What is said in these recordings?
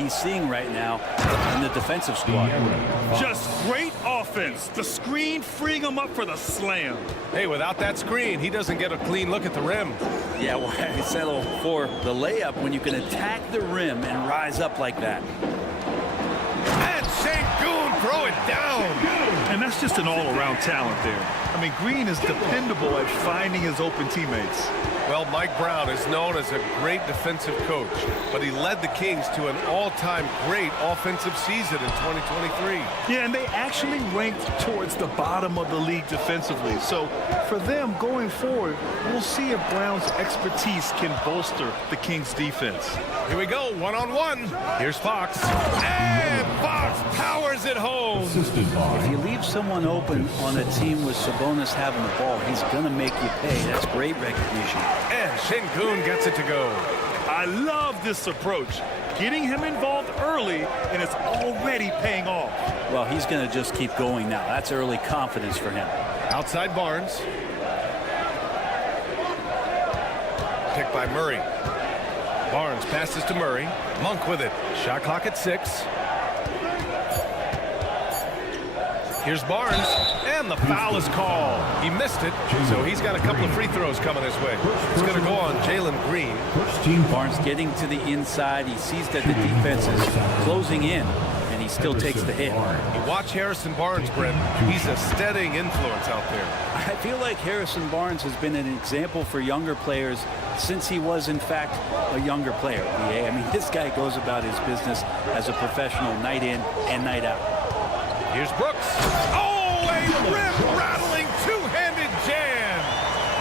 he's seeing right now in the defensive squad. Just great offense. The screen freeing him up for the slam. Hey, without that screen, he doesn't get a clean look at the rim. Yeah, well, I settle for the layup when you can attack the rim and rise up like that. And Sengun throw it down. And that's just an all-around talent there. I mean, Green is dependable at finding his open teammates. Well, Mike Brown is known as a great defensive coach, but he led the Kings to an all-time great offensive season in 2023. Yeah, and they actually ranked towards the bottom of the league defensively. So for them going forward, we'll see if Brown's expertise can bolster the Kings' defense. Here we go, one-on-one. Here's Fox. And Fox powers it home. If you leave someone open on a team with Sabonis having the ball, he's going to make you pay. That's great recognition. And Sengun gets it to go. I love this approach. Getting him involved early, and it's already paying off. Well, he's going to just keep going now. That's early confidence for him. Outside Barnes. Picked by Murray. Barnes passes to Murray. Monk with it. Shot clock at 6. Here's Barnes, and the foul is called. He missed it, so he's got a couple of free throws coming his way. It's going to go on Jalen Green. Barnes getting to the inside. He sees that the defense is closing in, and he still takes the hit. You watch Harrison Barnes, Brent. He's a steadying influence out there. I feel like Harrison Barnes has been an example for younger players since he was, in fact, a younger player. I mean, this guy goes about his business as a professional night in and night out. Here's Brooks. Oh, a rim-rattling two-handed jam.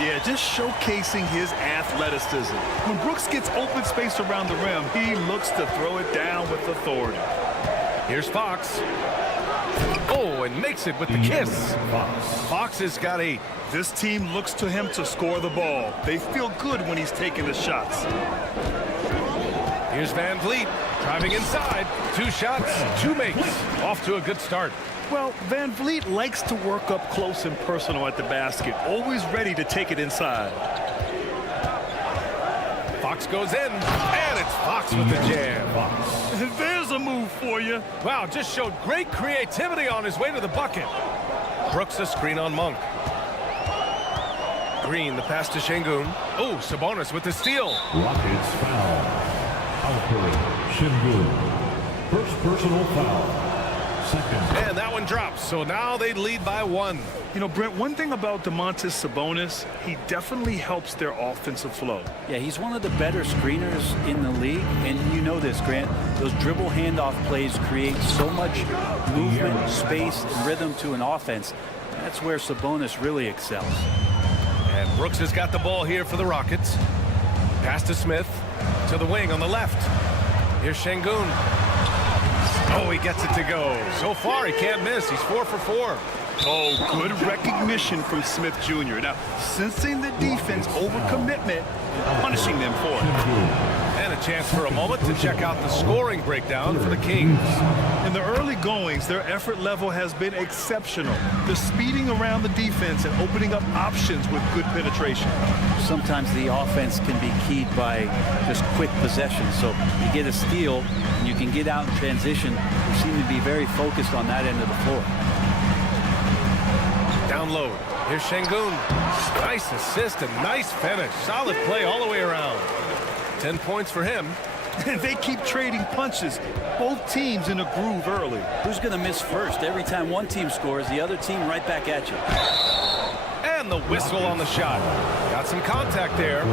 Yeah, just showcasing his athleticism. When Brooks gets open space around the rim, he looks to throw it down with authority. Here's Fox. Oh, and makes it with the kiss. Fox has got 8. This team looks to him to score the ball. They feel good when he's taking the shots. Here's Van Vliet driving inside. 2 shots, 2 makes. Off to a good start. Well, Van Vliet likes to work up close and personal at the basket, always ready to take it inside. Fox goes in, and it's Fox with the jam. There's a move for you. Wow, just showed great creativity on his way to the bucket. Brooks a screen on Monk. Green, the pass to Sengun. Oh, Sabonis with the steal. Rockets foul. Sengun. First personal foul. Second. And that one drops, so now they lead by 1. You know, Brent, one thing about Domantas Sabonis, he definitely helps their offensive flow. Yeah, he's one of the better screeners in the league, and you know this, Grant. Those dribble handoff plays create so much movement, space, and rhythm to an offense. That's where Sabonis really excels. And Brooks has got the ball here for the Rockets. Pass to Smith, to the wing on the left. Here's Sengun. Oh, he gets it to go. So far, he can't miss. He's 4 for 4. Oh, good recognition from Smith Jr. Now, sensing the defense overcommitment, punishing them for it. And a chance for a moment to check out the scoring breakdown for the Kings. In the early goings, their effort level has been exceptional. They're speeding around the defense and opening up options with good penetration. Sometimes the offense can be keyed by just quick possession. So you get a steal, and you can get out in transition. They seem to be very focused on that end of the floor. Down low. Here's Sengun. Nice assist and nice finish. Solid play all the way around. 10 points for him. They keep trading punches. Both teams in a groove early. Who's going to miss first? Every time one team scores, the other team right back at you. And the whistle on the shot. Got some contact there.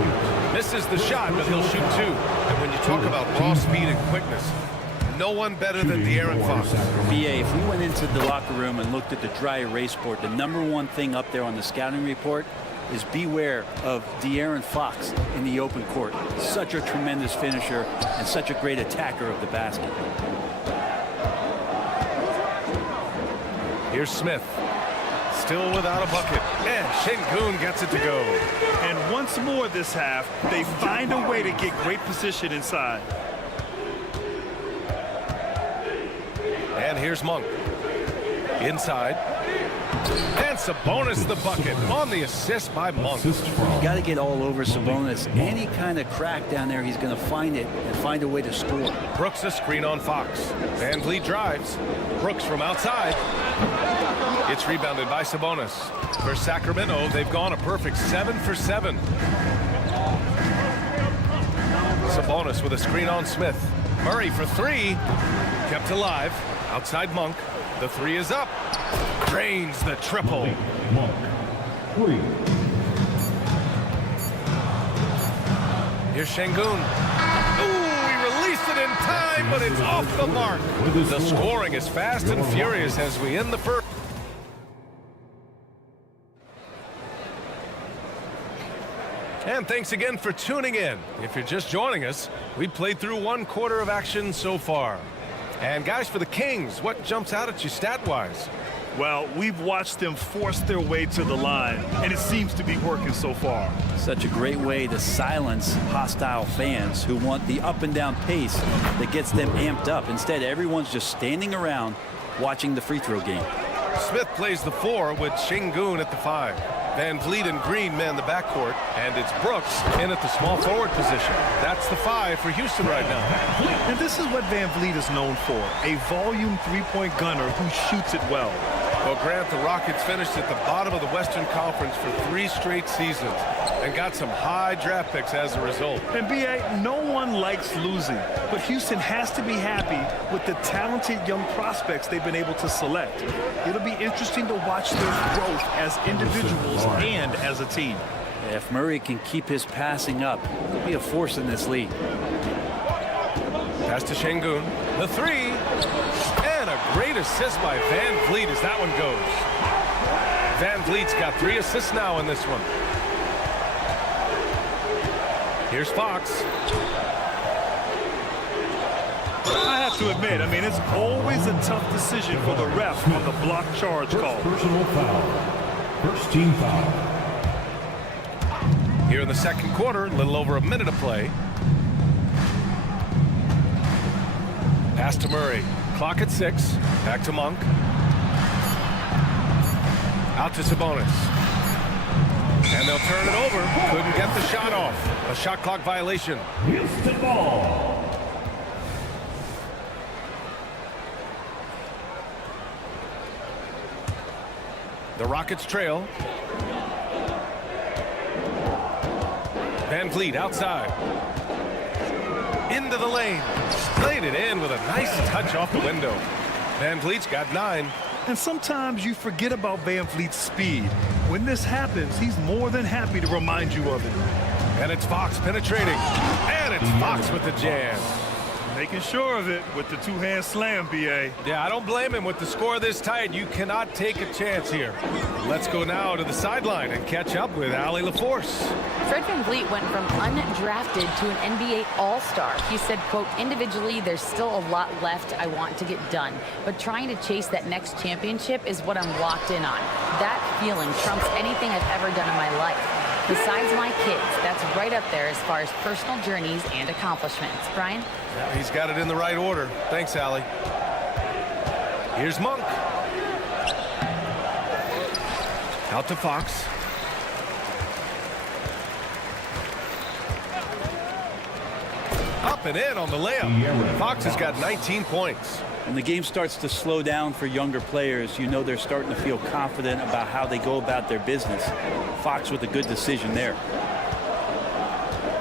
Misses the shot, but he'll shoot 2. And when you talk about raw speed and quickness, no one better than De'Aaron Fox. BA, if we went into the locker room and looked at the dry erase board, the #1 thing up there on the scouting report is beware of De'Aaron Fox in the open court. Such a tremendous finisher and such a great attacker of the basket. Here's Smith. Still without a bucket. And Sengun gets it to go. And once more this half, they find a way to get great position inside. And here's Monk. Inside. And Sabonis the bucket on the assist by Monk. Assist from Got to get all over Sabonis. Any kind of crack down there, he's going to find it and find a way to score. Brooks a screen on Fox. Van Vliet drives. Brooks from outside. It's rebounded by Sabonis. For Sacramento, they've gone a perfect 7 for 7. Sabonis with a screen on Smith. Murray for three. Kept alive. Outside Monk. The three is up. Drains the triple. Monk. 3. Here's Şengün. Ooh, he released it in time, but it's off the mark. The scoring is fast and furious as we end the first. And thanks again for tuning in. If you're just joining us, we played through 1 quarter of action so far. And guys, for the Kings, what jumps out at you stat-wise? Well, we've watched them force their way to the line, and it seems to be working so far. Such a great way to silence hostile fans who want the up and down pace that gets them amped up. Instead, everyone's just standing around watching the free throw game. Smith plays the 4 with Şengün at the 5. Van Vliet and Green man the backcourt, and it's Brooks in at the small forward position. That's the 5 for Houston right now. And this is what Van Vliet is known for, a volume three-point gunner who shoots it well. Well, Grant, the Rockets finished at the bottom of the Western Conference for 3 straight seasons and got some high draft picks as a result. And B.A., no one likes losing, but Houston has to be happy with the talented young prospects they've been able to select. It'll be interesting to watch their growth as individuals and as a team. If Murray can keep his passing up, he'll be a force in this league. Pass to Şengün. The 3. And a great assist by Van Vliet as that one goes. Van Vliet's got 3 assists now in this one. Here's Fox. I have to admit, it's always a tough decision for the ref on the block charge call. personal foul. First team foul. Here in the second quarter, a little over a minute of play. Pass to Murray. Clock at 6. Back to Monk. Out to Sabonis. And they'll turn it over. Couldn't get the shot off. A shot clock violation. Houston ball. The Rockets trail. Van Vliet outside. Into the lane. Played it in with a nice touch off the window. Van Vliet's got 9. And sometimes you forget about Van Vliet's speed. When this happens, he's more than happy to remind you of it. And it's Fox penetrating. And it's Fox with the jam. Making sure of it with the two-hand slam, B.A. Yeah, I don't blame him. With the score this tight, you cannot take a chance here. Let's go now to the sideline and catch up with Allie LaForce. Fred Van Vliet went from undrafted to an NBA All-Star. He said, quote, individually, there's still a lot left I want to get done, but trying to chase that next championship is what I'm locked in on. That feeling trumps anything I've ever done in my life. Besides my kids, that's right up there as far as personal journeys and accomplishments. Brian? Yeah, he's got it in the right order. Thanks, Allie. Here's Monk. Out to Fox. Up and in on the layup. Fox has got 19 points. When the game starts to slow down for younger players, you know they're starting to feel confident about how they go about their business. Fox with a good decision there.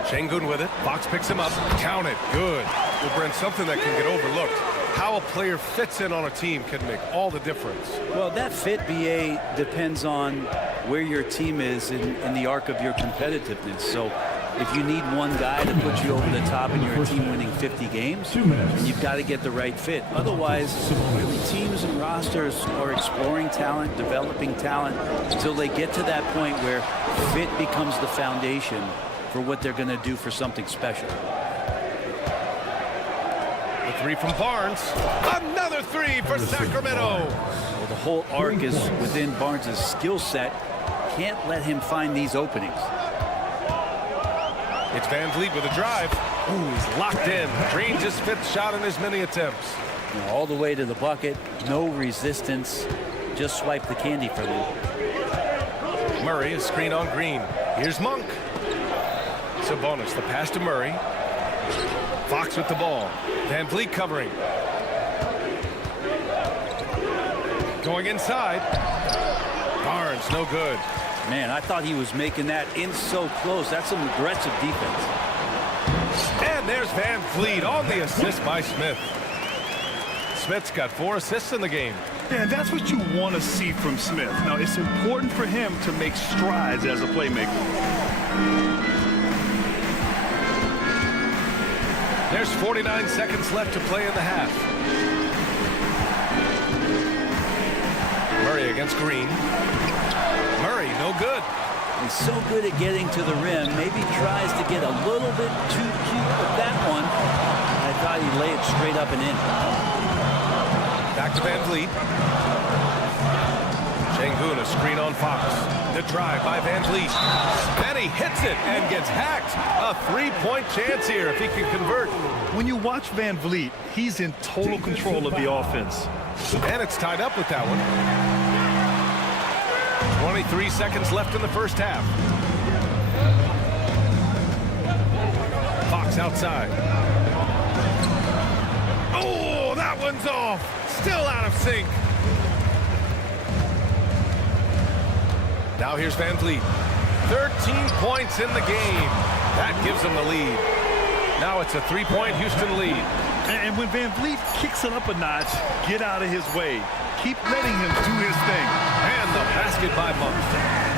Şengün with it. Fox picks him up. Count it. Good. Well, Brent, something that can get overlooked. How a player fits in on a team can make all the difference. Well, that fit, BA, depends on where your team is in the arc of your competitiveness. So if you need one guy to put you over the top and you're a team winning 50 games, you've got to get the right fit. Otherwise, really teams and rosters are exploring talent, developing talent until they get to that point where fit becomes the foundation for what they're going to do for something special. The 3 from Barnes. Another 3 for Sacramento. Well, the whole arc is within Barnes' skill set. Can't let him find these openings. It's Van Vliet with a drive. Ooh, he's locked in. Drains his 5th shot in as many attempts. All the way to the bucket. No resistance. just swipe the candy for me. Murray is screen on Green. Here's Monk. Sabonis, the pass to Murray. Fox with the ball. Van Vliet covering. Going inside. Barnes, no good. Man, I thought he was making that in so close. That's some aggressive defense. And there's Van Vliet on the assist by Smith. Smith's got 4 assists in the game. And that's what you want to see from Smith. Now, it's important for him to make strides as a playmaker. There's 49 seconds left to play in the half. Murray against Green. Murray, no good. He's so good at getting to the rim. Maybe tries to get a little bit too cute with that one. I thought he'd lay it straight up and in. Back to Van Vliet. Şengün, a screen on Fox. The drive by Van Vliet. And he hits it and gets hacked. A 3-point chance here if he can convert. When you watch Van Vliet, he's in total control of the offense. And it's tied up with that one. 23 seconds left in the first half. Fox outside. Oh, that one's off. Still out of sync. Now here's Van Vliet. 13 points in the game. That gives them the lead. Now it's a 3-point Houston lead. And when Van Vliet kicks it up a notch, get out of his way. Keep letting him do his thing. And the basket by Monk.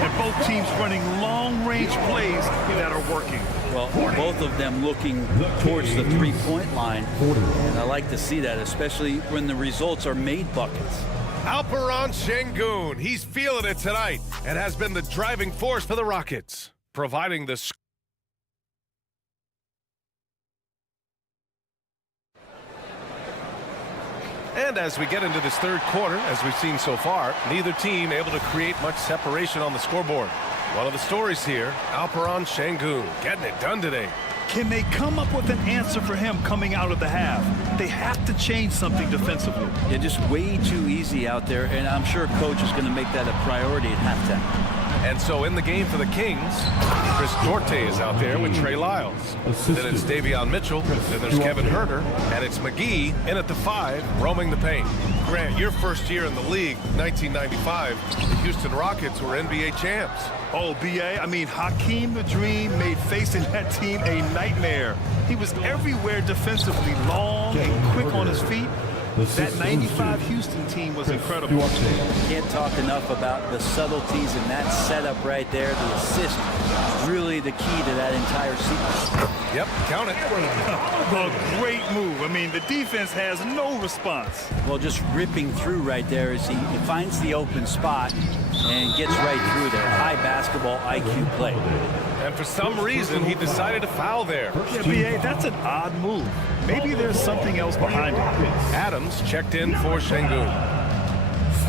And both teams running long-range plays that are working. Well, both of them looking towards the three-point line. And I like to see that, especially when the results are made buckets. Alperen Şengün, he's feeling it tonight and has been the driving force for the Rockets, providing the And as we get into this third quarter, as we've seen so far, neither team able to create much separation on the scoreboard. One of the stories here, Alperen Şengün getting it done today. Can they come up with an answer for him coming out of the half? They have to change something defensively. They're just way too easy out there, and I'm sure coach is going to make that a priority at halftime. And so in the game for the Kings, Chris Duarte is out there with Trey Lyles. Then it's Davion Mitchell, then there's Kevin Huerter, and it's McGee in at the 5, roaming the paint. Grant, your first year in the league, 1995, the Houston Rockets were NBA champs. Oh, B.A., I mean, Hakeem the Dream made facing that team a nightmare. He was everywhere defensively, long and quick on his feet. That 95 Houston team was incredible. Can't talk enough about the subtleties in that setup right there. The assist, really the key to that entire sequence. Yep, count it. A great move. I mean, the defense has no response. Well, just ripping through right there as he finds the open spot and gets right through there. High basketball IQ play. And for some reason, he decided to foul there. Yeah, B.A., that's an odd move. Maybe there's something else behind it. Adams checked in for Şengün.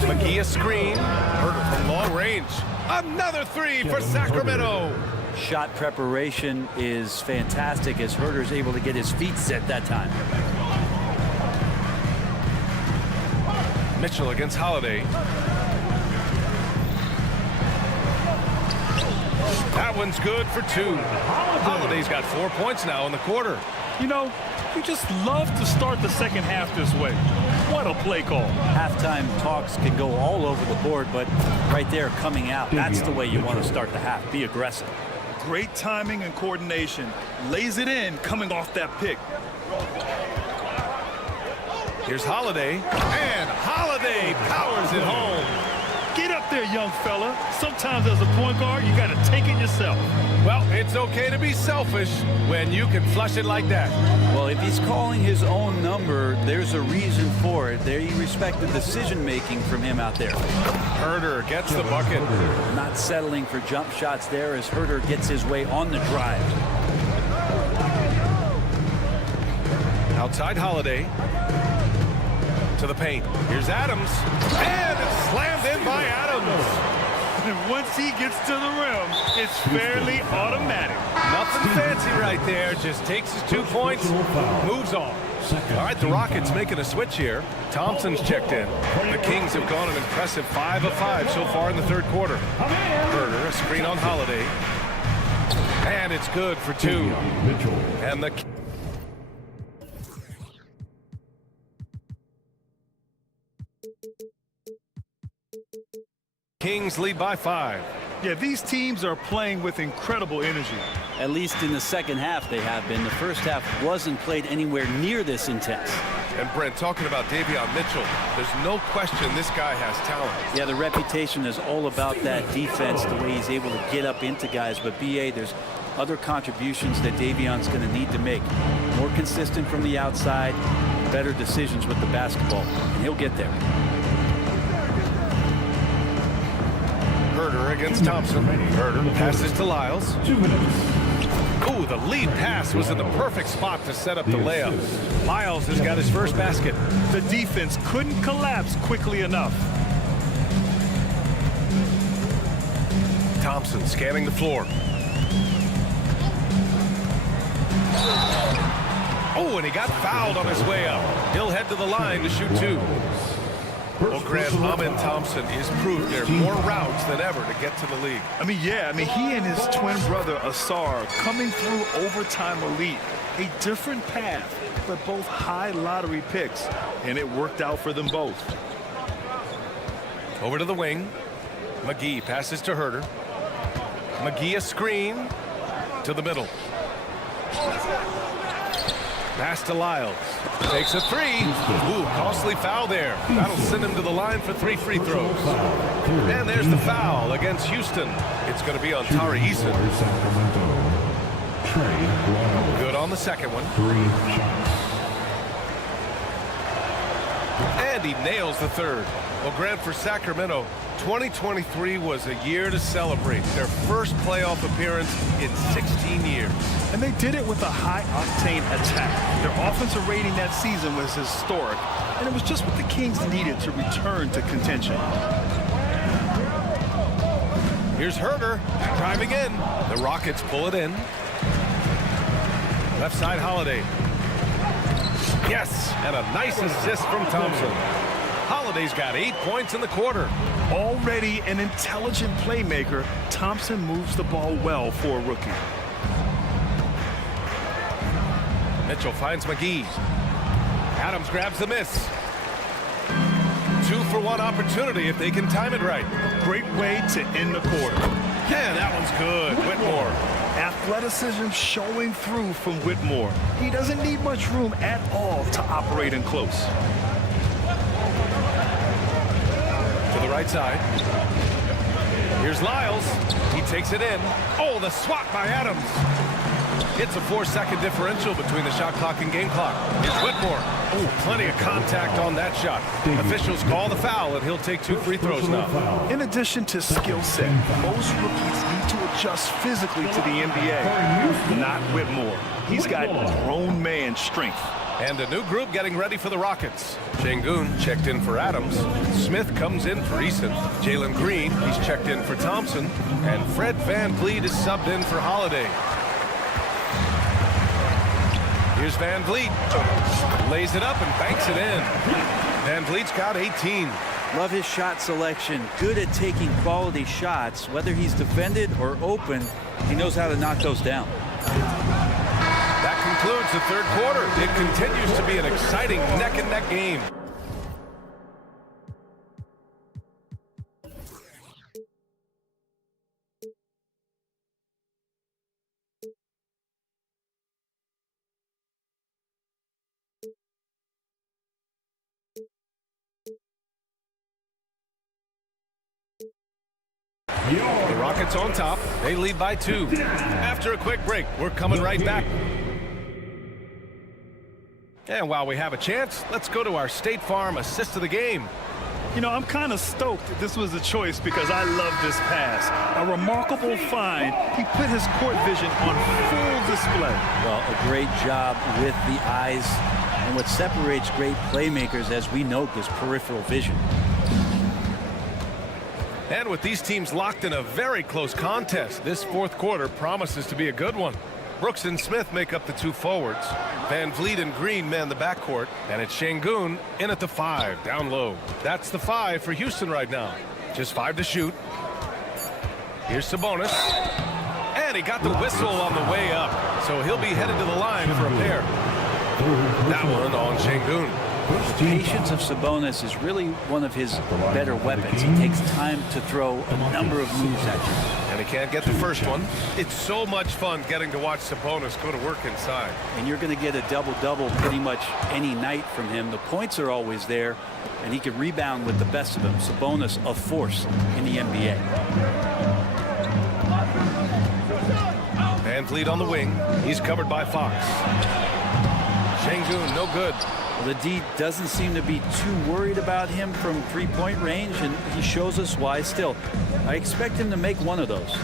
McGee a screen. Huerter from long range. Another 3 for Sacramento. Shot preparation is fantastic as Huerter's able to get his feet set that time. Mitchell against Holiday. That one's good for 2. Holiday's got 4 points now in the quarter. You know, you just love to start the second half this way. What a play call. Halftime talks can go all over the board, but right there coming out, that's the way you want to start the half. Be aggressive. Great timing and coordination. Lays it in coming off that pick. Here's Holiday. And Holiday powers it home. Get up there, young fella. Sometimes as a point guard, you got to take it yourself. Well, it's okay to be selfish when you can flush it like that. Well, if he's calling his own number, there's a reason for it. They respect the decision-making from him out there. Huerter gets the bucket. Not settling for jump shots there as Huerter gets his way on the drive. Outside Holiday. To the paint. Here's Adams. And it's slammed in by Adams. And once he gets to the rim, it's fairly automatic. Nothing fancy right there. Just takes his 2 points, moves on. All right, the Rockets making a switch here. Thompson's checked in. The Kings have gone an impressive 5 of 5 so far in the third quarter. Herder, a screen on Holiday. And it's good for 2. And the Kings lead by 5. Yeah, these teams are playing with incredible energy. At least in the second half they have been. The first half wasn't played anywhere near this intense. And Brent, talking about Davion Mitchell, there's no question this guy has talent. Yeah, the reputation is all about that defense, the way he's able to get up into guys. But BA, there's other contributions that Davion's going to need to make. More consistent from the outside, better decisions with the basketball, and he'll get there. Herder against Thompson. Herder passes to Lyles. 2 minutes. Ooh, the lead pass was in the perfect spot to set up the layup. Lyles has got his first basket. The defense couldn't collapse quickly enough. Thompson scanning the floor. Oh, and he got fouled on his way up. He'll head to the line to shoot 2. Well, Grant, Amin Thompson is proved there are more routes than ever to get to the league. He and his twin brother Asar coming through overtime elite. A different path, but both high lottery picks, and it worked out for them both. Over to the wing. McGee passes to Herder. McGee a screen to the middle. Pass to Lyles. Takes a 3. Ooh, costly foul there. That'll send him to the line for 3 free throws. And there's the foul against Houston. It's going to be on Tari Eason. Good on the second one. 3 shots. And he nails the third. Well, Grant, for Sacramento, 2023 was a year to celebrate. Their first playoff appearance in 16 years. And they did it with a high-octane attack. Their offensive rating that season was historic, and it was just what the Kings needed to return to contention. Here's Herder driving in. The Rockets pull it in. Left side Holiday. Yes, and a nice assist from Thompson. Holiday's got 8 points in the quarter. Already an intelligent playmaker, Thompson moves the ball well for a rookie. Mitchell finds McGee. Adams grabs the miss. 2-for-1 opportunity if they can time it right. Great way to end the quarter. Yeah, that one's good. Whitmore. Athleticism showing through from Whitmore. He doesn't need much room at all to operate in close. To the right side. Here's Lyles. He takes it in. Oh, the swat by Adams. It's a 4-second differential between the shot clock and game clock. Here's Whitmore. Oh, plenty of contact on that shot. Officials call the foul, and he'll take 2 free throws now. In addition to skill set, most rookies need to adjust physically to the NBA. Not Whitmore. He's got grown man strength. And a new group getting ready for the Rockets. Şengün checked in for Adams. Smith comes in for Eason. Jalen Green, he's checked in for Thompson. And Fred VanVleet is subbed in for Holiday. Here's VanVleet. Lays it up and banks it in. VanVleet's got 18. Love his shot selection. Good at taking quality shots. Whether he's defended or open, he knows how to knock those down. That concludes the third quarter. It continues to be an exciting neck-and-neck game. The Rockets on top. They lead by 2. After a quick break, we're coming right back. And while we have a chance, let's go to our State Farm assist of the game. You know, I'm kind of stoked this was a choice because I love this pass. A remarkable find. He put his court vision on full display. Well, a great job with the eyes. And what separates great playmakers, as we note, is peripheral vision. And with these teams locked in a very close contest, this fourth quarter promises to be a good one. Brooks and Smith make up the two forwards. Van Vliet and Green man the backcourt. And it's Şengün in at the 5, down low. That's the 5 for Houston right now. Just 5 to shoot. Here's Sabonis. And he got the whistle on the way up. So he'll be headed to the line for a pair. That one on Şengün. The patience of Sabonis is really one of his better weapons. He takes time to throw a number of moves at you. And he can't get the first one. It's so much fun getting to watch Sabonis go to work inside. And you're going to get a double-double pretty much any night from him. The points are always there, and he can rebound with the best of them. Sabonis, a force in the NBA. Van Vliet on the wing. He's covered by Fox. Şengün, no good. Well, the D doesn't seem to be too worried about him from three-point range, and he shows us why still. I expect him to make one of those.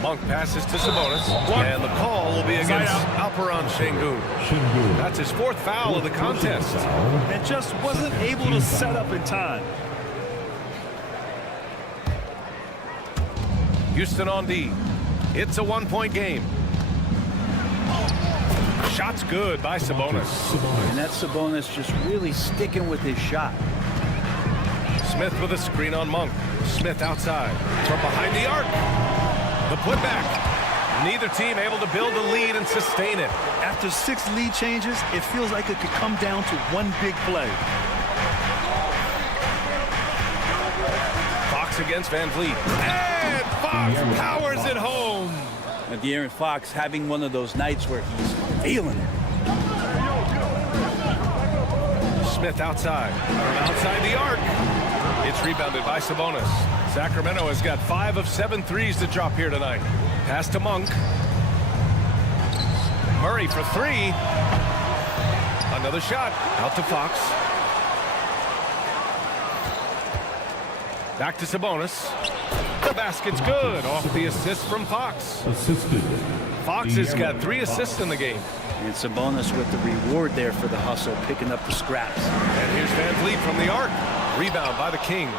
Monk passes to Sabonis, and the call will be against Alperen Şengün. That's his 4th foul of the contest. And just wasn't able to set up in time. Houston on D. It's a 1-point game. Shot's good by Sabonis. And that's Sabonis just really sticking with his shot. Smith with a screen on Monk. Smith outside. From behind the arc. The putback. Neither team able to build a lead and sustain it. After 6 lead changes, it feels like it could come down to one big play. Fox against Van Vliet. And Fox powers it home. And De'Aaron Fox having one of those nights where he's feeling it. Smith outside. From outside the arc. It's rebounded by Sabonis. Sacramento has got 5 of 7 threes to drop here tonight. Pass to Monk. Murray for 3. Another shot. Out to Fox. Back to Sabonis. The basket's good. Off the assist from Fox. Fox has got 3 assists in the game. And Sabonis with the reward there for the hustle, picking up the scraps. And here's Van Vliet from the arc. Rebound by the Kings.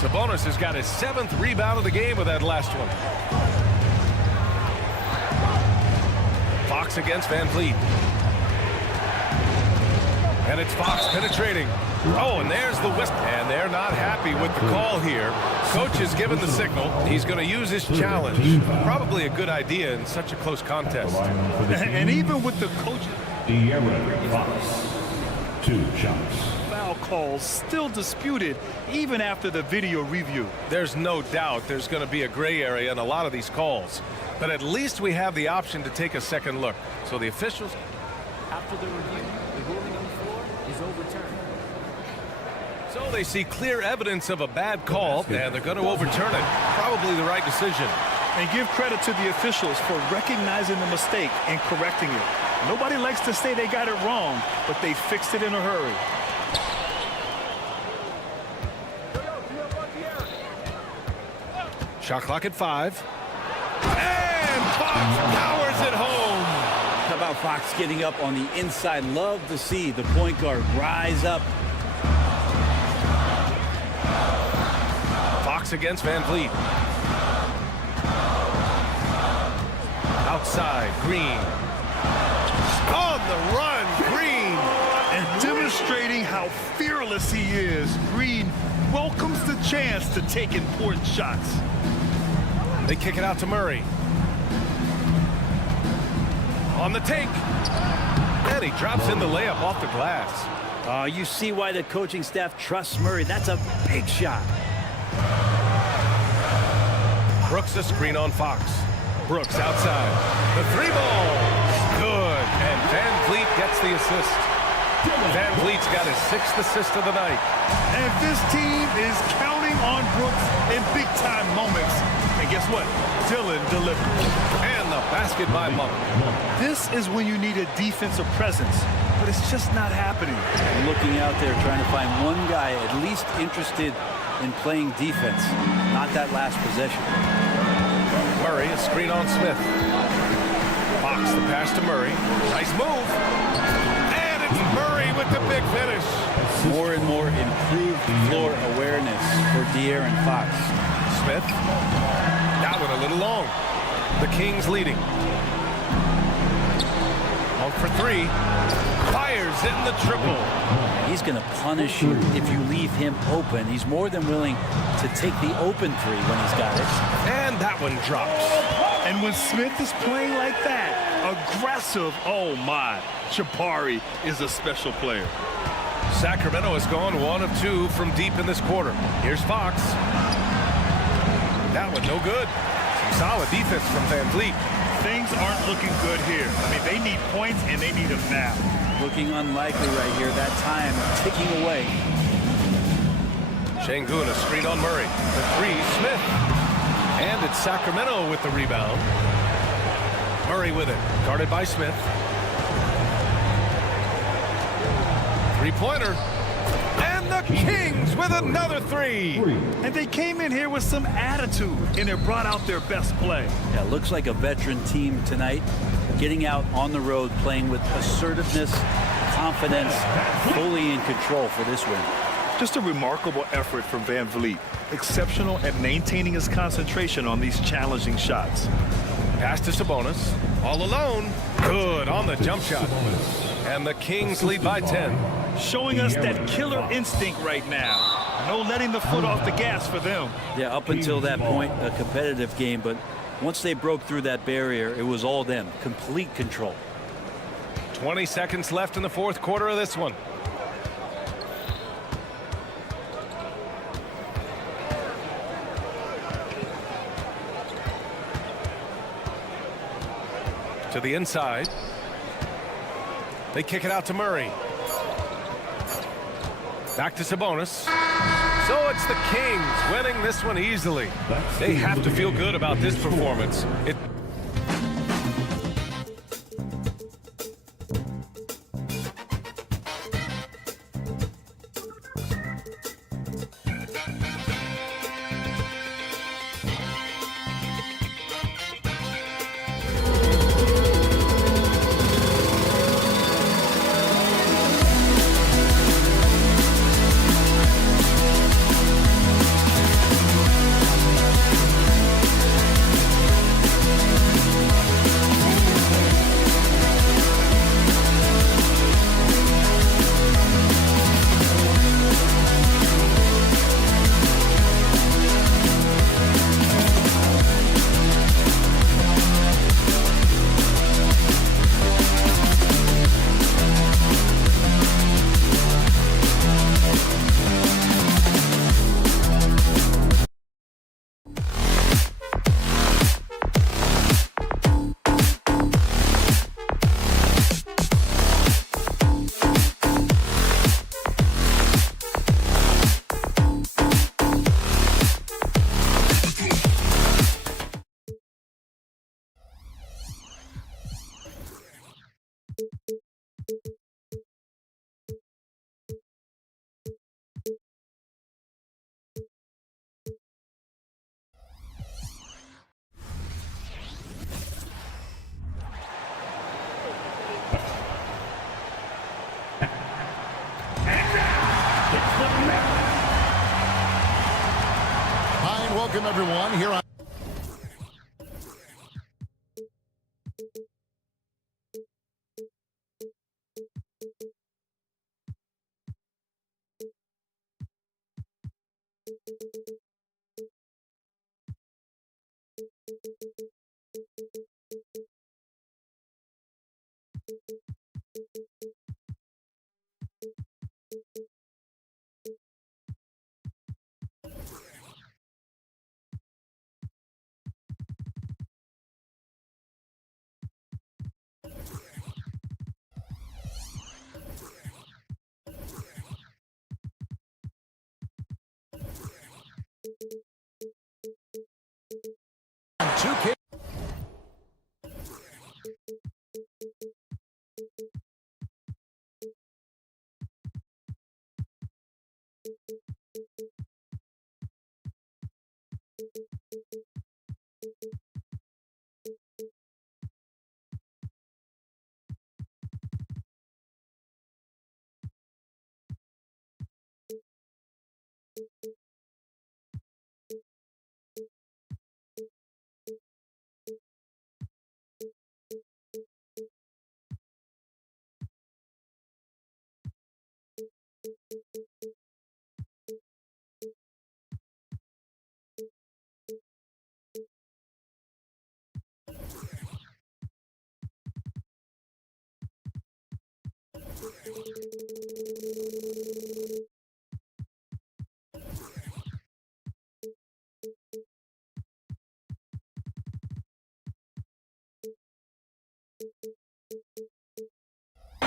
Sabonis has got his 7th rebound of the game with that last one. Fox against Van Vliet. And it's Fox penetrating. Oh, and there's the whistle. And they're not happy with the call here. Coach has given the signal. He's going to use his challenge. Probably a good idea in such a close contest. And even with the coach, De'Aaron Fox, 2 shots. foul calls still disputed even after the video review. There's no doubt there's going to be a gray area in a lot of these calls. But at least we have the option to take a second look. So the officials... After the review, the ruling on the floor is overturned. So they see clear evidence of a bad call, and they're going to overturn it. Probably the right decision. And give credit to the officials for recognizing the mistake and correcting it. Nobody likes to say they got it wrong, but they fixed it in a hurry. Shot clock at 5. And Fox powers it home. How about Fox getting up on the inside? Love to see the point guard rise up. Fox against Van Vliet. Outside, Green. On the run, Green. And demonstrating how fearless he is, Green welcomes the chance to take important shots. They kick it out to Murray. On the take. And he drops in the layup off the glass. You see why the coaching staff trusts Murray. That's a big shot. Brooks a screen on Fox. Brooks outside. The 3-ball. Good. And Van Vliet gets the assist. Van Vliet's got his 6th assist of the night. And this team is counting on Brooks in big-time moments. And guess what? Dylan delivered. And the basket by Monk. This is when you need a defensive presence, but it's just not happening. Looking out there, trying to find one guy at least interested in playing defense. Not that last possession. Murray, a screen on Smith. Fox, the pass to Murray. Nice move. And it's Murray with the big finish. More and more improved floor awareness for De'Aaron Fox. Smith. That one a little long. The Kings leading. 0 for 3. Fires in the triple. He's going to punish you if you leave him open. He's more than willing to take the open three when he's got it. And that one drops. And when Smith is playing like that, aggressive, oh my, Chapari is a special player. Sacramento has gone 1 of 2 from deep in this quarter. Here's Fox. That one no good. Some solid defense from Van Vliet. Things aren't looking good here. I mean, they need points, and they need them now. Looking unlikely right here. That time ticking away. Şengün, a screen on Murray. The 3, Smith. And it's Sacramento with the rebound. Murray with it. Guarded by Smith. Three-pointer. And the Kings with another 3. And they came in here with some attitude, and it brought out their best play. Yeah, looks like a veteran team tonight. Getting out on the road, playing with assertiveness, confidence, fully in control for this win. Just a remarkable effort from Van Vliet. Exceptional at maintaining his concentration on these challenging shots. Pass to Sabonis. All alone. Good on the jump shot. And the Kings lead by 10. Showing us that killer instinct right now. No letting the foot off the gas for them. Yeah, up until that point, a competitive game, but once they broke through that barrier, it was all them. Complete control. 20 seconds left in the fourth quarter of this one. To the inside. They kick it out to Murray. Back to Sabonis. So it's the Kings winning this one easily. They have to feel good about this performance. Hi, and welcome everyone here on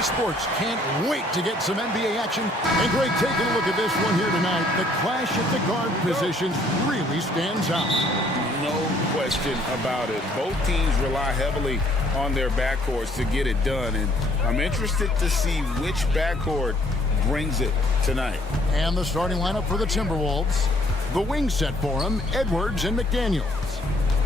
Sports can't wait to get some NBA action. And Greg, taking a look at this one here tonight, the clash at the guard positions really stands out. No question about it. Both teams rely heavily on their backcourts to get it done, and I'm interested to see which backcourt brings it tonight. And the starting lineup for the Timberwolves. The wing set for him, Edwards and McDaniels.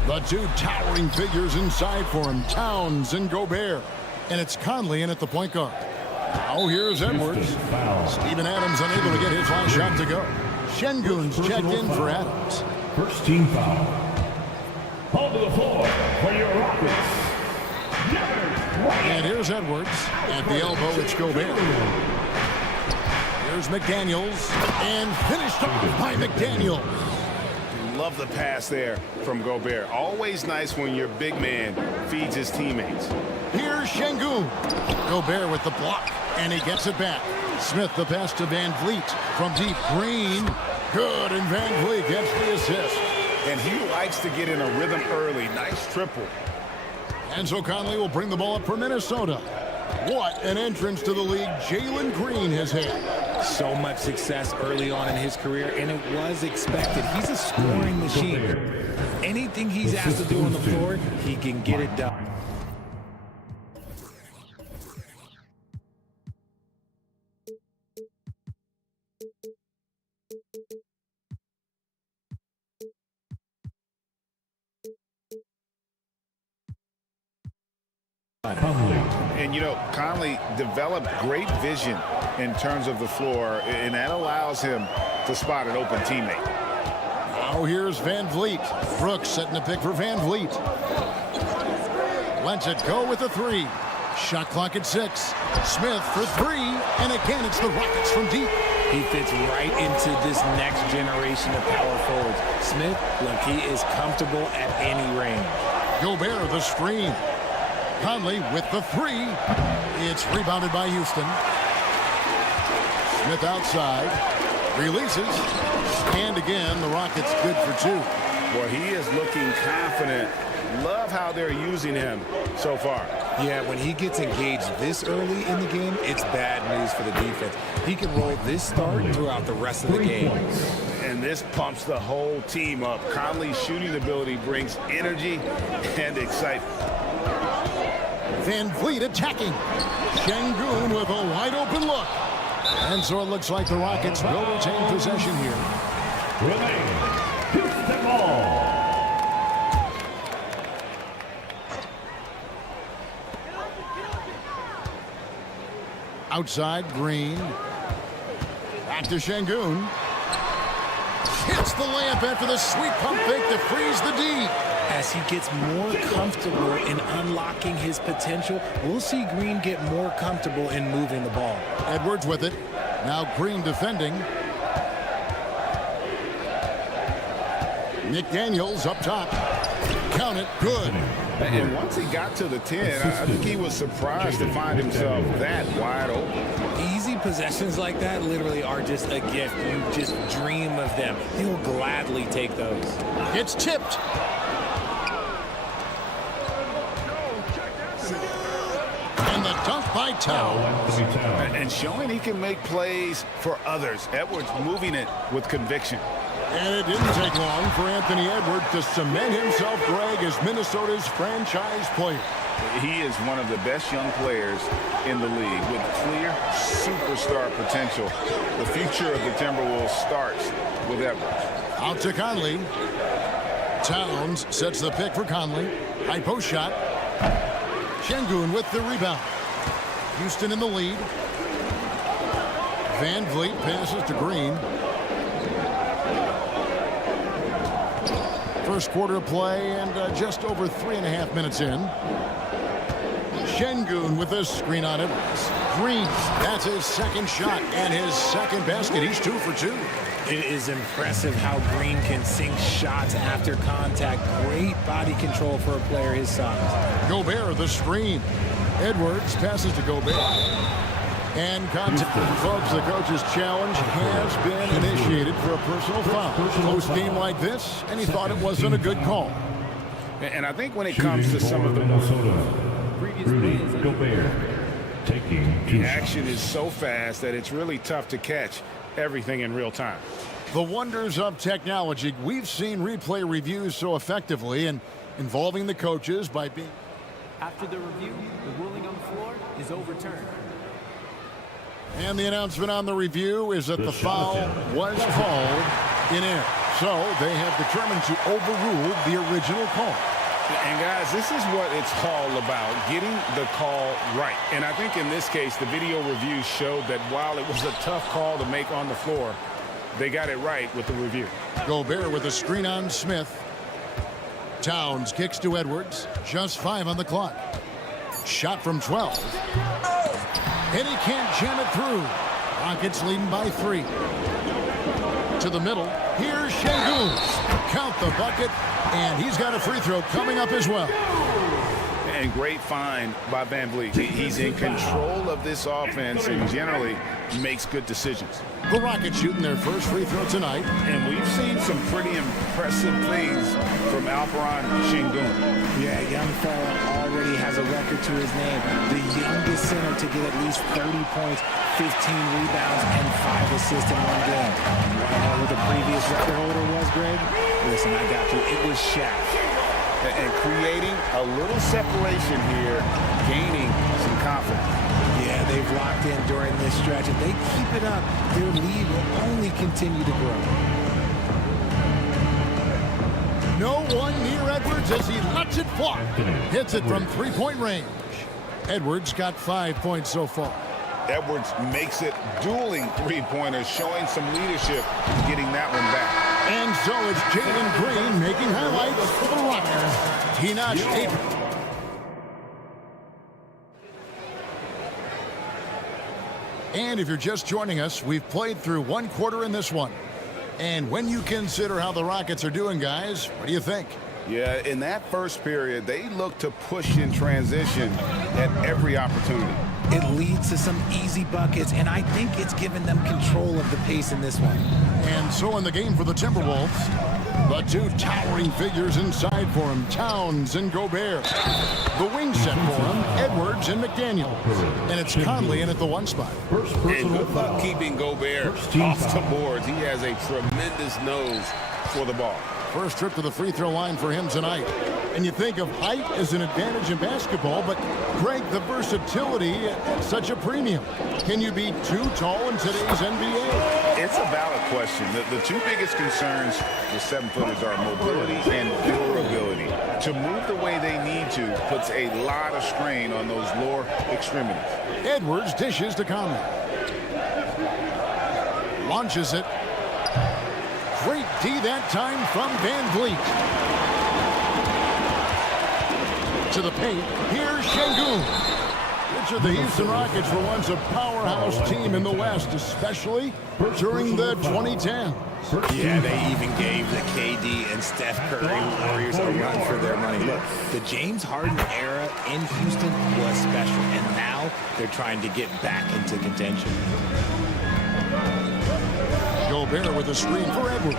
The two towering figures inside for him, Towns and Gobert. And it's Conley in at the point guard. Now here's Edwards. Steven Adams unable to get his last shot to go. Şengün's checked in for Adams. First team foul. Onto the floor for your Rockets. And here's Edwards. At the elbow, it's Gobert. Here's McDaniels. And finished off by McDaniels. Love the pass there from Gobert. Always nice when your big man feeds his teammates. Here's Şengün. Gobert with the block, and he gets it back. Smith the pass to Van Vliet from deep. Green. Good, and Van Vliet gets the assist. And he likes to get in a rhythm early. Nice triple. And so Conley will bring the ball up for Minnesota. What an entrance to the league Jalen Green has had. So much success early on in his career, and it was expected. He's a scoring machine. Anything he's asked to do on the floor, he can get it done. And, you know, Conley developed great vision in terms of the floor, and that allows him to spot an open teammate. Now here's Van Vliet. Brooks setting a pick for Van Vliet. Lets it go with a three. Shot clock at 6. Smith for 3. And again, it's the Rockets from deep. He fits right into this next generation of power forwards. Smith, look, he is comfortable at any range. Gobert the screen. Conley with the 3. It's rebounded by Houston. Smith outside. Releases. And again, the Rockets good for 2. Boy, he is looking confident. Love how they're using him so far. Yeah, when he gets engaged this early in the game, it's bad news for the defense. He can roll this start throughout the rest of the game. And this pumps the whole team up. Conley's shooting ability brings energy and excitement. Van Vliet attacking. Şengün with a wide open look. And so it looks like the Rockets will retain possession here. Houston ball. Outside, Green. Back to Şengün. Hits the layup after the sweet pump fake to freeze the D. As he gets more comfortable in unlocking his potential, we'll see Green get more comfortable in moving the ball. Edwards with it. Now Green defending. McDaniels up top. Count it. Good. And once he got to the 10, I think he was surprised to find himself that wide open. Easy possessions like that literally are just a gift. You just dream of them. He'll gladly take those. It's tipped. And the dunk by Towns. And showing he can make plays for others. Edwards moving it with conviction. And it didn't take long for Anthony Edwards to cement himself, Greg, as Minnesota's franchise player. He is one of the best young players in the league with clear superstar potential. The future of the Timberwolves starts with Edwards. Out to Conley. Towns sets the pick for Conley. High post shot. Şengün with the rebound. Houston in the lead. Van Vliet passes to Green. First quarter of play and just over 3.5 minutes in. Şengün with a screen on Edwards. Green, that's his second shot and his second basket. He's 2 for 2. It is impressive how Green can sink shots after contact. Great body control for a player his size. Gobert, the screen. Edwards passes to Gobert. And contact. Folks, the coach's challenge has been initiated for a personal foul. Close game like this, and he thought it wasn't a good call. And I think when it comes to some of the Rudy Gobert taking the action is so fast that it's really tough to catch everything in real time. The wonders of technology. We've seen replay reviews so effectively and involving the coaches by being... After the review, the ruling on the floor is overturned. And the announcement on the review is that the foul was called in air. So they have determined to overrule the original call. And guys, this is what it's all about, getting the call right. And I think in this case, the video review showed that while it was a tough call to make on the floor, they got it right with the review. Gobert with a screen on Smith. Towns kicks to Edwards. Just 5 on the clock. Shot from 12. And he can't jam it through. Rockets leading by 3. To the middle. Here's Şengün. Count the bucket. And he's got a free throw coming up as well. And great find by Van Vliet. He's in control of this offense and generally makes good decisions. The Rockets shooting their first free throw tonight. And we've seen some pretty impressive things from Alperen Şengün. Yeah, young fella already has a record to his name. The youngest center to get at least 30 points, 15 rebounds, and 5 assists in one game. You want to know who the previous record holder was, Greg? Listen, I got you. It was Shaq. And creating a little separation here, gaining some confidence. Yeah, they've locked in during this stretch. If they keep it up, their lead will only continue to grow. No one near Edwards as he lets it fly. Hits it from three-point range. Edwards got 5 points so far. Edwards makes it dueling three-pointers, showing some leadership, getting that one back. And so it's Jalen Green making highlights for the Rockets. He notched 8. And if you're just joining us, we've played through 1 quarter in this one. And when you consider how the Rockets are doing, guys, what do you think? Yeah, in that first period, they look to push in transition at every opportunity. It leads to some easy buckets, and I think it's given them control of the pace in this one. And so in the game for the Timberwolves, the 2 towering figures inside for him, Towns and Gobert. The wing set for him, Edwards and McDaniel. And it's Conley in at the 1 spot. And good luck keeping Gobert off the boards. He has a tremendous nose for the ball. First trip to the free throw line for him tonight. And you think of height as an advantage in basketball, but Greg, the versatility at such a premium. Can you be too tall in today's NBA? It's a valid question. The 2 biggest concerns for 7-footers are mobility and durability. To move the way they need to puts a lot of strain on those lower extremities. Edwards dishes to Conley. Launches it. Great D that time from Van Vliet. To the paint, here's Şengün. Which of the Houston Rockets were once a powerhouse team in the West, especially during the 2010s. Yeah, they even gave the KD and Steph Curry Warriors a run for their money. Look, the James Harden era in Houston was special, and now they're trying to get back into contention. Gobert with a screen for Edwards.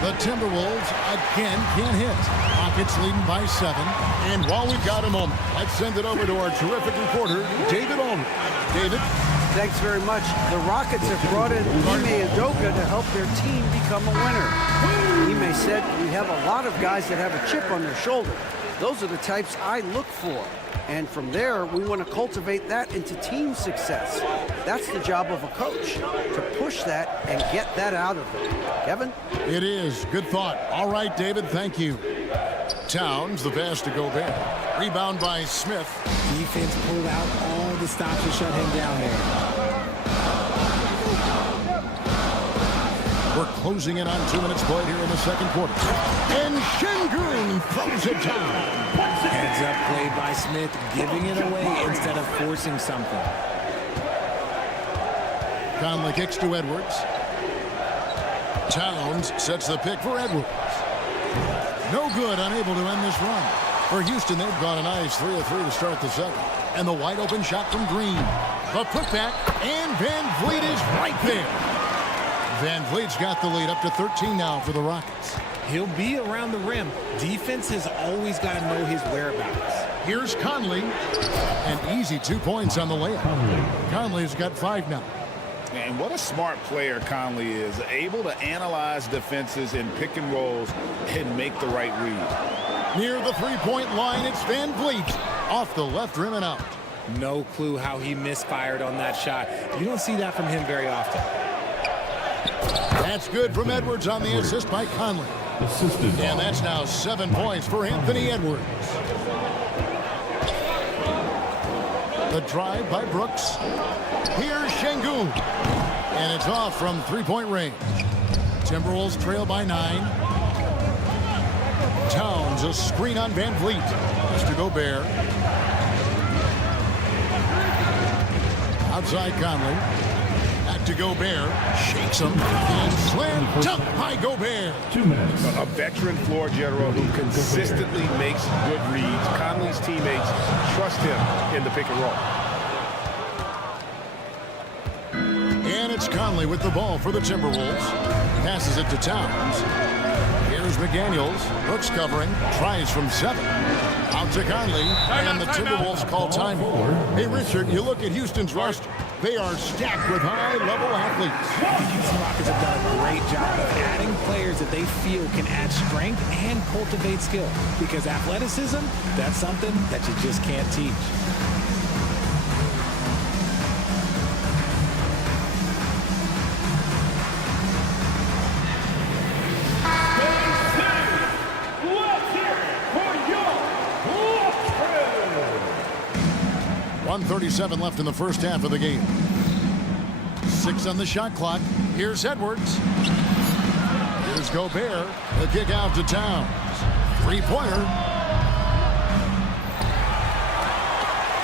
The Timberwolves again can't hit. Rockets leading by 7. And while we've got a moment, let's send it over to our terrific reporter, David Aldridge. David? Thanks very much. The Rockets have brought in Ime Udoka to help their team become a winner. Ime said, "We have a lot of guys that have a chip on their shoulder. Those are the types I look for. And from there, we want to cultivate that into team success. That's the job of a coach, to push that and get that out of them." Kevin? It is. Good thought. All right, David, thank you. Towns, the pass to Gobert. Rebound by Smith. Defense pulled out all the stops to shut him down there. We're closing in on 2 minutes played here in the second quarter. And Şengün throws it down. Heads up play by Smith, giving it away instead of forcing something. Conley kicks to Edwards. Towns sets the pick for Edwards. No good, unable to end this run. For Houston, they've gone a nice 3 of 3 to start the second. And the wide open shot from Green. The putback, and Van Vliet is right there. Van Vliet's got the lead up to 13 now for the Rockets. He'll be around the rim. Defense has always got to know his whereabouts. Here's Conley. An easy 2 points on the layup. Conley's got 5 now. And what a smart player Conley is, able to analyze defenses in pick and rolls and make the right read. Near the three-point line, it's Van Vliet. Off the left rim and out. No clue how he misfired on that shot. You don't see that from him very often. That's good from Edwards on the assist by Conley. And that's now 7 points for Anthony Edwards. The drive by Brooks. Here's Şengün. And it's off from three-point range. Timberwolves trail by 9. Towns, a screen on Van Vliet. It's to Gobert. Outside Conley. Back to Gobert. Shakes him. And slam dunk by Gobert. 2 minutes. A veteran floor general who consistently makes good reads. Conley's teammates trust him in the pick and roll. And it's Conley with the ball for the Timberwolves. Passes it to Towns. Here's McDaniels. Brooks covering. Tries from 7. Out to Conley. And the Timberwolves call timeout. Hey, Richard, you look at Houston's roster. They are stacked with high-level athletes. The Houston Rockets have done a great job of adding players that they feel can add strength and cultivate skill. Because athleticism, that's something that you just can't teach. Let's hear it for your Rockets. 1:37 left in the first half of the game. 6 on the shot clock. Here's Edwards. Here's Gobert. The kick out to Towns. Three-pointer.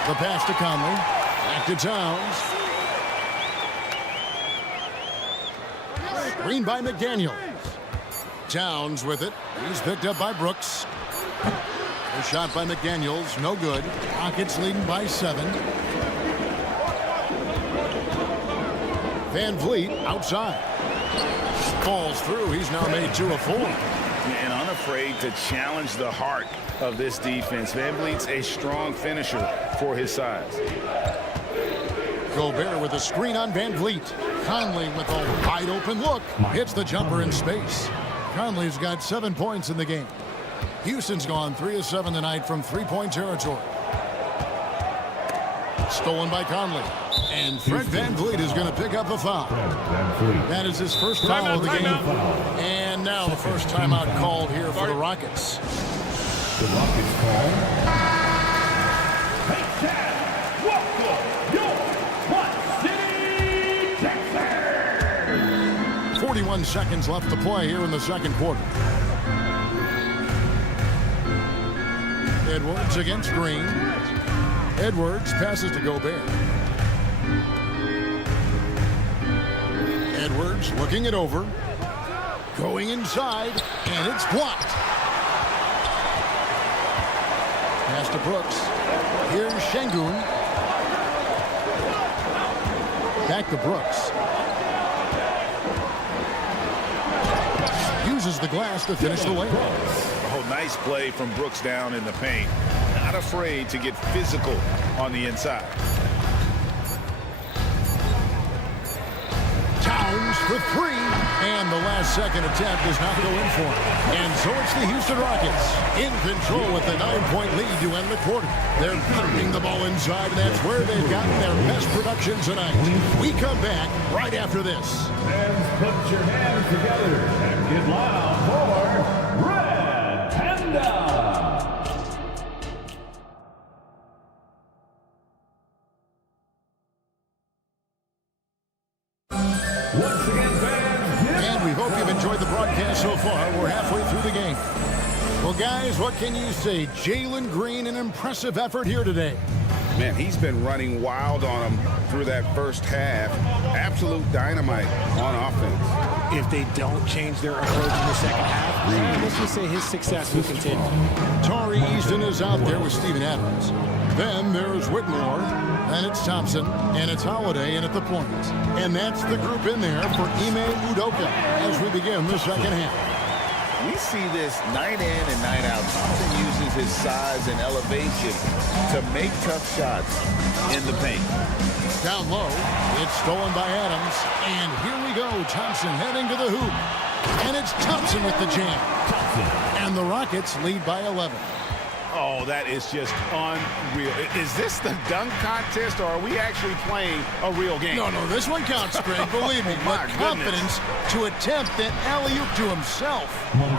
The pass to Conley. Back to Towns. Screen by McDaniels. Towns with it. He's picked up by Brooks. A shot by McDaniels. No good. Rockets leading by 7. Van Vliet outside. Falls through. He's now made 2 of 4. And unafraid to challenge the heart of this defense. Van Vliet's a strong finisher for his size. Gobert with a screen on Van Vliet. Conley with a wide open look. Hits the jumper in space. Conley's got 7 points in the game. Houston's gone 3 of 7 tonight from three-point territory. Stolen by Conley. And Fred Van Vliet is going to pick up a foul. That is his first foul of the game. And now the first timeout called here for the Rockets. The Rockets call. Hey, Chad, welcome your City, Texas. 41 seconds left to play here in the second quarter. Edwards against Green. Edwards passes to Gobert. Edwards looking it over. Going inside, and it's blocked. Pass to Brooks. Here's Şengün. Back to Brooks. Uses the glass to finish the layup. Oh, nice play from Brooks down in the paint. Not afraid to get physical on the inside. Towns for 3. And the last second attempt does not go in for him. And so it's the Houston Rockets in control with the 9-point lead to end the quarter. They're pounding the ball inside, and that's where they've gotten their best production tonight. We come back right after this. Fans, put your hands together and get loud for Red Panda. Once again, fans, And we hope you've enjoyed the broadcast so far. We're halfway through the game. Well, guys, what can you say? Jalen Green, an impressive effort here today. Man, he's been running wild on him through that first half. Absolute dynamite on offense. If they don't change their approach in the second half, let's just say his success will continue. Tari Easton is out there with Steven Adams. Then there's Whitmore. Then it's Thompson. And it's Holiday in at the point. And that's the group in there for Ime Udoka as we begin the second half. We see this night in and night out. Thompson uses his size and elevation to make tough shots in the paint. Down low, it's stolen by Adams. And here we go. Thompson heading to the hoop. And it's Thompson with the jam. And the Rockets lead by 11. Oh, that is just unreal. Is this the dunk contest, or are we actually playing a real game? No, this one counts, Greg. Believe me. My With confidence to attempt an alley-oop to himself.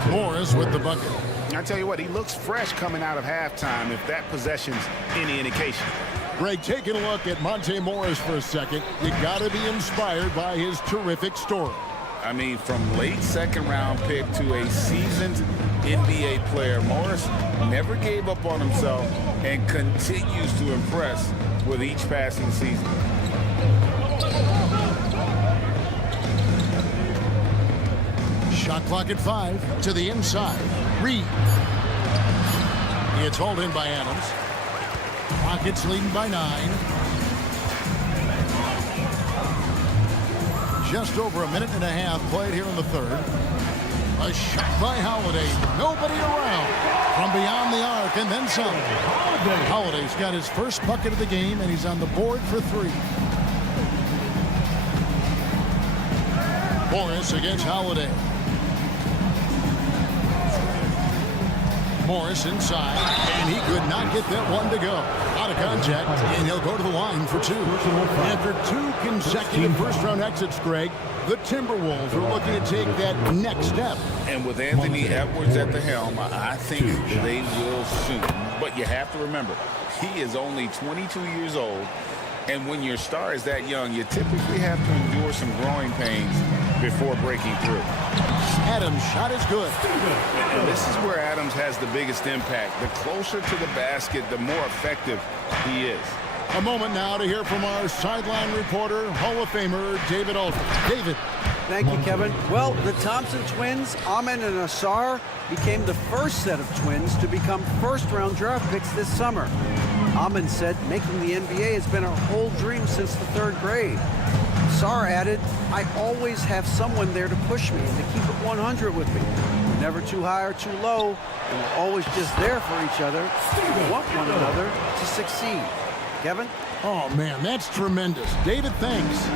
Morris with the bucket. I tell you what, he looks fresh coming out of halftime if that possession's any indication. Greg, taking a look at Monte Morris for a second, you got to be inspired by his terrific story. I mean, from late second-round pick to a seasoned NBA player, Morris never gave up on himself and continues to impress with each passing season. Shot clock at 5 to the inside. Reed. It's hauled in by Adams. Rockets leading by 9. Just over a minute and a half played here in the third. A shot by Holiday. Nobody around. From beyond the arc and then some. Holiday's got his first bucket of the game, and he's on the board for 3. Morris against Holiday. Morris inside, and he could not get that one to go. Out of contact, and he'll go to the line for 2. After 2 consecutive first-round exits, Greg, the Timberwolves are looking to take that next step. And with Anthony Edwards at the helm, I think they will soon. But you have to remember, he is only 22 years old, and when your star is that young, you typically have to endure some growing pains before breaking through. Adams' shot is good. And this is where Adams has the biggest impact. The closer to the basket, the more effective he is. A moment now to hear from our sideline reporter, Hall of Famer David Aldridge. David. Thank you, Kevin. Well, the Thompson twins, Amen and Asar, became the first set of twins to become first-round draft picks this summer. Amen said making the NBA has been a whole dream since the 3rd grade. Asar added, I always have someone there to push me and to keep it 100 with me. We're never too high or too low, and we're always just there for each other. We want one another to succeed. Kevin? Oh, man, that's tremendous. David, thanks.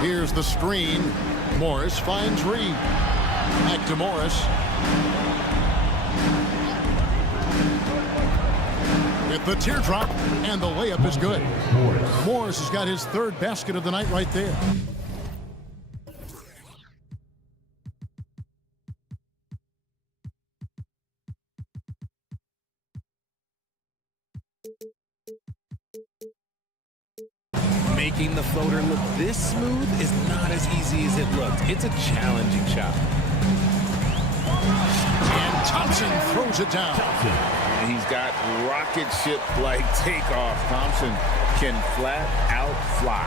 Here's the screen. Morris finds Reed. Back to Morris. With the teardrop, and the layup is good. Morris has got his 3rd basket of the night right there. Making the floater look this smooth is not as easy as it looked. It's a challenging shot. And Thompson throws it down. And he's got rocket ship-like takeoff. Thompson can flat out fly.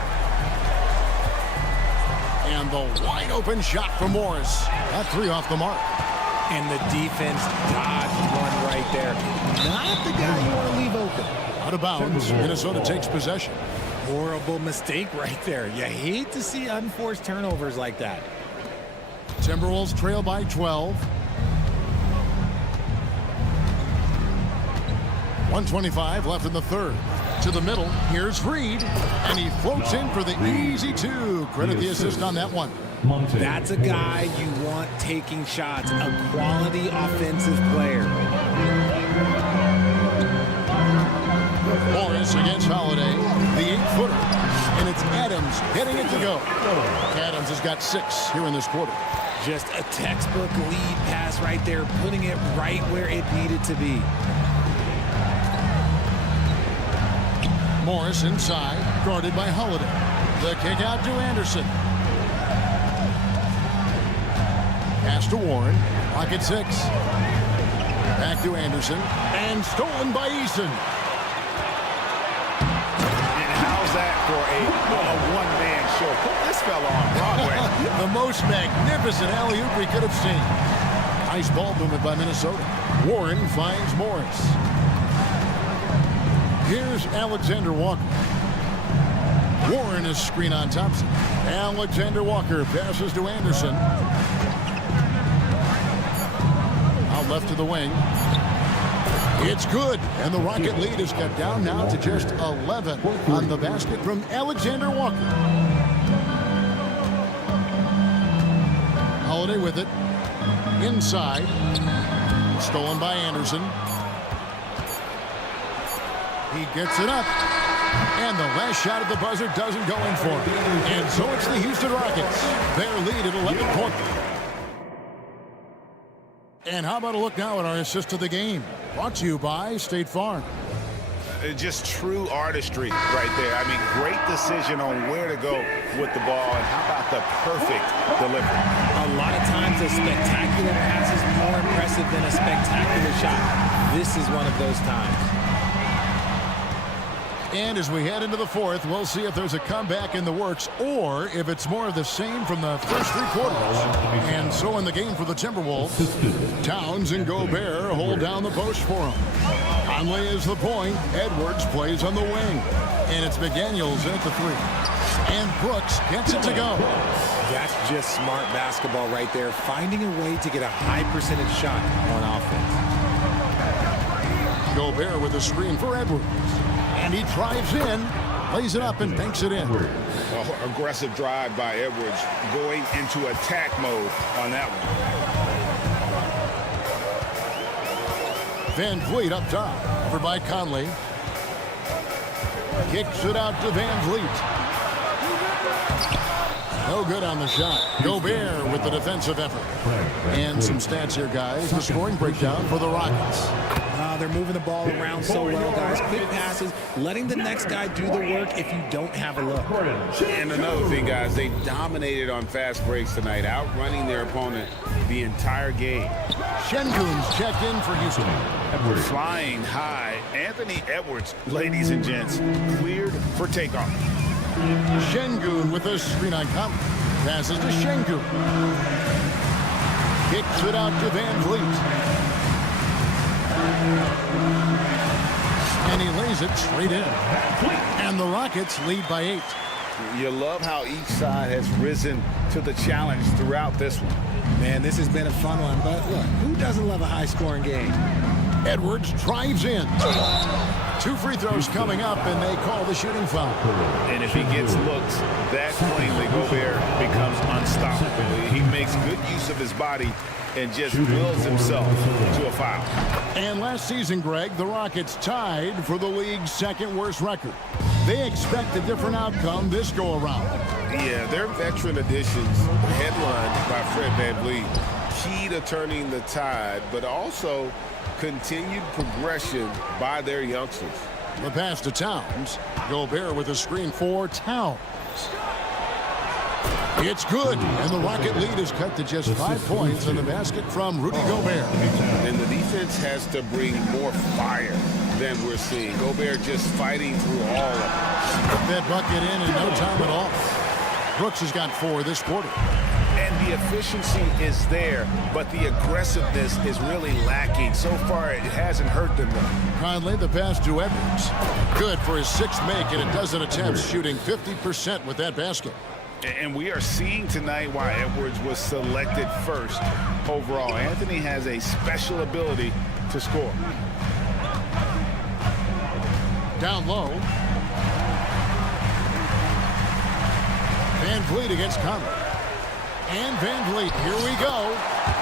And the wide open shot for Morris. That 3 off the mark. And the defense dodged one right there. Not the guy you want to leave open. Out of bounds. Minnesota takes possession. Horrible mistake right there. You hate to see unforced turnovers like that. Timberwolves trail by 12. 1:25 left in the third. To the middle, here's Reed, and he floats in for the easy 2. Credit the assist on that one. That's a guy you want taking shots, a quality offensive player. Morris against Holiday, the 8-footer, and it's Adams getting it to go. Adams has got 6 here in this quarter. Just a textbook lead pass right there, putting it right where it needed to be. Morris inside, guarded by Holiday. The kick out to Anderson. Pass to Warren. Pocket 6. Back to Anderson. And stolen by Eason. And how's that for a one-man show? Put this fella on Broadway. The most magnificent alley-oop we could have seen. Nice ball movement by Minnesota. Warren finds Morris. Here's Alexander Walker. Warren is screen on Thompson. Alexander Walker passes to Anderson. Out left to the wing. It's good, and the Rocket lead is cut down now to just 11 on the basket from Alexander Walker. Holiday with it. Inside. Stolen by Anderson. He gets it up. And the last shot at the buzzer doesn't go in for him. And so it's the Houston Rockets. Their lead at 11 points. And how about a look now at our assist of the game? Brought to you by State Farm. Just true artistry right there. I mean, great decision on where to go with the ball. And how about the perfect delivery? A lot of times a spectacular pass is more impressive than a spectacular shot. This is one of those times. And as we head into the fourth, we'll see if there's a comeback in the works or if it's more of the same from the first 3 quarters. And so in the game for the Timberwolves, Towns and Gobert hold down the post for him. Conley is the point. Edwards plays on the wing. And it's McDaniels in at the 3. And Brooks gets it to go. That's just smart basketball right there, finding a way to get a high percentage shot on offense. Gobert with a screen for Edwards. And he drives in, lays it up, and banks it in. Aggressive drive by Edwards, going into attack mode on that one. Van Vliet up top, covered by Conley. Kicks it out to Van Vliet. No good on the shot. Gobert with the defensive effort. And some stats here, guys. The scoring breakdown for the Rockets. They're moving the ball around so well, guys. Quick passes, letting the next guy do the work if you don't have a look. And another thing, guys, they dominated on fast breaks tonight, outrunning their opponent the entire game. Şengün's checked in for Houston. Flying high, Anthony Edwards, ladies and gents, cleared for takeoff. Şengün with a screen on Conley. Passes to Şengün. Kicks it out to Van Vliet. And he lays it straight in. And the Rockets lead by 8. You love how each side has risen to the challenge throughout this one. Man, this has been a fun one, but look, who doesn't love a high-scoring game? Edwards drives in. 2 free throws coming up, and they call the shooting foul. And if he gets looks that cleanly, Gobert becomes unstoppable. He makes good use of his body and just wills himself to a foul. And last season, Greg, the Rockets tied for the league's 2nd worst record. They expect a different outcome this go-around. Yeah, their veteran additions, headlined by Fred VanVleet, key to turning the tide, but also continued progression by their youngsters. The pass to Towns. Gobert with a screen for Towns. It's good, and the Rocket lead is cut to just 5 points in the basket from Rudy Gobert. And the defense has to bring more fire than we're seeing. Gobert just fighting through all of it. Put that bucket in no time at all. Brooks has got 4 this quarter. And the efficiency is there, but the aggressiveness is really lacking. So far, it hasn't hurt them, though. Conley, the pass to Edwards. Good for his 6th make in a dozen attempts, shooting 50% with that basket. And we are seeing tonight why Edwards was selected first overall. Anthony has a special ability to score. Down low. Van Vliet against Conley. And Van Vliet, here we go.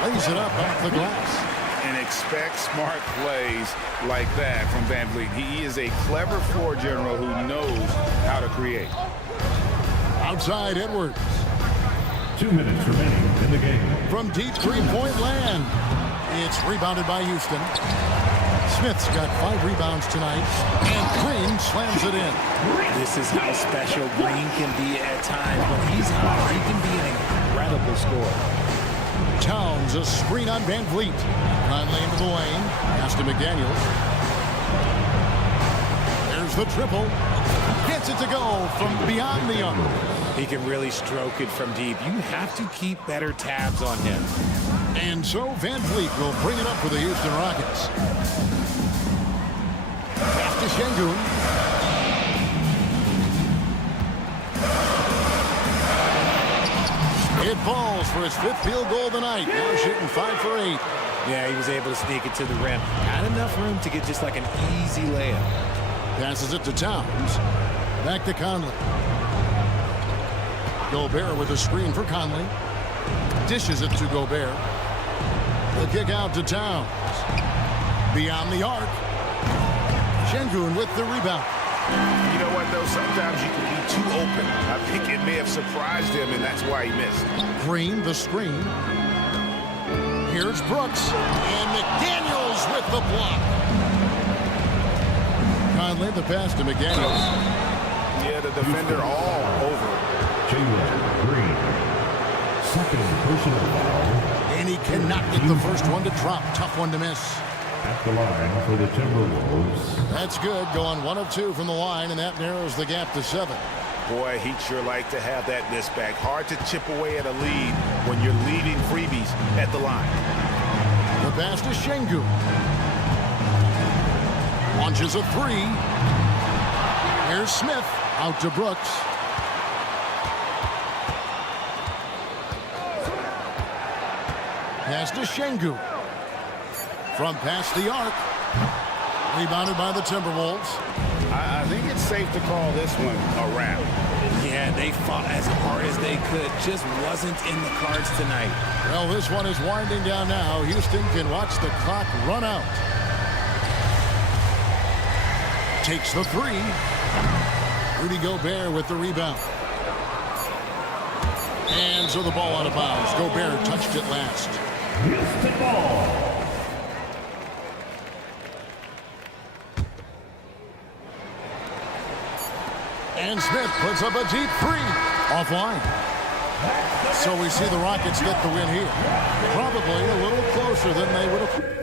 Lays it up off the glass. And expect smart plays like that from Van Vliet. He is a clever floor general who knows how to create. Outside Edwards. 2 minutes remaining in the game. From deep 3-point land. It's rebounded by Houston. Smith's got 5 rebounds tonight. And Green slams it in. This is how special Green can be at times. When he's hot, he can be an incredible scorer. Towns, a screen on Van Vliet. Conley into the lane. Pass to McDaniels. There's the triple. Gets it to go from beyond the arc. He can really stroke it from deep. You have to keep better tabs on him. And so Van Vliet will bring it up for the Houston Rockets. Pass to Şengün. It falls for his 5th field goal of the night. Now shooting 5 for 8. Yeah, he was able to sneak it to the rim. Had enough room to get just like an easy layup. Passes it to Towns. Back to Conley. Gobert with a screen for Conley. Dishes it to Gobert. The kick out to Towns. Beyond the arc. Şengün with the rebound. You know what, though? Sometimes you can be too open. I think it may have surprised him, and that's why he missed. Green, the screen. Here's Brooks. And McDaniels with the block. Conley, the pass to McDaniels. Yeah, the defender all over. Jalen Green. Second personal foul. And he cannot get the first one to drop. Tough one to miss. At the line for the Timberwolves. That's good. Going 1 of 2 from the line, and that narrows the gap to 7. Boy, he'd sure like to have that miss back. Hard to chip away at a lead when you're leaving freebies at the line. The pass to Şengün. Launches a 3. Here's Smith. Out to Brooks. Pass to Şengün. From past the arc. Rebounded by the Timberwolves. I think it's safe to call this one a wrap. Yeah, they fought as hard as they could. Just wasn't in the cards tonight. Well, this one is winding down now. Houston can watch the clock run out. Takes the 3. Rudy Gobert with the rebound. And so the ball out of bounds. Gobert touched it last. Houston ball. And Smith puts up a deep 3. Offline. So we see the Rockets get the win here. Probably a little closer than they would have.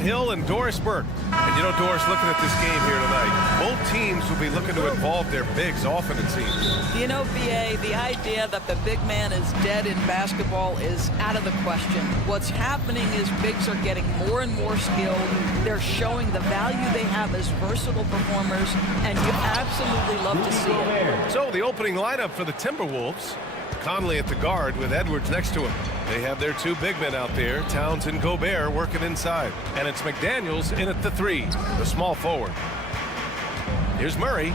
Hill and Doris Burke. And you know, Doris, looking at this game here tonight, both teams will be looking to involve their bigs often, it seems. You know, BA, the idea that the big man is dead in basketball is out of the question. What's happening is bigs are getting more and more skilled. They're showing the value they have as versatile performers, and you absolutely love to see it. So the opening lineup for the Timberwolves. Conley at the guard with Edwards next to him. They have their two big men out there, Towns and Gobert, working inside. And it's McDaniels in at the 3, the small forward. Here's Murray.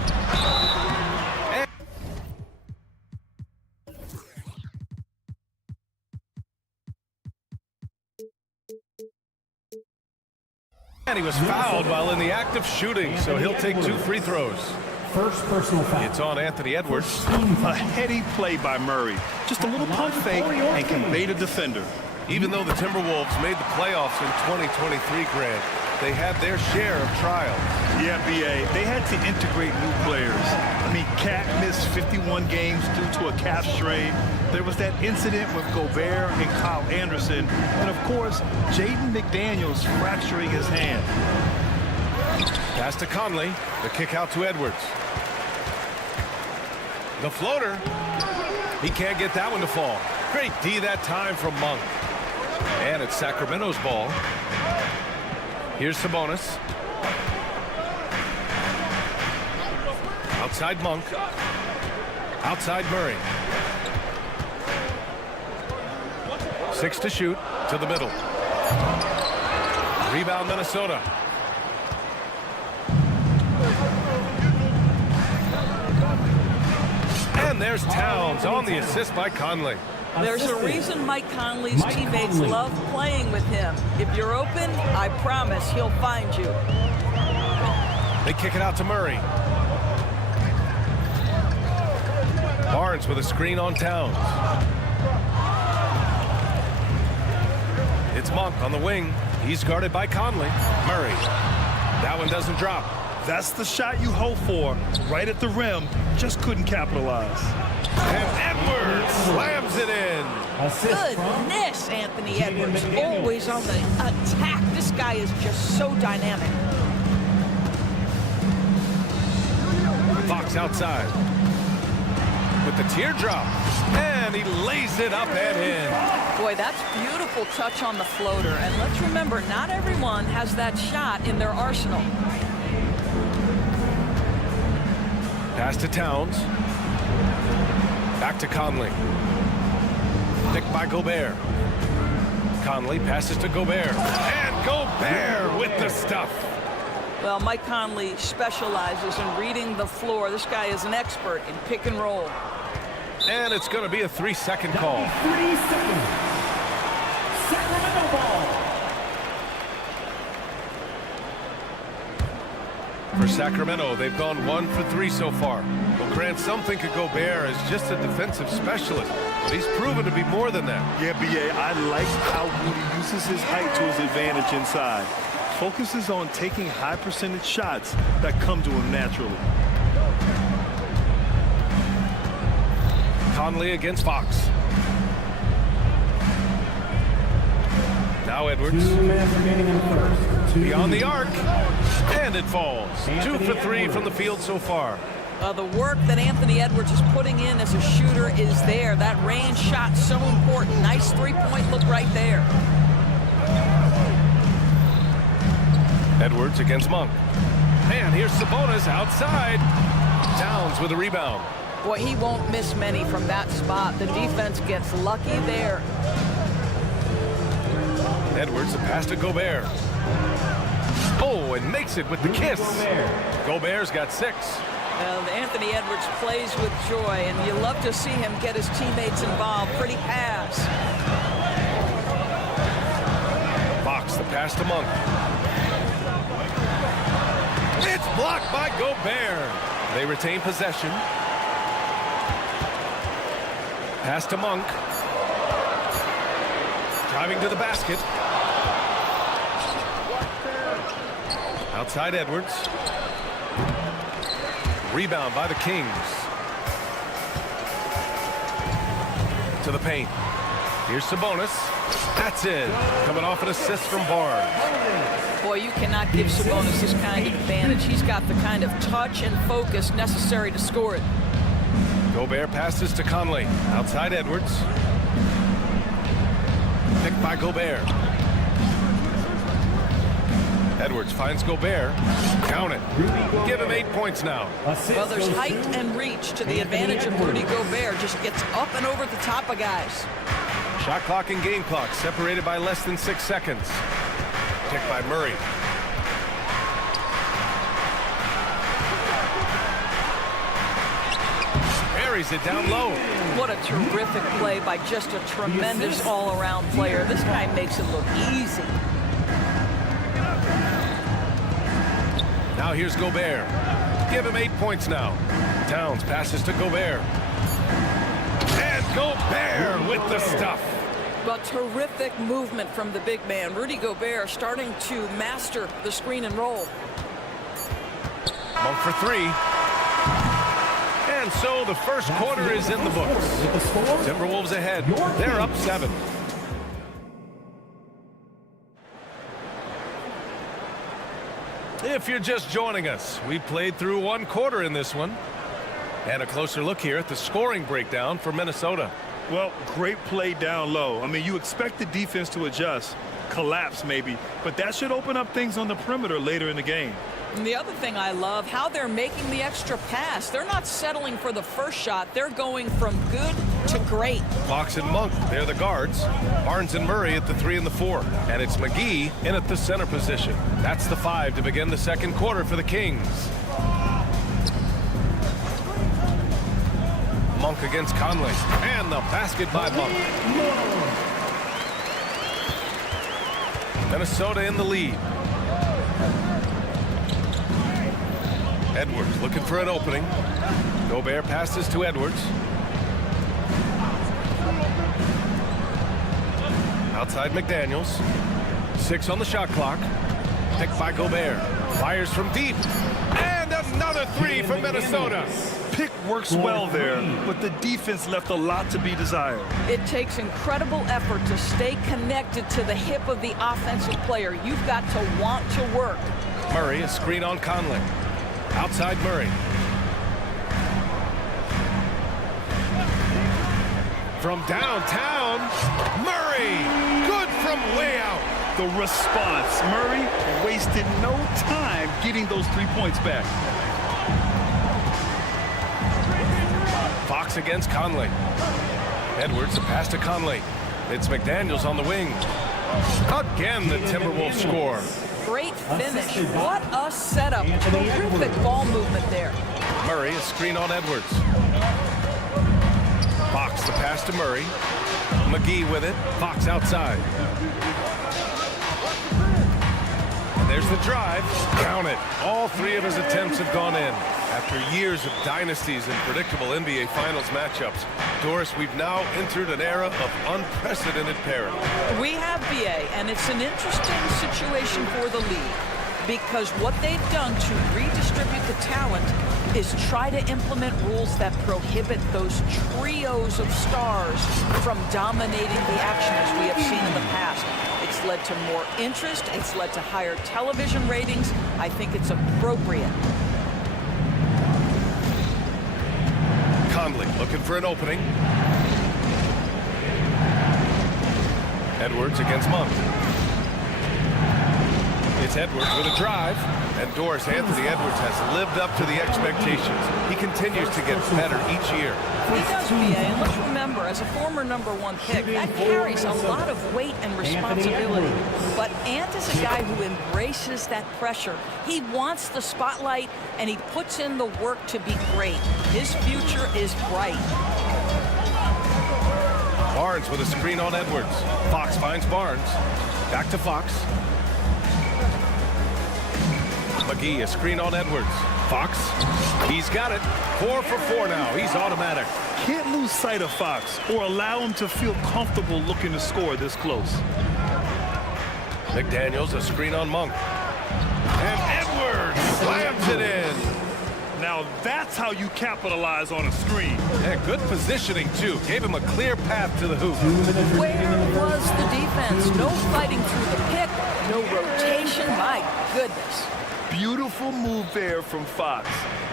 And he was fouled while in the act of shooting, so he'll take 2 free throws. First personal foul. It's on Anthony Edwards. A heady play by Murray. Just a little pump fake and convey the defender. Even though the Timberwolves made the playoffs in 2023, Grant, they had their share of trials. Yeah, BA, they had to integrate new players. I mean, Cat missed 51 games due to a calf strain. There was that incident with Gobert and Kyle Anderson. And, of course, Jaden McDaniels fracturing his hand. Pass to Conley. The kick out to Edwards. The floater. He can't get that one to fall. Great D that time from Monk. And it's Sacramento's ball. Here's Sabonis. Outside Monk. Outside Murray. 6 to shoot. To the middle. Rebound Minnesota. And there's Towns on the assist by Conley. There's a reason Mike Conley's teammates love playing with him. If you're open, I promise he'll find you. They kick it out to Murray. Barnes with a screen on Towns. It's Monk on the wing. He's guarded by Conley. Murray. That one doesn't drop. That's the shot you hope for. Right at the rim. Just couldn't capitalize. And Edwards slams it in. Goodness, Anthony Edwards. Always on the attack. This guy is just so dynamic. Fox outside. With the teardrop. And he lays it up and in. Boy, that's beautiful touch on the floater. And let's remember, not everyone has that shot in their arsenal. Pass to Towns. Back to Conley. Picked by Gobert. Conley passes to Gobert. And Gobert with the stuff. Well, Mike Conley specializes in reading the floor. This guy is an expert in pick and roll. And it's going to be a 3-second call. 3 seconds. Sacramento ball. For Sacramento, they've gone 1 for 3 so far. Well, Grant, some think of Gobert as just a defensive specialist, but he's proven to be more than that. Yeah, BA, I like how he uses his height to his advantage inside. Focuses on taking high percentage shots that come to him naturally. Conley against Fox. Now Edwards. 2 minutes remaining in the first. Beyond the arc. And it falls. 2 for 3 from the field so far. The work that Anthony Edwards is putting in as a shooter is there. That range shot so important. Nice three-point look right there. Edwards against Monk. And here's Sabonis outside. Towns with a rebound. Boy, he won't miss many from that spot. The defense gets lucky there. Edwards, a pass to Gobert. Oh, and makes it with the kiss. Gobert's got 6. Anthony Edwards plays with joy, and you love to see him get his teammates involved. Pretty pass. Fox, the pass to Monk. It's blocked by Gobert. They retain possession. Pass to Monk. Driving to the basket. Outside Edwards. Rebound by the Kings. To the paint. Here's Sabonis. That's it. Coming off an assist from Barnes. Boy, you cannot give Sabonis this kind of advantage. He's got the kind of touch and focus necessary to score it. Gobert passes to Conley. Outside Edwards. Picked by Gobert. Edwards finds Gobert. Count it. Give him 8 points now. Well, there's height and reach to the advantage of Rudy Gobert. Just gets up and over the top of guys. Shot clock and game clock separated by less than 6 seconds. Picked by Murray. Buries it down low. What a terrific play by just a tremendous all-around player. This guy makes it look easy. Now here's Gobert. Give him 8 points now. Towns passes to Gobert. And Gobert with the stuff. Well, terrific movement from the big man. Rudy Gobert starting to master the screen and roll. Monk for 3. And so the first quarter is in the books. Timberwolves ahead. They're up 7. If you're just joining us, we played through 1 quarter in this one. And a closer look here at the scoring breakdown for Minnesota. Well, great play down low. I mean, you expect the defense to adjust, collapse maybe, but that should open up things on the perimeter later in the game. And the other thing I love, how they're making the extra pass. They're not settling for the first shot. They're going from good to great. Fox and Monk, they're the guards. Barnes and Murray at the 3 and the 4. And it's McGee in at the center position. That's the 5 to begin the second quarter for the Kings. Monk against Conley. And the basket by Monk. Minnesota in the lead. Edwards looking for an opening. Gobert passes to Edwards. Outside McDaniels. 6 on the shot clock. Picked by Gobert. Fires from deep. And another 3 for Minnesota. Pick works well there, but the defense left a lot to be desired. It takes incredible effort to stay connected to the hip of the offensive player. You've got to want to work. Murray, a screen on Conley. Outside Murray. From downtown, Murray. Good from way out. The response. Murray wasted no time getting those 3 points back. Fox against Conley. Edwards, a pass to Conley. It's McDaniels on the wing. Again, the Timberwolves score. Great finish. What a setup. Terrific ball movement there. Murray, a screen on Edwards. Fox, the pass to Murray. McGee with it. Fox outside. And there's the drive. Count it. All 3 of his attempts have gone in. After years of dynasties and predictable NBA Finals matchups, Doris, we've now entered an era of unprecedented parity. We have, BA, and it's an interesting situation for the league because what they've done to redistribute the talent is try to implement rules that prohibit those trios of stars from dominating the action as we have seen in the past. It's led to more interest. It's led to higher television ratings. I think it's appropriate. Conley looking for an opening. Edwards against Monk. It's Edwards with a drive. And Doris, Anthony Edwards has lived up to the expectations. He continues to get better each year. He does, BA, and let's remember, as a former #1 pick, that carries a lot of weight and responsibility. But Ant is a guy who embraces that pressure. He wants the spotlight, and he puts in the work to be great. His future is bright. Barnes with a screen on Edwards. Fox finds Barnes. Back to Fox. McGee, a screen on Edwards. Fox, he's got it. 4 for 4 now. He's automatic. Can't lose sight of Fox or allow him to feel comfortable looking to score this close. McDaniels, a screen on Monk. And Edwards slams it in. Now Now that's how you capitalize on a screen. Yeah, good positioning, too. Gave him a clear path to the hoop. Where was the defense? No fighting through the pick, no rotation. My goodness. Beautiful move there from Fox.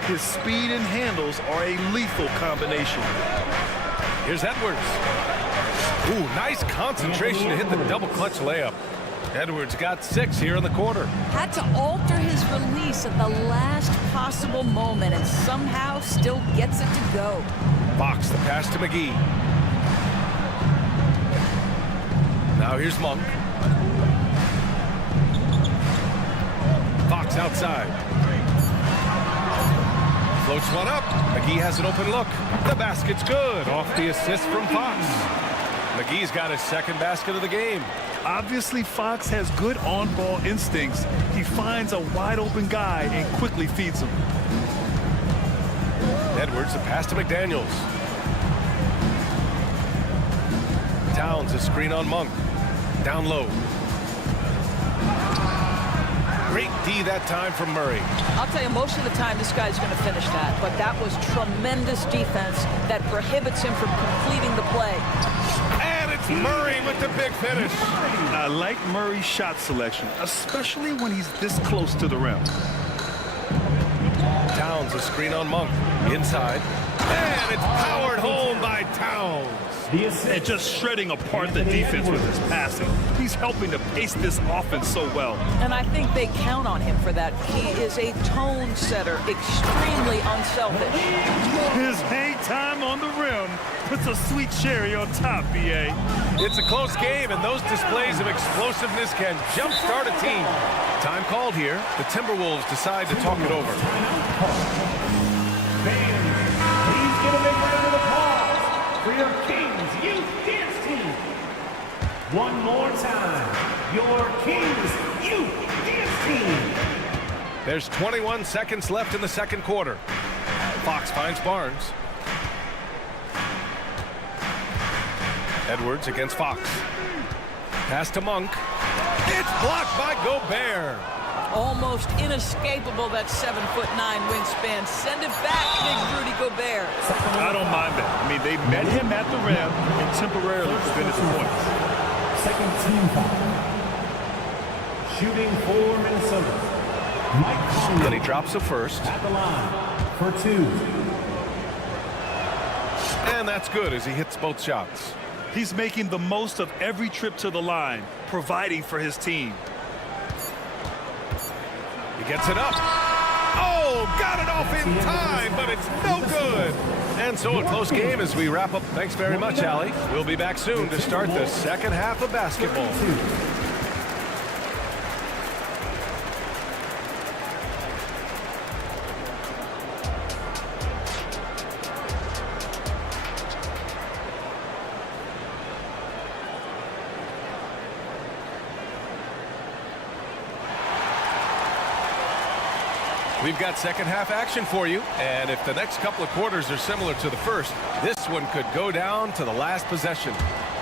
His speed and handles are a lethal combination. Here's Edwards. Ooh, nice concentration to hit the double clutch layup. Edwards got 6 here in the quarter. Had to alter his release at the last possible moment and somehow still gets it to go. Fox the pass to McGee. Now here's Monk. Fox outside. Floats one up. McGee has an open look. The basket's good. Off the assist from Fox. McGee's got his second basket of the game. Obviously, Fox has good on-ball instincts. He finds a wide-open guy and quickly feeds him. Edwards, the pass to McDaniels. Towns, a screen on Monk. Down low. Great D that time from Murray. I'll tell you, most of the time this guy's going to finish that, but that was tremendous defense that prohibits him from completing the play. And it's Murray with the big finish. I like Murray's shot selection, especially when he's this close to the rim. Towns, a screen on Monk. Inside. And it's powered home by Towns. And just shredding apart the defense with his passing. He's helping to pace this offense so well. And I think they count on him for that. He is a tone setter, extremely unselfish. His hang time on the rim puts a sweet cherry on top, B.A. It's a close game, and those displays of explosiveness can jumpstart a team. Time called here. The Timberwolves decide to talk it over. Fans, please give a big round of applause for your Kings Youth Dance Team. One more time, your Kings Youth Dance Team. There's 21 seconds left in the second quarter. Fox finds Barnes. Edwards against Fox. Pass to Monk. It's blocked by Gobert. Almost inescapable, that 7'9" wingspan. Send it back, big Rudy Gobert. I don't mind that. I mean, they met him at the rim and temporarily prevented the points. Second team foul. Shooting for Minnesota, Mike Conley. And he drops the first. At the line for 2. And that's good as he hits both shots. He's making the most of every trip to the line, providing for his team. He gets it up. Oh, got it off in time, but it's no good. And so a close game as we wrap up. Thanks very much, Allie. We'll be back soon to start the second half of basketball. We've got second half action for you, and if the next couple of quarters are similar to the first, this one could go down to the last possession.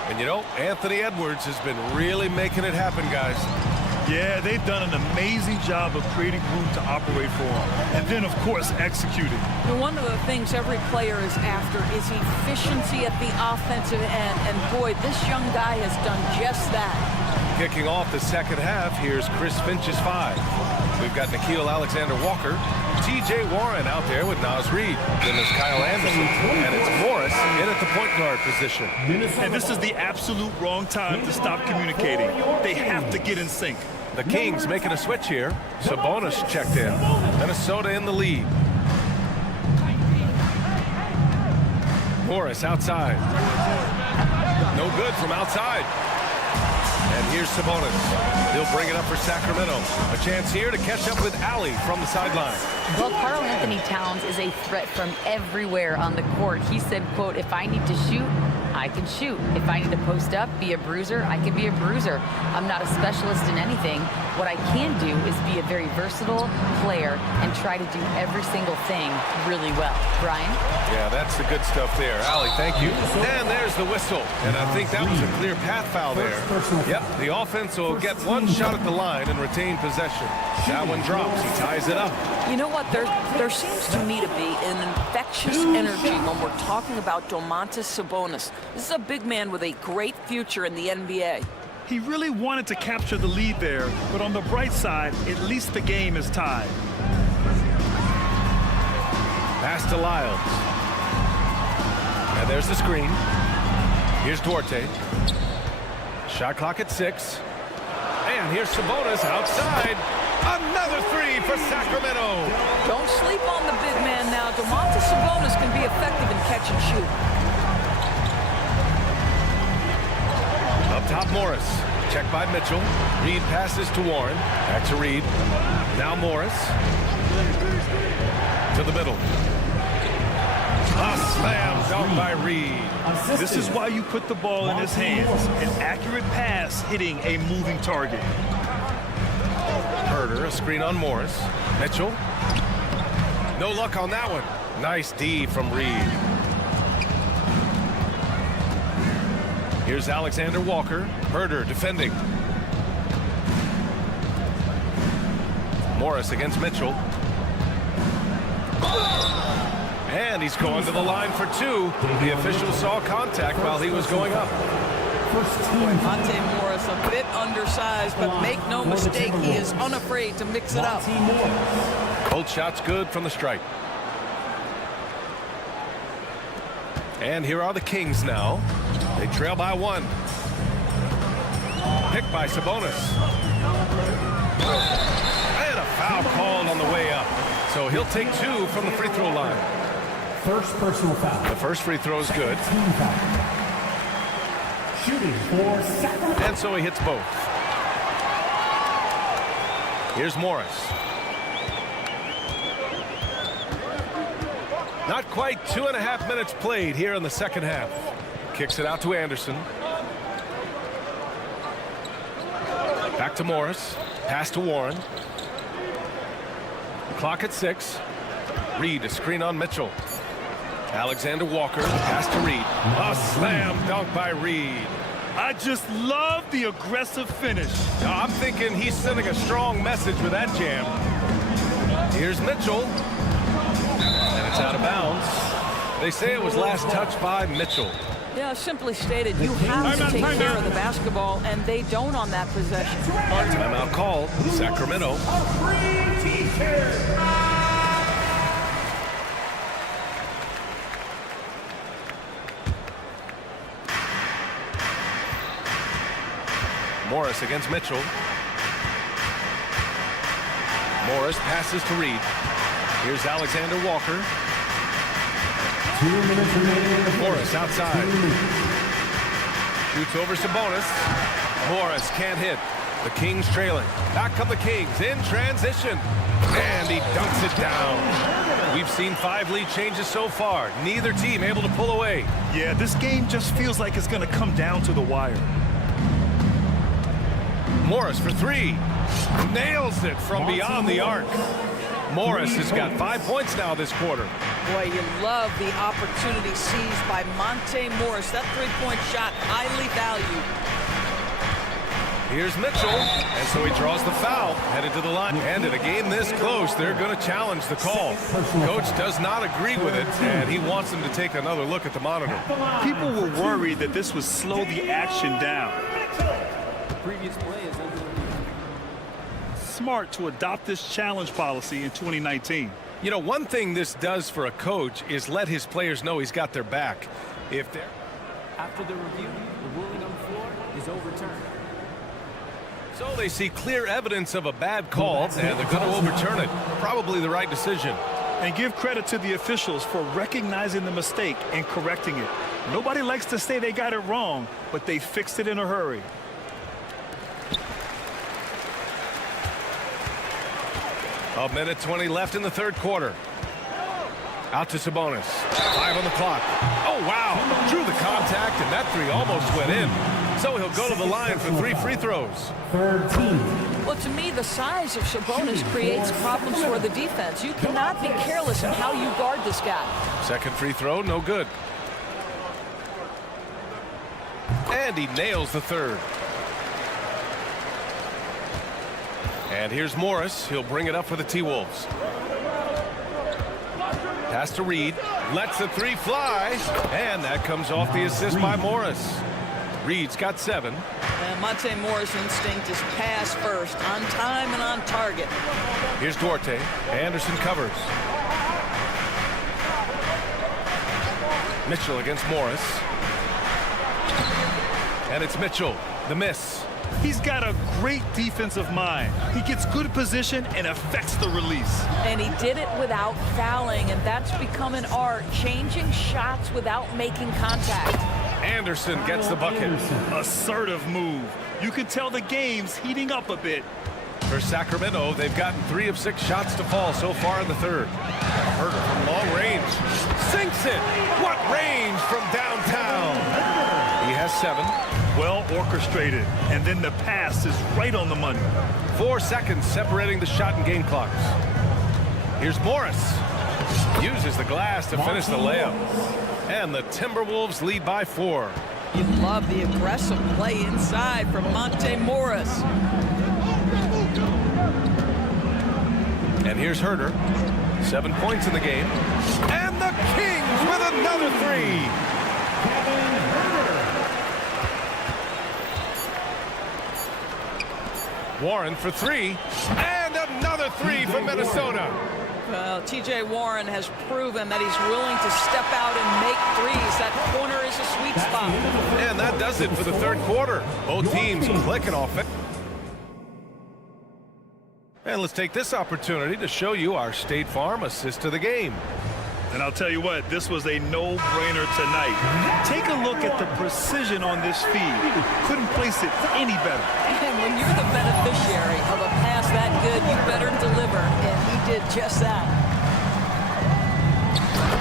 And you know, Anthony Edwards has been really making it happen, guys. Yeah, they've done an amazing job of creating room to operate for him. And then, of course, executing. One of the things every player is after is efficiency at the offensive end. And boy, this young guy has done just that. Kicking off the second half, here's Chris Finch's 5. We've got Nickeil Alexander-Walker, T.J. Warren out there with Naz Reid. Then there's Kyle Anderson, and it's Morris in at the point guard position. And this is the absolute wrong time to stop communicating. They have to get in sync. The Kings making a switch here. Sabonis checked in. Minnesota in the lead. Morris outside. No good from outside. And here's Sabonis. He'll bring it up for Sacramento. A chance here to catch up with Allie from the sideline. Well, Karl Anthony Towns is a threat from everywhere on the court. He said, quote, if I need to shoot, I can shoot. If I need to post up, be a bruiser, I can be a bruiser. I'm not a specialist in anything. What I can do is be a very versatile player and try to do every single thing really well. Brian? Yeah, that's the good stuff there. Allie, thank you. And there's the whistle. And I think that was a clear path foul there. Yep, Yeah, the offense will get one shot at the line and retain possession. That one drops. He ties it up. You know what? There seems to me to be an infectious energy when we're talking about Domantas Sabonis. This is a big man with a great future in the NBA. He really wanted to capture the lead there, but on the bright side, at least the game is tied. Pass to Lyles. And there's the screen. Here's Duarte. Shot clock at 6. And here's Sabonis outside. Another three for Sacramento. Don't sleep on the big man now. Domantas Sabonis can be effective in catch and shoot. Up top, Morris. Check by Mitchell. Reed passes to Warren. Back to Reed. Now Morris. To the middle. A slam dunk by Reed. This is why you put the ball in his hands. An accurate pass hitting a moving target. Herder, a screen on Morris. Mitchell. No luck on that one. Nice D from Reed. Here's Alexander Walker. Herder defending. Morris against Mitchell. And he's going to the line for 2. The official saw contact while he was going up. Monte Morris a bit undersized, but make no mistake, he is unafraid to mix it up. Both shots good from the stripe. And here are the Kings now. They trail by 1. Picked by Sabonis. And a foul called on the way up. So he'll take 2 from the free throw line. First personal foul. The first free throw is good. Team foul. Shooting for Sacramento. And so he hits both. Here's Morris. Not quite 2.5 minutes played here in the second half. Kicks it out to Anderson. Back to Morris. Pass to Warren. Clock at 6. Reed, a screen on Mitchell. Alexander Walker, pass to Reed. A slam dunk by Reed. I just love the aggressive finish. Now, I'm thinking he's sending a strong message with that jam. Here's Mitchell. And it's out of bounds. They say it was last touched by Mitchell. Yeah, simply stated, you have to take care of the basketball, and they don't on that possession. Timeout called. Sacramento. Morris against Mitchell. Morris passes to Reed. Here's Alexander Walker. 2 minutes remaining. Morris outside. Shoots over Sabonis. Morris can't hit. The Kings trailing. Back come the Kings in transition. And he dunks it down. We've seen 5 lead changes so far. Neither team able to pull away. Yeah, this game just feels like it's going to come down to the wire. Morris for 3. Nails it from beyond the arc. Morris has got 5 points now this quarter. Boy, you love the opportunity seized by Monte Morris. That three-point shot, highly valued. Here's Mitchell, and so he draws the foul, headed to the line. And in a game this close, they're going to challenge the call. Coach does not agree with it, and he wants them to take another look at the monitor. People were worried that this would slow the action down. Previous play is under review. Smart to adopt this challenge policy in 2019. You know, one thing this does for a coach is let his players know he's got their back. If they're After the review, the ruling on the floor is overturned. So they see clear evidence of a bad call, and they're going to overturn it. Probably the right decision. And give credit to the officials for recognizing the mistake and correcting it. Nobody likes to say they got it wrong, but they fixed it in a hurry. A minute 20 left in the third quarter. Out to Sabonis. 5 on the clock. Oh, wow. Drew the contact, and that 3 almost went in. So he'll go to the line for 3 free throws. Well, to me, the size of Sabonis creates problems for the defense. You cannot be careless in how you guard this guy. Second free throw, no good. And he nails the third. And here's Morris. He'll bring it up for the T-Wolves. Pass to Reed. Lets the three fly. And that comes off the assist by Morris. Reed's got 7. And Monte Morris' instinct is pass first, on time and on target. Here's Duarte. Anderson covers. Mitchell against Morris. And it's Mitchell. The miss. He's got a great defensive mind. He gets good position and affects the release. And he did it without fouling, and that's become an art, changing shots without making contact. Anderson gets the bucket. Assertive move. You can tell the game's heating up a bit. For Sacramento, they've gotten 3 of 6 shots to fall so far in the third. Herter from long range. Sinks it. What range from downtown? He has 7. Well orchestrated. And then the pass is right on the money. 4 seconds separating the shot and game clocks. Here's Morris. Uses the glass to finish the layup. And the Timberwolves lead by 4. You love the aggressive play inside from Monte Morris. And here's Herter. 7 points in the game. And the Kings with another 3. Warren for 3. And another 3 from Minnesota. Well, T.J. Warren has proven that he's willing to step out and make threes. That corner is a sweet spot. And that does it for the third quarter. Both teams clicking off it. And let's take this opportunity to show you our State Farm assist to the game. And I'll tell you what, this was a no-brainer tonight. Take a look at the precision on this feed. Couldn't place it any better. And when you're the beneficiary of a pass that good, you better deliver. And he did just that.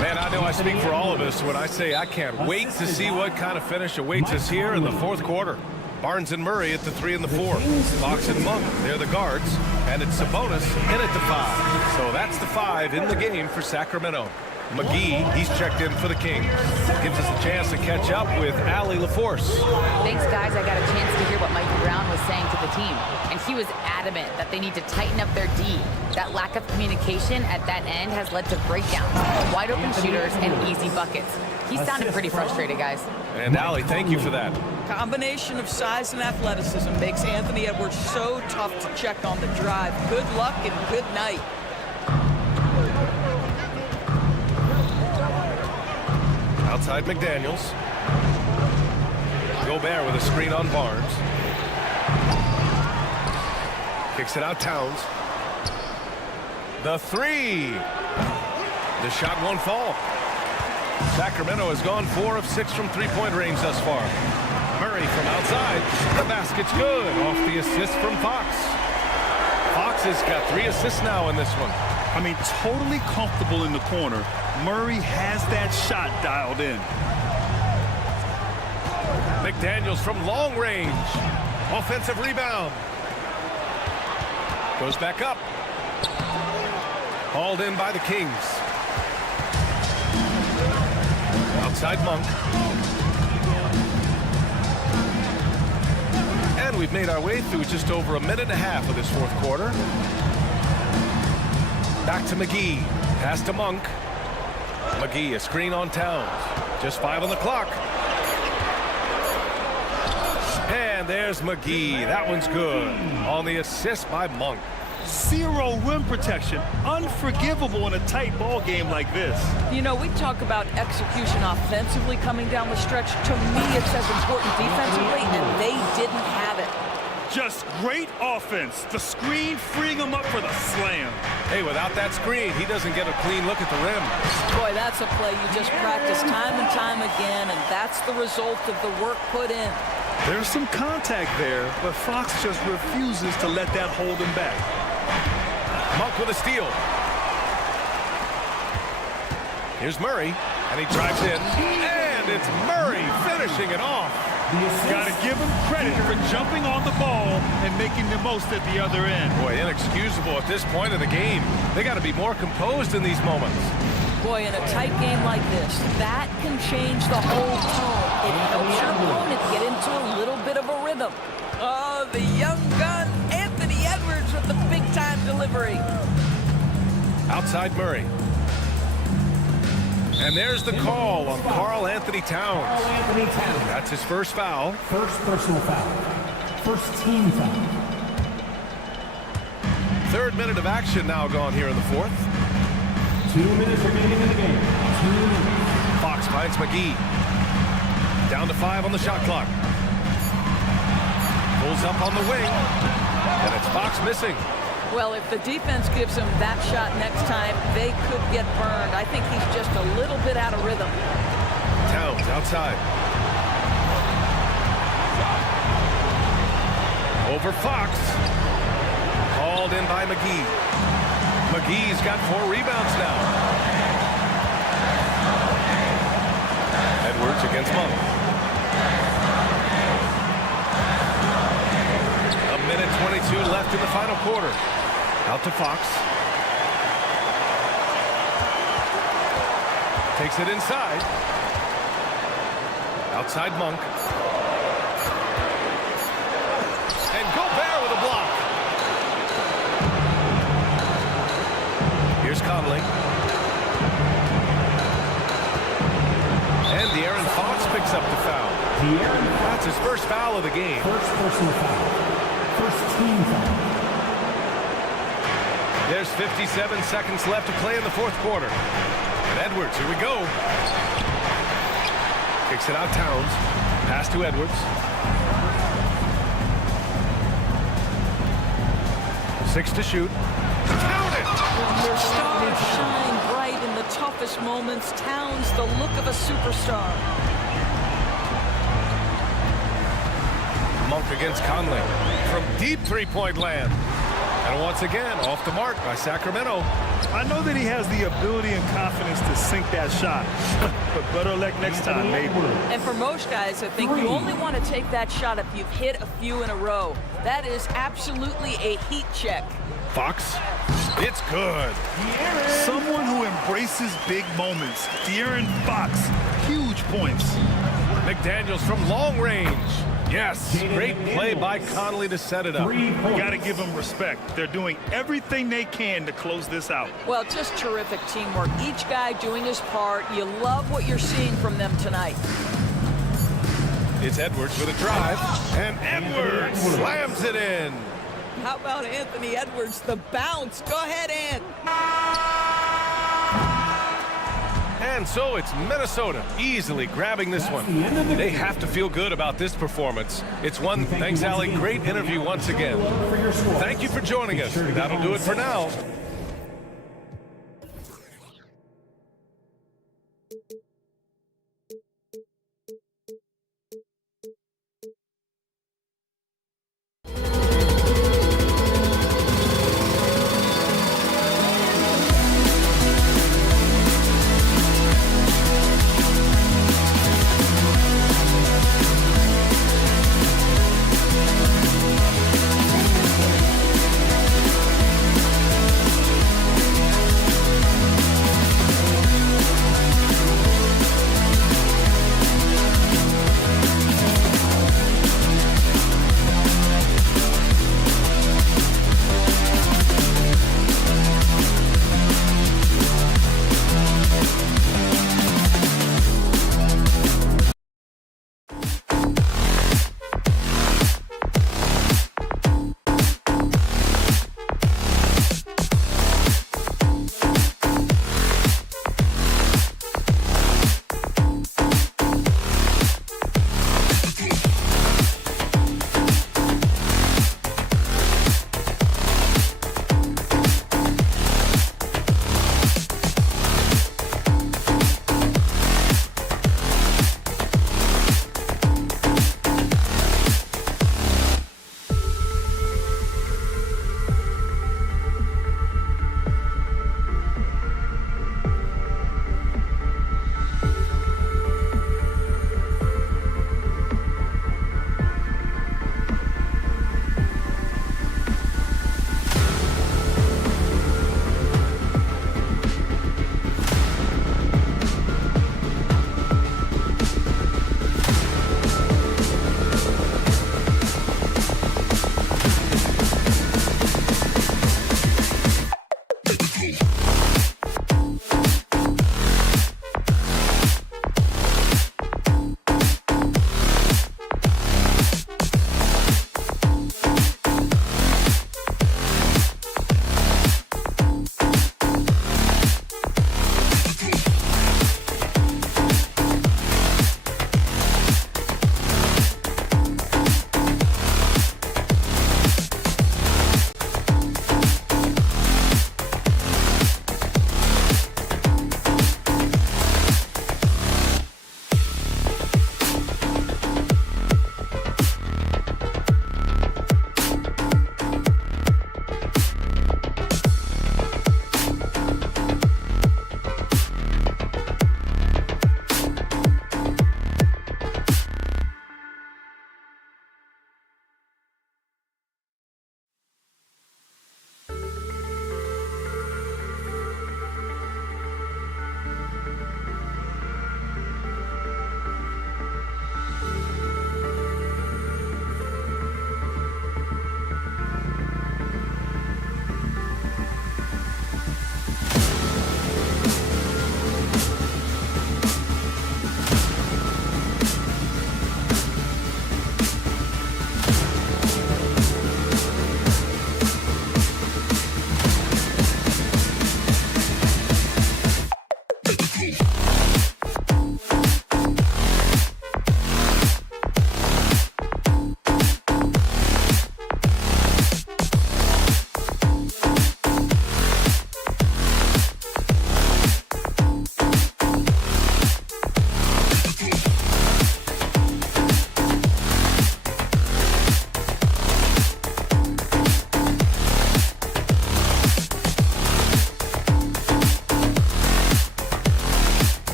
Man, I know I speak for all of us when I say I can't wait to see what kind of finish awaits us here in the fourth quarter. Barnes and Murray at the 3 and the 4. Fox and Monk, they're the guards. And it's Sabonis in at the 5. So that's the 5 in the game for Sacramento. McGee, he's checked in for the Kings. Gives us a chance to catch up with Allie LaForce. Thanks, guys. I got a chance to hear what Mike Brown was saying to the team. And he was adamant that they need to tighten up their D. That lack of communication at that end has led to breakdowns, wide open shooters, and easy buckets. He sounded pretty frustrated, guys. And Allie, thank you for that. Combination of size and athleticism makes Anthony Edwards so tough to check on the drive. Good luck and good night. Outside McDaniels. Gobert with a screen on Barnes. Kicks it out Towns. The 3. The shot won't fall. Sacramento has gone 4 of 6 from three-point range thus far. Murray from outside. The basket's good off the assist from Fox. Fox has got 3 assists now in this one. I mean, totally comfortable in the corner. Murray has that shot dialed in. McDaniels from long range. Offensive rebound. Goes back up. Hauled in by the Kings. Outside Monk. And we've made our way through just over a minute and a half of this fourth quarter. Back to McGee. Pass to Monk. McGee, a screen on Towns. Just 5 on the clock. And there's McGee. That one's good. On the assist by Monk. 0 rim protection. Unforgivable in a tight ball game like this. You know, we talk about execution offensively coming down the stretch. To me, it's as important defensively, and they didn't have it. Just great offense. The screen freeing him up for the slam. Hey, without that screen, he doesn't get a clean look at the rim. Boy, that's a play you just practice time and time again, and that's the result of the work put in. There's some contact there, but Fox just refuses to let that hold him back. Monk with a steal. Here's Murray, and he drives in. And it's Murray finishing it off. Got to give him credit for jumping on the ball and making the most at the other end. Boy, inexcusable at this point of the game. They got to be more composed in these moments. Boy, in a tight game like this, that can change the whole tone. It helps your opponent get into a little bit of a rhythm. Oh, the young gun, Anthony Edwards with the delivery. Outside Murray. And there's the call on Karl Anthony Towns. Anthony Towns. That's his first foul. First personal foul. First team foul. Third minute of action now gone here in the fourth. 2 minutes remaining in the game. 2 minutes. Fox finds McGee. Down to 5 on the shot clock. Pulls up on the wing. And it's Fox missing. Well, if the defense gives him that shot next time, they could get burned. I think he's just a little bit out of rhythm. Towns outside. Over Fox. Called in by McGee. McGee's got 4 rebounds now. Edwards against Monk. A minute 22 left in the final quarter. Out to Fox. Takes it inside. Outside Monk. And Gobert with a block. Here's Conley. And De'Aaron Fox picks up the foul. That's his first foul of the game. First personal foul. First team foul. There's 57 seconds left to play in the fourth quarter. And Edwards, here we go. Kicks it out Towns. Pass to Edwards. 6 to shoot. Count it! Their stars shine bright in the toughest moments. Towns, the look of a superstar. Monk against Conley from deep three-point land. And once again, off the mark by Sacramento. I know that he has the ability and confidence to sink that shot, but better luck next time, maybe. And for most guys, I think you only want to take that shot if you've hit a few in a row. That is absolutely a heat check. Fox, it's good. Someone who embraces big moments. De'Aaron Fox, huge points. McDaniels from long range. Yes, great play by Conley to set it up. You got to give them respect. They're doing everything they can to close this out. Well, just terrific teamwork. Each guy doing his part. You love what you're seeing from them tonight. It's Edwards with a drive, and Edwards slams it in. How about Anthony Edwards, the bounce? Go ahead, Ant. And so it's Minnesota easily grabbing this one. They have to feel good about this performance. It's one. Thanks, Allie. Great interview once again. Thank you for joining us. That'll do it for now.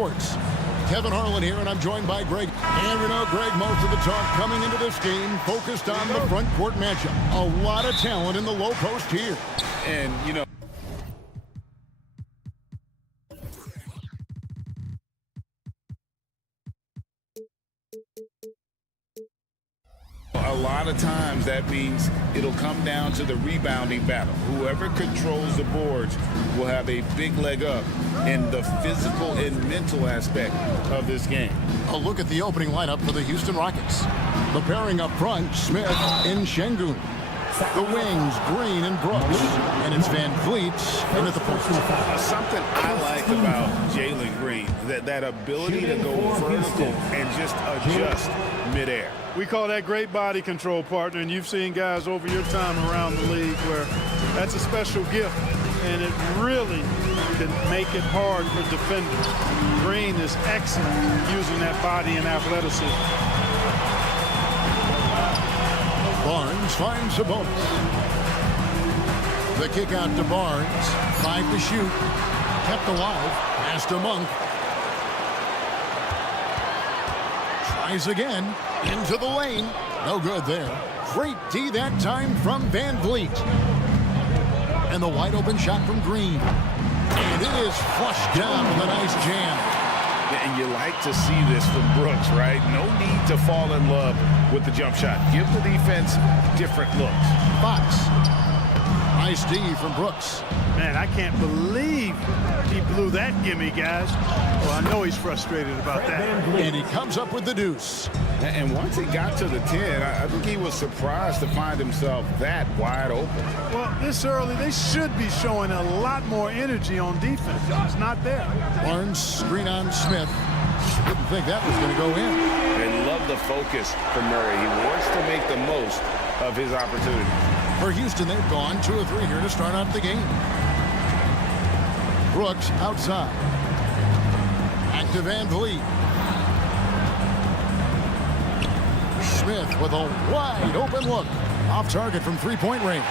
Sports. Kevin Harlan here, and I'm joined by Greg. And we know, Greg, most of the talk coming into this game focused on the front court matchup. A lot of talent in the low post here. And, you know, a lot of times that means it'll come down to the rebounding battle. Whoever controls the boards will have a big leg up in the physical and mental aspect of this game. A look at the opening lineup for the Houston Rockets. The pairing up front, Smith and Şengün. The wings, Green and Brooks. And it's Van Vliet in at the post. Something I like about Jalen Green, that ability to go vertical and just adjust midair. We call that great body control, partner, and you've seen guys over your time around the league where that's a special gift, and it really can make it hard for defenders. Green is excellent using that body and athleticism. Barnes finds Sabonis. The kick out to Barnes. 5 to shoot. Kept alive. Pass to Monk. Tries again. Into the lane. No good there. Great D that time from Van Vliet. And the wide open shot from Green. And it is flushed down with a nice jam. And you like to see this from Brooks, right? No need to fall in love with the jump shot. Give the defense different looks. Fox. Nice D from Brooks. Man, I can't believe he blew that gimme, guys. Well, I know he's frustrated about that. And he comes up with the deuce. And once he got to the 10, I think he was surprised to find himself that wide open. Well, this early, they should be showing a lot more energy on defense. It's not there. Barnes screen on Smith. Didn't think that was going to go in. And love the focus from Murray. He wants to make the most of his opportunity. For Houston, they've gone 2 of 3 here to start out the game. Brooks outside. Back to Van Vliet. Smith with a wide open look. Off target from three-point range.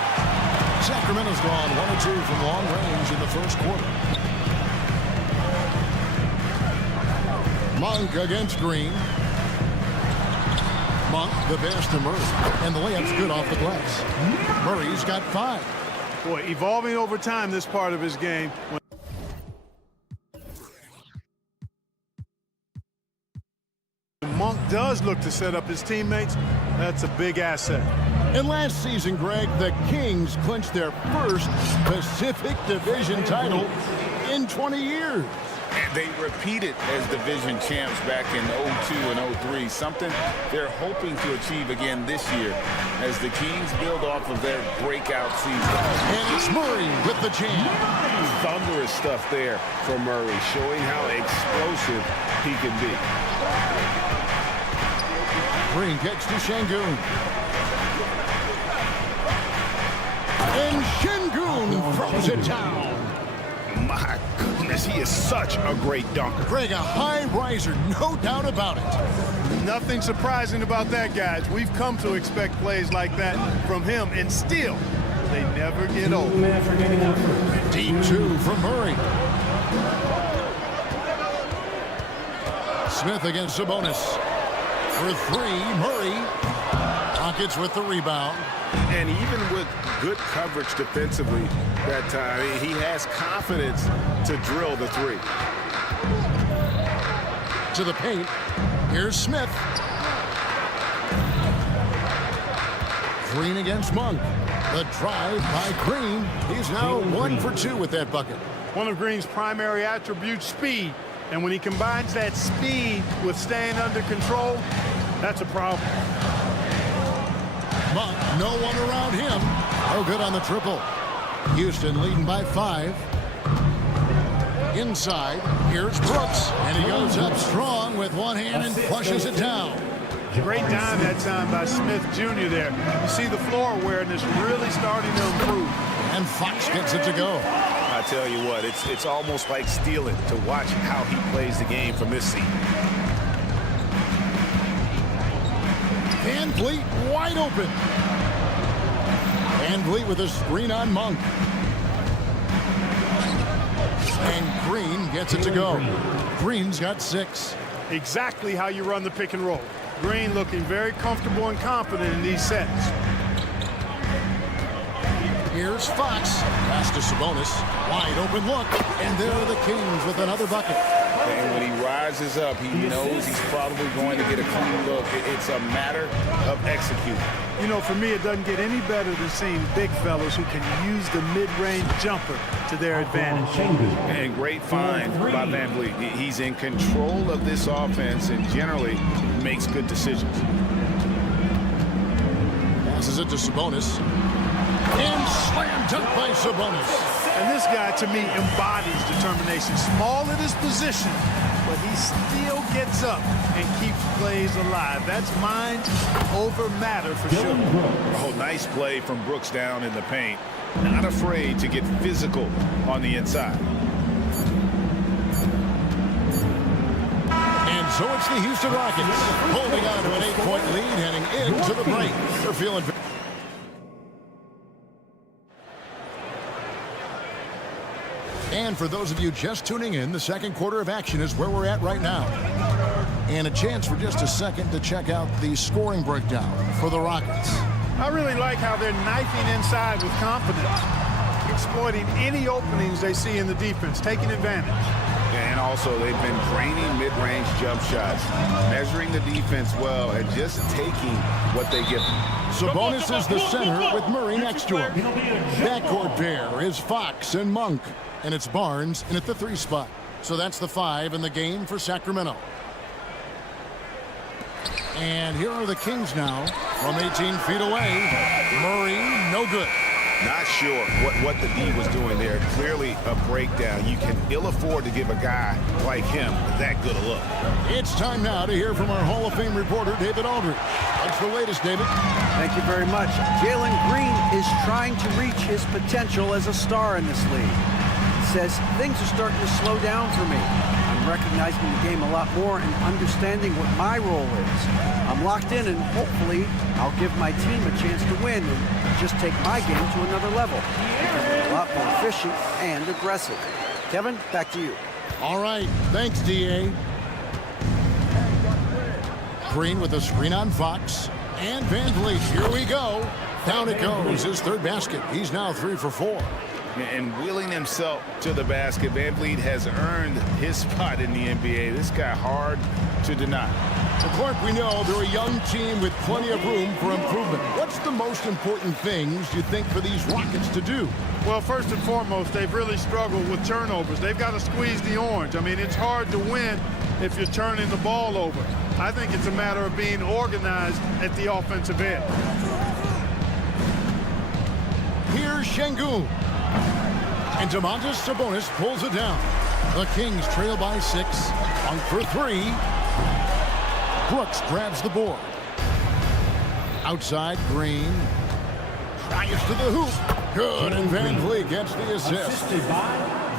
Sacramento's gone 1 of 2 from long range in the first quarter. Monk against Green. Monk, the pass to Murray. And the layup's good off the glass. Murray's got 5. Boy, evolving over time, this part of his game. When Monk does look to set up his teammates, that's a big asset. And last season, Greg, the Kings clinched their first Pacific Division title in 20 years. And they repeated as division champs back in 02 and 03, something they're hoping to achieve again this year as the Kings build off of their breakout season. And it's Murray with the jam. Thunderous stuff there from Murray, showing how explosive he can be. Green kicks to Şengün. And Şengün throws it down. My goodness, he is such a great dunker. Greg, a high riser, no doubt about it. Nothing surprising about that, guys. We've come to expect plays like that from him, and still, they never get old. Deep 2 from Murray. Smith against Sabonis. For 3, Murray. Rockets with the rebound. And even with good coverage defensively that time, he has confidence to drill the 3. To the paint. Here's Smith. Green against Monk. The drive by Green. He's now 1 for 2 with that bucket. One of Green's primary attributes, speed. And when he combines that speed with staying under control, that's a problem. Monk, no one around him. No good on the triple. Houston leading by 5. Inside, here's Brooks. And he goes up strong with one hand and flushes it down. Great dime that time by Smith Jr. there. You see the floor awareness really starting to improve. And Fox gets it to go. I tell you what, it's almost like stealing to watch how he plays the game from this seat. Van Vliet wide open. Van Vliet with a screen on Monk. And Green gets it to go. Green's got 6. Exactly how you run the pick and roll. Green looking very comfortable and confident in these sets. Here's Fox. Pass to Sabonis. Wide open look. And there are the Kings with another bucket. And when he rises up, he knows he's probably going to get a clean look. It's a matter of executing. You know, for me, it doesn't get any better than seeing big fellas who can use the mid-range jumper to their advantage. And great find by Van Vliet. He's in control of this offense and generally makes good decisions. Passes it to Sabonis. And slam dunk by Sabonis. And this guy, to me, embodies determination. Small in his position, but he still gets up and keeps plays alive. That's mind over matter for sure. Oh, nice play from Brooks down in the paint. Not afraid to get physical on the inside. And so it's the Houston Rockets holding on to an 8-point lead heading into the break. They're feeling And for those of you just tuning in, the second quarter of action is where we're at right now. And a chance for just a second to check out the scoring breakdown for the Rockets. I really like how they're knifing inside with confidence, exploiting any openings they see in the defense, taking advantage. And also, they've been draining mid-range jump shots, measuring the defense well, and just taking what they give them. Sabonis is the center with Murray next to him. Backcourt pair is Fox and Monk. And it's Barnes in at the 3 spot. So that's the 5 in the game for Sacramento. And here are the Kings now from 18 feet away. Murray, no good. Not sure what the D was doing there. Clearly a breakdown. You can ill afford to give a guy like him that good a look. It's time now to hear from our Hall of Fame reporter, David Aldridge. What's the latest, David? Thank you very much. Jalen Green is trying to reach his potential as a star in this league. Says things are starting to slow down for me. I'm recognizing the game a lot more and understanding what my role is. I'm locked in and hopefully I'll give my team a chance to win and just take my game to another level. Becoming a lot more efficient and aggressive. Kevin, back to you. All right, thanks, D.A. Green with a screen on Fox. And Van Vliet, here we go. Down it goes, his 3rd basket. He's now 3 for 4. And wheeling himself to the basket, Van Vliet has earned his spot in the NBA. This guy hard to deny. Well, Clark, we know they're a young team with plenty of room for improvement. What's the most important things you think for these Rockets to do? Well, first and foremost, they've really struggled with turnovers. They've got to squeeze the orange. I mean, it's hard to win if you're turning the ball over. I think it's a matter of being organized at the offensive end. Here's Şengün. And Domantas Sabonis pulls it down. The Kings trail by 6. On for 3. Brooks grabs the board. Outside, Green. Tries to the hoop. Good, and Van Vliet gets the assist.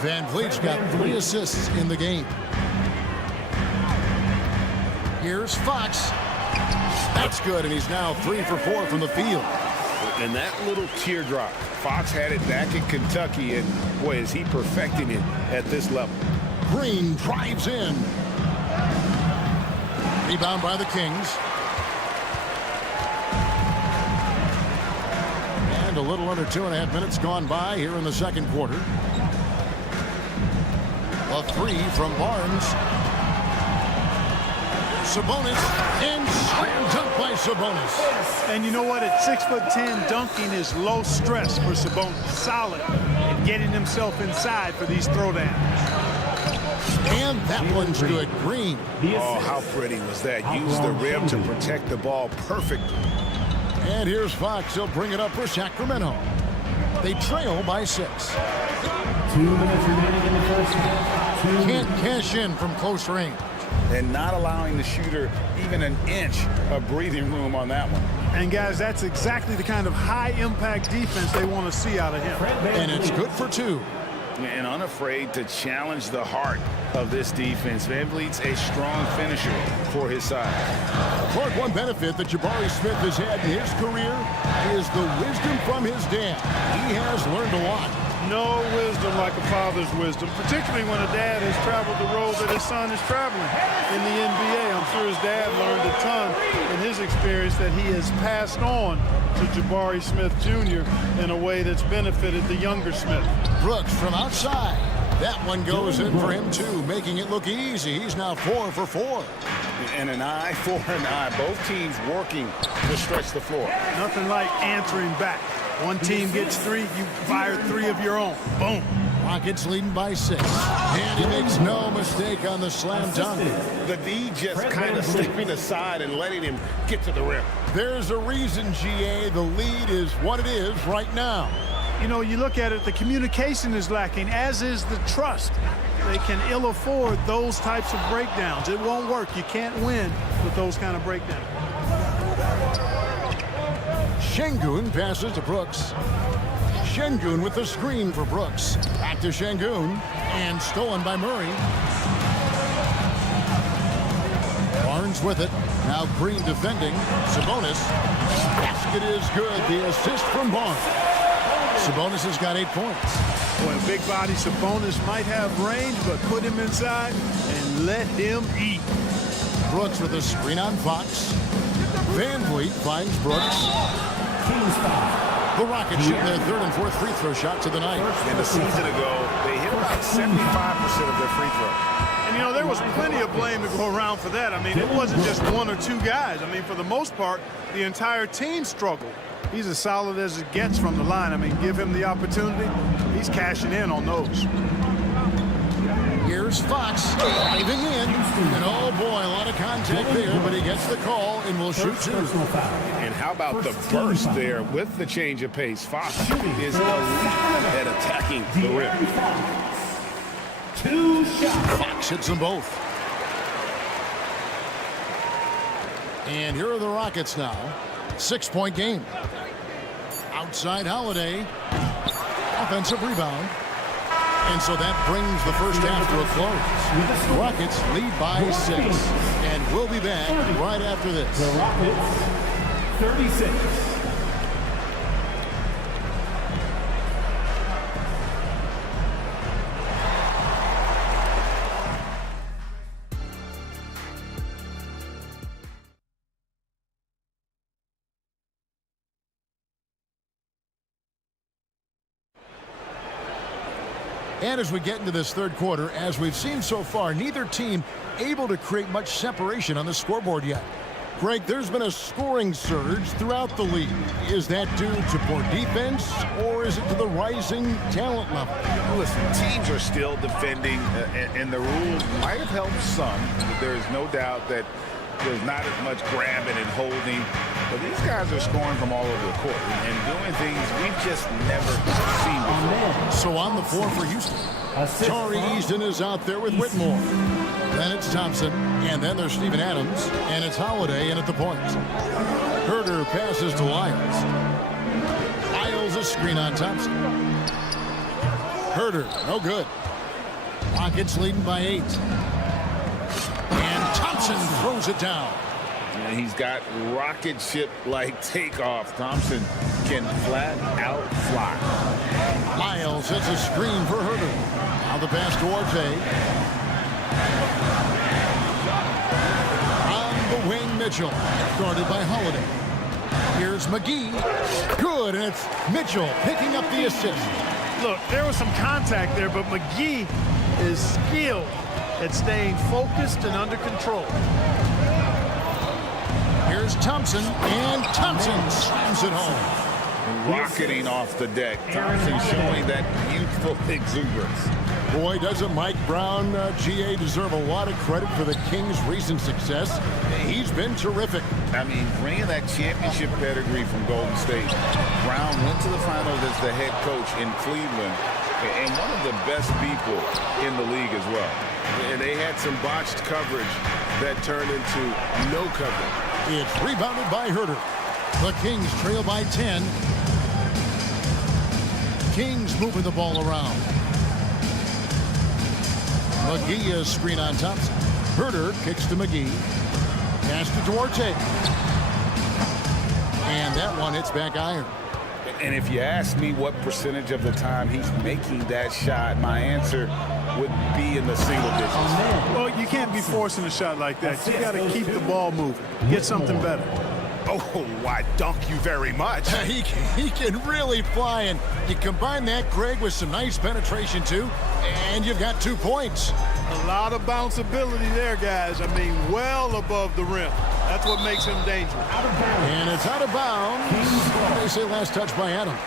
Van Vliet's got 3 assists in the game. Here's Fox. That's good, and he's now 3 for 4 from the field. And that little teardrop, Fox had it back in Kentucky, and boy, is he perfecting it at this level. Green drives in. Rebound by the Kings. And a little under 2.5 minutes gone by here in the second quarter. A 3 from Barnes. Sabonis, and slam dunk by Sabonis. And you know what? At 6'10", dunking is low stress for Sabonis. Solid in getting himself inside for these throwdowns. And that one's good. Green. Oh, how pretty was that? Use the rim to protect the ball perfectly. And here's Fox. He'll bring it up for Sacramento. They trail by 6. 2 minutes remaining in the first. Can't cash in from close range. And not allowing the shooter even an inch of breathing room on that one. And guys, that's exactly the kind of high-impact defense they want to see out of him. And it's good for 2. And unafraid to challenge the heart of this defense. Van Vliet's a strong finisher for his side. Clark, one benefit that Jabari Smith has had in his career is the wisdom from his dad. He has learned a lot. No wisdom like a father's wisdom, particularly when a dad has traveled the road that his son is traveling in the NBA. I'm sure his dad learned a ton in his experience that he has passed on to Jabari Smith Jr. in a way that's benefited the younger Smith. Brooks from outside. That one goes in for him, too, making it look easy. He's now 4 for 4. And an eye for an eye. Both teams working to stretch the floor. Nothing like answering back. One team gets 3, you fire 3 of your own. Boom. Rockets leading by 6. And he makes no mistake on the slam dunk. The D just kind of stepping aside and letting him get to the rim. There's a reason, GA, the lead is what it is right now. You know, you look at it, the communication is lacking, as is the trust. They can ill afford those types of breakdowns. It won't work. You can't win with those kind of breakdowns. Şengün passes to Brooks. Şengün with the screen for Brooks. Back to Şengün, and stolen by Murray. Barnes with it. Now Green defending. Sabonis. Basket is good. The assist from Barnes. Sabonis has got 8 points. Boy, a big body Sabonis might have range, but put him inside and let him eat. Brooks with a screen on Fox. Van Vliet finds Brooks. The Rockets shoot their 3rd and 4th free throw shots of the night. And a season ago, they hit about 75% of their free throws. And, you know, there was plenty of blame to go around for that. I mean, it wasn't just 1 or 2 guys. I mean, for the most part, the entire team struggled. He's as solid as it gets from the line. I mean, give him the opportunity. He's cashing in on those. Here's Fox diving in. And oh boy, a lot of contact there, but he gets the call and will shoot 2. And how about the burst there with the change of pace? Fox is elite at attacking the rim. 2 shots. Fox hits them both. And here are the Rockets now. 6-point game. Outside Holiday. Offensive rebound. And so that brings the first half to a close. The Rockets lead by 6. And we'll be back right after this. The Rockets, 36. And as we get into this 3rd quarter, as we've seen so far, neither team able to create much separation on the scoreboard yet. Greg, there's been a scoring surge throughout the league. Is that due to poor defense, or is it to the rising talent level? Listen, teams are still defending, and the rules might have helped some. There's no doubt that there's not as much grabbing and holding. But these guys are scoring from all over the court and doing things we've just never seen before. So on the floor for Houston, Tari Easton is out there with Whitmore. Then it's Thompson, and then there's Steven Adams, and it's Holiday in at the point. Herter passes to Lyles. Lyles a screen on Thompson. Herter, no good. Rockets leading by 8. And Thompson throws it down. And he's got rocket ship-like takeoff. Thompson can flat out fly. Lyles hits a screen for Herter. Now the pass to Orte. On the wing, Mitchell. Guarded by Holiday. Here's McGee. Good, and it's Mitchell picking up the assist. Look, there was some contact there, but McGee is skilled at staying focused and under control. Here's Thompson, and Thompson slams it home. Rocketing off the deck. Thompson showing that youthful exuberance. Boy, doesn't Mike Brown, GA, deserve a lot of credit for the Kings' recent success. He's been terrific. I mean, bringing that championship pedigree from Golden State. Brown went to the finals as the head coach in Cleveland, and one of the best people in the league as well. And they had some botched coverage that turned into no coverage. It's rebounded by Herter. The Kings trail by 10. Kings moving the ball around. McGee is screen on Thompson. Herter kicks to McGee. Pass to Duarte. And that one hits back iron. And if you ask me what percentage of the time he's making that shot, my answer would be in the single digits. Well, you can't be forcing a shot like that. You got to keep the ball moving. Get something better. Oh, why, dunk you very much. He can really fly, and you combine that, Greg, with some nice penetration, too, and you've got 2 points. A lot of bounceability there, guys. I mean, well above the rim. That's what makes him dangerous. And it's out of bounds. They say last touch by Adams.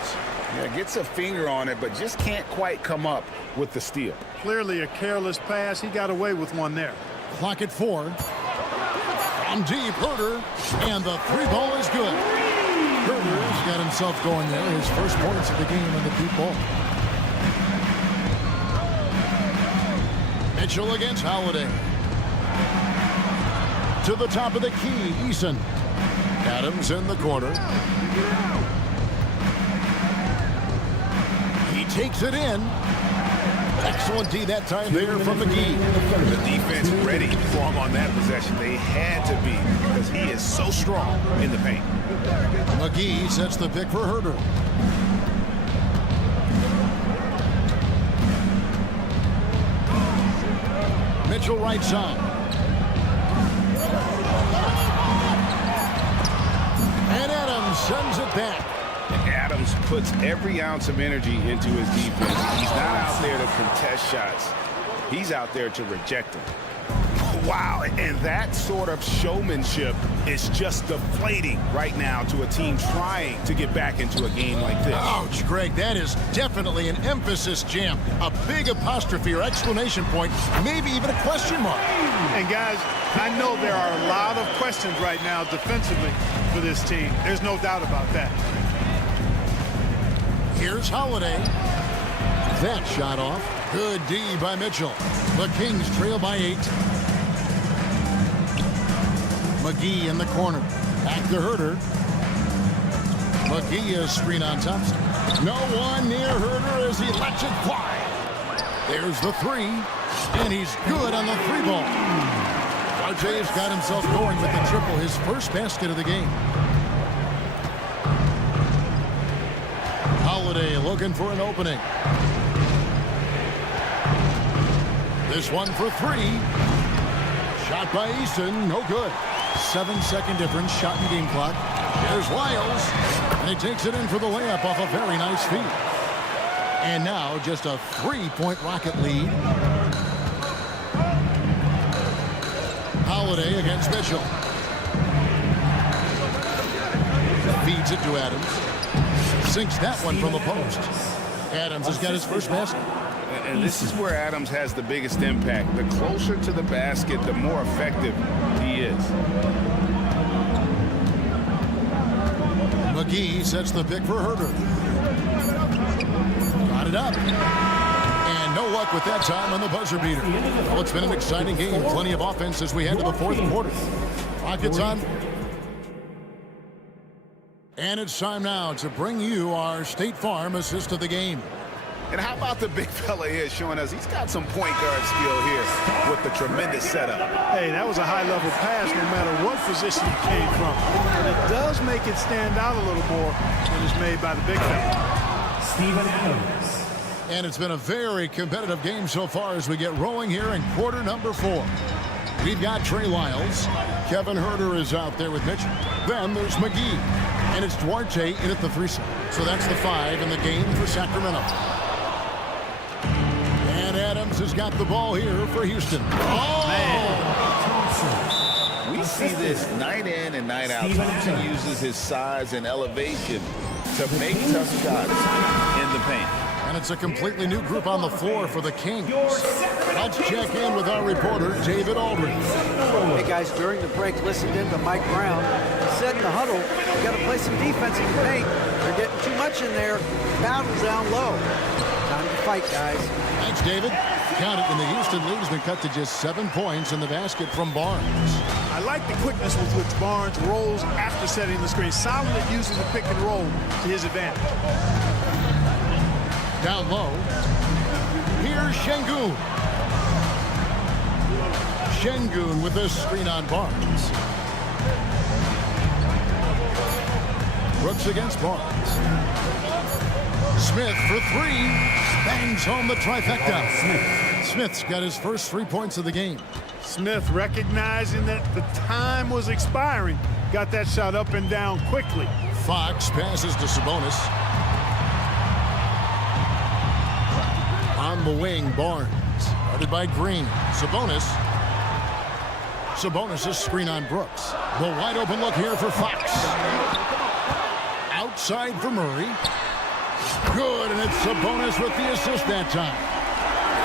Yeah, gets a finger on it, but just can't quite come up with the steal. Clearly a careless pass. He got away with one there. Clock at 4. From deep, Herder, and the 3 ball is good. Herder's got himself going there. His first points of the game on the deep ball. Mitchell against Holiday. To the top of the key, Eason. Adams in the corner. He takes it in. Excellent D that time there from McGee. The defense ready for him on that possession. They had to be because he is so strong in the paint. McGee sets the pick for Herder. Mitchell right side. And Adams sends it back. Adams puts every ounce of energy into his defense. He's not out there to contest shots. He's out there to reject them. Wow, and that sort of showmanship is just deflating right now to a team trying to get back into a game like this. Ouch, Greg, that is definitely an emphasis jam. A big apostrophe or exclamation point, maybe even a question mark. And guys, I know there are a lot of questions right now defensively for this team. There's no doubt about that. Here's Holiday. That shot off. Good D by Mitchell. The Kings trail by 8. McGee in the corner. Back to Herder. McGee is screen on top. No one near Herder as he lets it fly. There's the 3. And he's good on the 3 ball. RJ's got himself going with the triple, his first basket of the game. Holiday looking for an opening. This one for 3. Shot by Easton, no good. 7-second difference, shot and game clock. There's Wiles, and he takes it in for the layup off a very nice feed. And now just a 3-point Rocket lead. Holiday against Mitchell. Feeds it to Adams. Sinks that one from the post. Adams has got his first basket. And this is where Adams has the biggest impact. The closer to the basket, the more effective he is. McGee sets the pick for Herder. Got it up. And no luck with that time on the buzzer beater. Well, it's been an exciting game. Plenty of offense as we head to the 4th quarter. Rockets on. And it's time now to bring you our State Farm assist of the game. And how about the big fella here showing us he's got some point guard skill here with the tremendous setup. Hey, that was a high-level pass no matter what position it came from. And it does make it stand out a little more when it's made by the big fella. Steven Adams. And it's been a very competitive game so far as we get rolling here in quarter number 4. We've got Trey Lyles. Kevin Herder is out there with Mitchell. Then there's McGee. And it's Duarte in at the 3 slot. So that's the 5 in the game for Sacramento. And Adams has got the ball here for Houston. Oh! Man. We see this night in and night out. Thompson uses his size and elevation to make tough shots in the paint. And it's a completely new group on the floor for the Kings. Let's check in with our reporter, David Aldridge. Hey, guys, during the break, listened in to Mike Brown. He said in the huddle, you got to play some defense in the paint. They're getting too much in there. Battle's down low. Time to fight, guys. Thanks, David. Count it, and the Houston lead has been cut to just 7 points in the basket from Barnes. I like the quickness with which Barnes rolls after setting the screen. Solid at using the pick and roll to his advantage. Down low. Here's Şengün. Şengün with this screen on Barnes. Brooks against Barnes. Smith for three. Bangs home the trifecta. Smith's got his first 3 points of the game. Smith, recognizing that the time was expiring, got that shot up and down quickly. Fox passes to Sabonis. On the wing, Barnes. Guarded by Green. Sabonis. Sabonis' screen on Brooks. The wide open look here for Fox. Outside for Murray. Good, and it's Sabonis with the assist that time.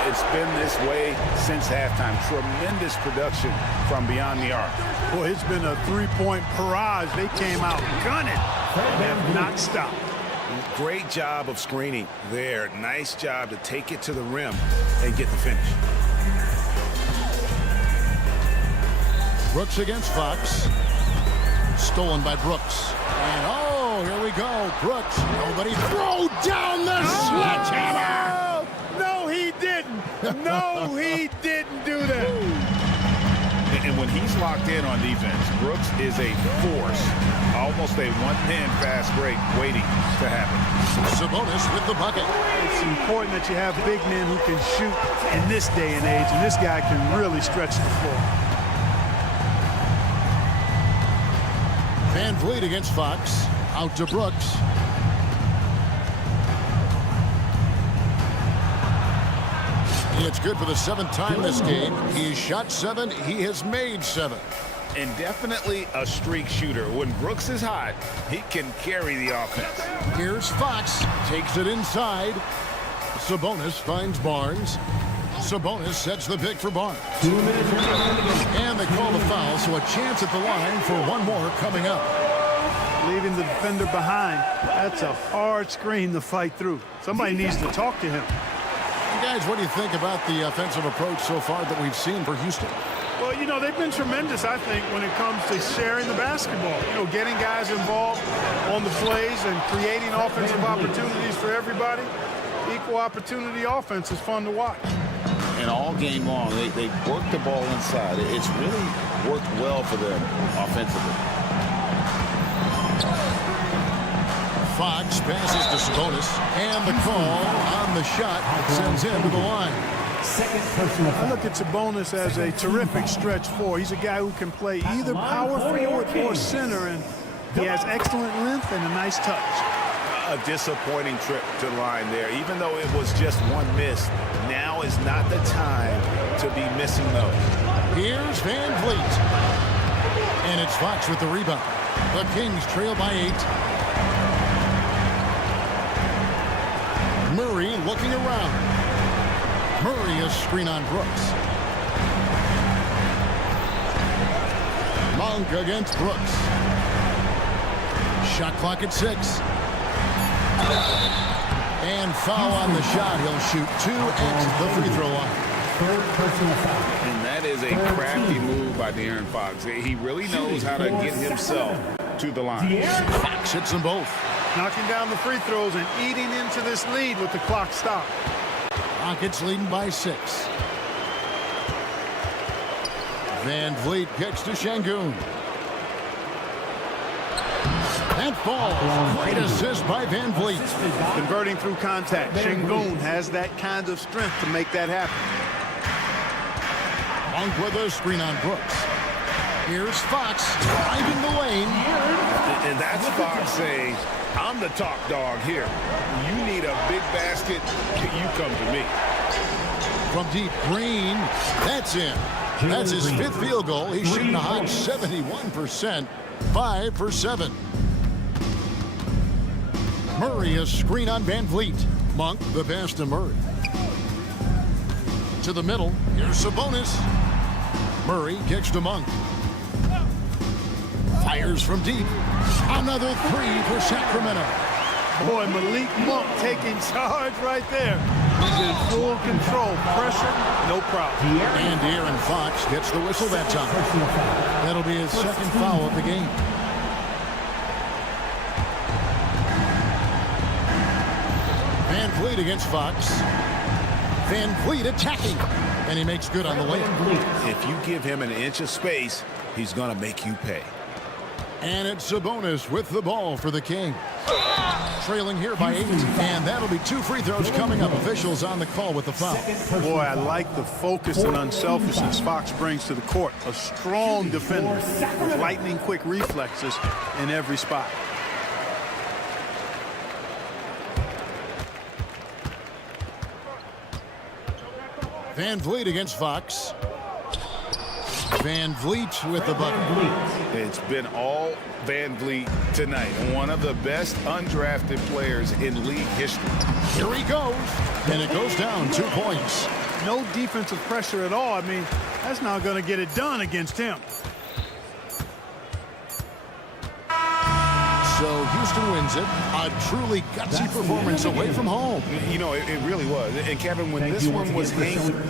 It's been this way since halftime. Tremendous production from beyond the arc. Boy, it's been a three-point barrage. They came out gunning and have not stopped. Great job of screening there. Nice job to take it to the rim and get the finish. Brooks against Fox. Stolen by Brooks. And oh, here we go. Brooks. Nobody throw down the sledgehammer. No, he didn't. No, he didn't do that. And when he's locked in on defense, Brooks is a force. Almost a one-man fast break waiting to happen. Sabonis with the bucket. It's important that you have big men who can shoot in this day and age, and this guy can really stretch the floor. Van Vliet against Fox. Out to Brooks. It's good for the 7th time this game. He's shot 7. He has made 7. And definitely a streak shooter. When Brooks is hot, he can carry the offense. Here's Fox. Takes it inside. Sabonis finds Barnes. Sabonis sets the pick for Barnes. 2 minutes remaining. And they call the foul, so a chance at the line for one more coming up. Leaving the defender behind. That's a hard screen to fight through. Somebody needs to talk to him. Guys, what do you think about the offensive approach so far that we've seen for Houston? Well, you know, they've been tremendous, I think, when it comes to sharing the basketball. You know, getting guys involved on the plays and creating offensive opportunities for everybody. Equal opportunity offense is fun to watch. And all game long, they work the ball inside. It's really worked well for them offensively. Fox passes to Sabonis, and the call on the shot sends him to the line. Second personal foul. I look at Sabonis as a terrific stretch four. He's a guy who can play either power forward or center, and he has excellent length and a nice touch. A disappointing trip to the line there. Even though it was just one miss, now is not the time to be missing those. Here's Van Vliet. And it's Fox with the rebound. The Kings trail by 8. Murray looking around. Murray a screen on Brooks. Monk against Brooks. Shot clock at 6. And foul on the shot. He'll shoot 2 at the free throw line. Third personal foul. And that is a crafty move by De'Aaron Fox. He really knows how to get himself to the line. Fox hits them both. Knocking down the free throws and eating into this lead with the clock stopped. Rockets leading by 6. Van Vliet kicks to Şengün. And falls. Great assist by Van Vliet. Converting through contact. Şengün has that kind of strength to make that happen. Monk with a screen on Brooks. Here's Fox driving the lane. And that's Fox saying, I'm the top dog here. You need a big basket, you come to me. From deep, Green. That's in. That's his 5th field goal. He's shooting a hot 71%. 5 for 7. Murray a screen on Van Vliet. Monk the pass to Murray. To the middle. Here's Sabonis. Murray kicks to Monk. Fires from deep. Another 3 for Sacramento. Boy, Malik Monk taking charge right there. He's in full control. Pressure, no problem. And De'Aaron Fox gets the whistle that time. That'll be his 2nd foul of the game. Van Vliet against Fox. Van Vliet attacking. And he makes good on the layup. If you give him an inch of space, he's going to make you pay. And it's Sabonis with the ball for the Kings. Trailing here by 8, and that'll be 2 free throws coming up. Officials on the call with the foul. Boy, I like the focus and unselfishness Fox brings to the court. A strong defender with lightning-quick reflexes in every spot. Van Vliet against Fox. Van Vliet with the bucket. It's been all Van Vliet tonight. One of the best undrafted players in league history. Here he goes. And it goes down 2 points. No defensive pressure at all. I mean, that's not going to get it done against him. So Houston wins it. A truly gutsy performance away from home. You know, it really was. And Kevin, when this one was hanging.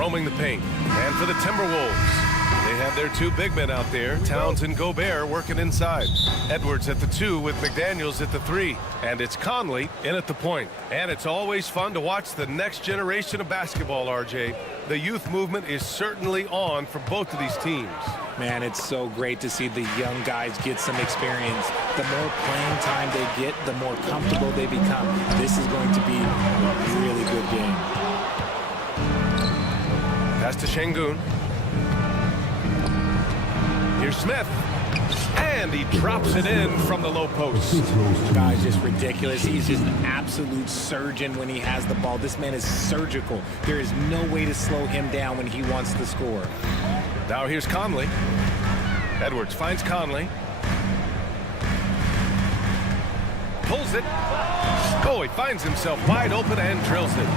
roaming the paint. And for the Timberwolves, they have their two big men out there, Towns and Gobert, working inside. Edwards at the 2 with McDaniels at the 3. And it's Conley in at the point. And it's always fun to watch the next generation of basketball, RJ. The youth movement is certainly on for both of these teams. Man, it's so great to see the young guys get some experience. The more playing time they get, the more comfortable they become. This is going to be a really good game. Pass to Şengün. Here's Smith. And he drops it in from the low post. Guy's just ridiculous. He's just an absolute surgeon when he has the ball. This man is surgical. There is no way to slow him down when he wants to score. Now here's Conley. Edwards finds Conley. Pulls it. Oh, he finds himself wide open and drills it.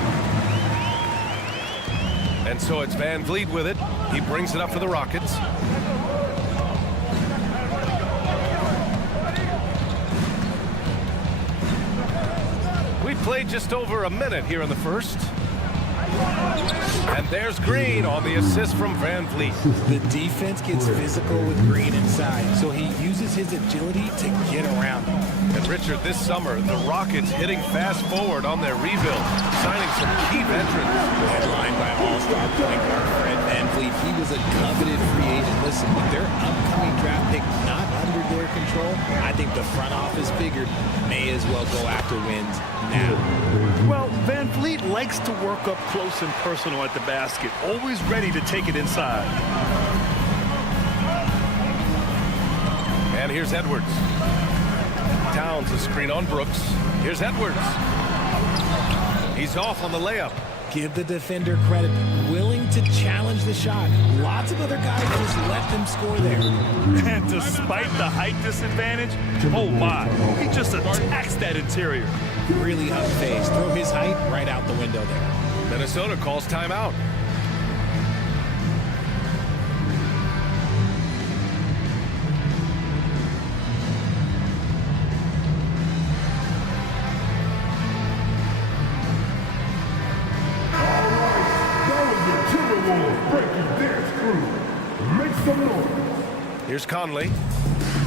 And so it's Van Vliet with it. He brings it up for the Rockets. We played just over a minute here in the first. And there's Green on the assist from Van Vliet. The defense gets physical with Green inside, so he uses his agility to get around him. And Richard, this summer, the Rockets hitting fast forward on their rebuild, signing some key veterans. Headlined by all-star point guard Fred Van Vliet. He was a coveted free agent. Listen, with their upcoming draft pick not under their control, I think the front office figured may as well go after wins now. Well, Van Vliet likes to work up close and personal at the basket, always ready to take it inside. And here's Edwards. Towns a screen on Brooks. Here's Edwards. He's off on the layup. Give the defender credit. Willing to challenge the shot. Lots of other guys just let them score there. And despite the height disadvantage, oh my, he just attacks that interior. Really unfazed. Throw his height right out the window there. Minnesota calls timeout. Here's Conley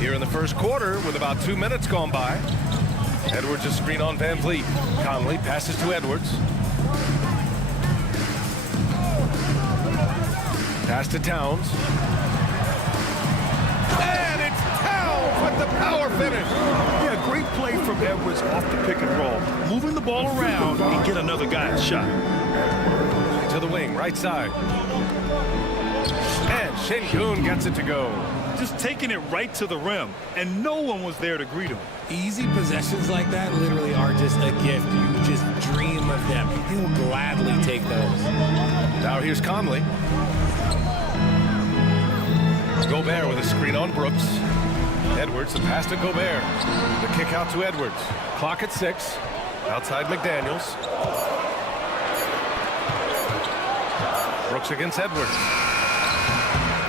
here in the first quarter with about 2 minutes gone by. Edwards a screen on Van Vliet. Conley passes to Edwards. Pass to Towns. And it's Towns with the power finish. Yeah, great play from Edwards off the pick and roll. Moving the ball around and get another guy a shot. To the wing, right side. And Şengün gets it to go. Just taking it right to the rim, and no one was there to greet him. Easy possessions like that literally are just a gift. You just dream of them. He'll gladly take those. Now here's Conley. Gobert with a screen on Brooks. Edwards, the pass to Gobert. The kick out to Edwards. Clock at 6. Outside McDaniels. Brooks against Edwards.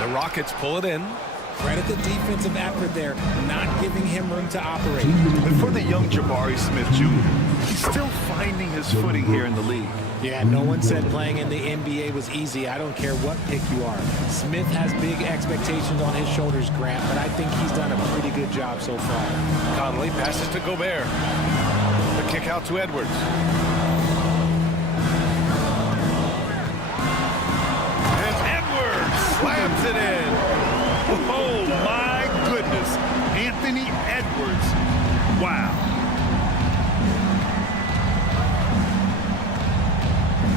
The Rockets pull it in. Credit the defensive effort there, not giving him room to operate. And for the young Jabari Smith Jr., he's still finding his footing here in the league. Yeah, no one said playing in the NBA was easy. I don't care what pick you are. Smith has big expectations on his shoulders, Grant, but I think he's done a pretty good job so far. Conley passes to Gobert. The kick out to Edwards. And Edwards slams it in. Oh, my goodness. Anthony Edwards. Wow.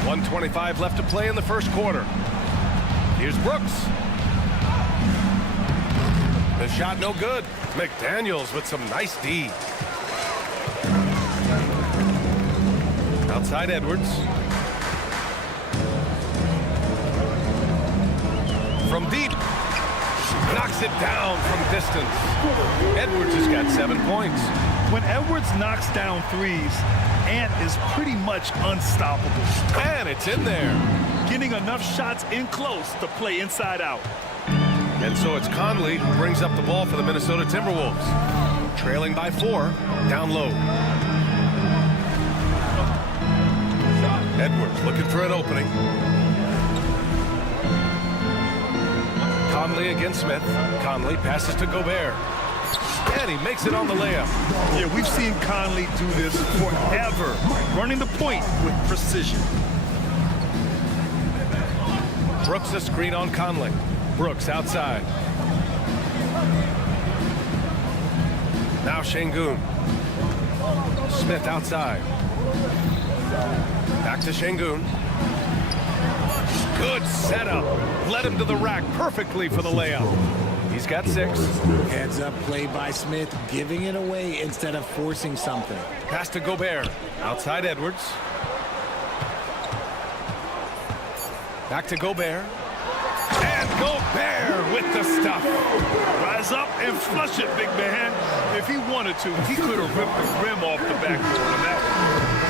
1:25 left to play in the first quarter. Here's Brooks. The shot no good. McDaniels with some nice D. Outside Edwards. From deep. Knocks it down from distance. Edwards has got 7 points. When Edwards knocks down threes, Ant is pretty much unstoppable. And it's in there. Getting enough shots in close to play inside out. And so it's Conley who brings up the ball for the Minnesota Timberwolves. Trailing by 4, down low. Edwards looking for an opening. Conley against Smith. Conley passes to Gobert. And he makes it on the layup. Yeah, we've seen Conley do this forever, running the point with precision. Brooks a screen on Conley. Brooks outside. Now Şengün. Smith outside. Back to Şengün. Good setup. Led him to the rack perfectly for the layup. He's got 6. Heads up play by Smith, giving it away instead of forcing something. Pass to Gobert. Outside Edwards. Back to Gobert. And Gobert with the stuff. Rise up and flush it, big man. If he wanted to, he could have ripped the rim off the backboard on that one.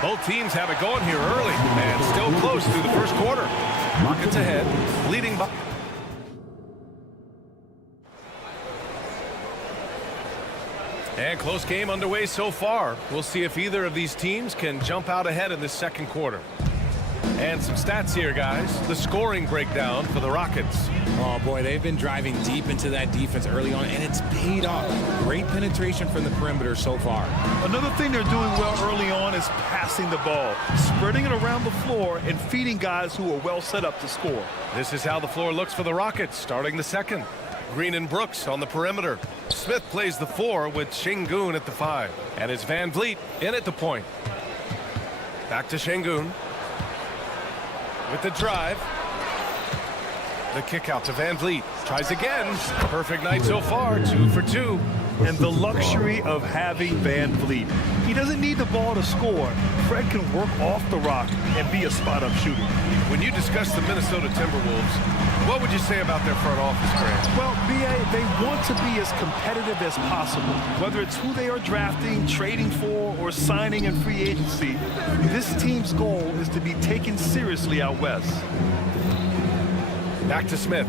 Both teams have it going here early and still close through the first quarter. Rockets ahead, leading by. And close game underway so far. We'll see if either of these teams can jump out ahead in this second quarter. And some stats here, guys. The scoring breakdown for the Rockets. Oh, boy, they've been driving deep into that defense early on, and it's paid off. Great penetration from the perimeter so far. Another thing they're doing well early on is passing the ball, spreading it around the floor and feeding guys who are well set up to score. This is how the floor looks for the Rockets, starting the second. Green and Brooks on the perimeter. Smith plays the 4 with Şengün at the 5. And it's Van Vliet in at the point. Back to Şengün. With the drive. The kick out to Van Vliet. Tries again. Perfect night so far. 2 for 2. And the luxury of having Van Vliet. He doesn't need the ball to score. Fred can work off the rock and be a spot-up shooter. When you discuss the Minnesota Timberwolves, what would you say about their front office, Grant? Well, B.A., they want to be as competitive as possible. Whether it's who they are drafting, trading for, or signing in free agency, this team's goal is to be taken seriously out west. Back to Smith.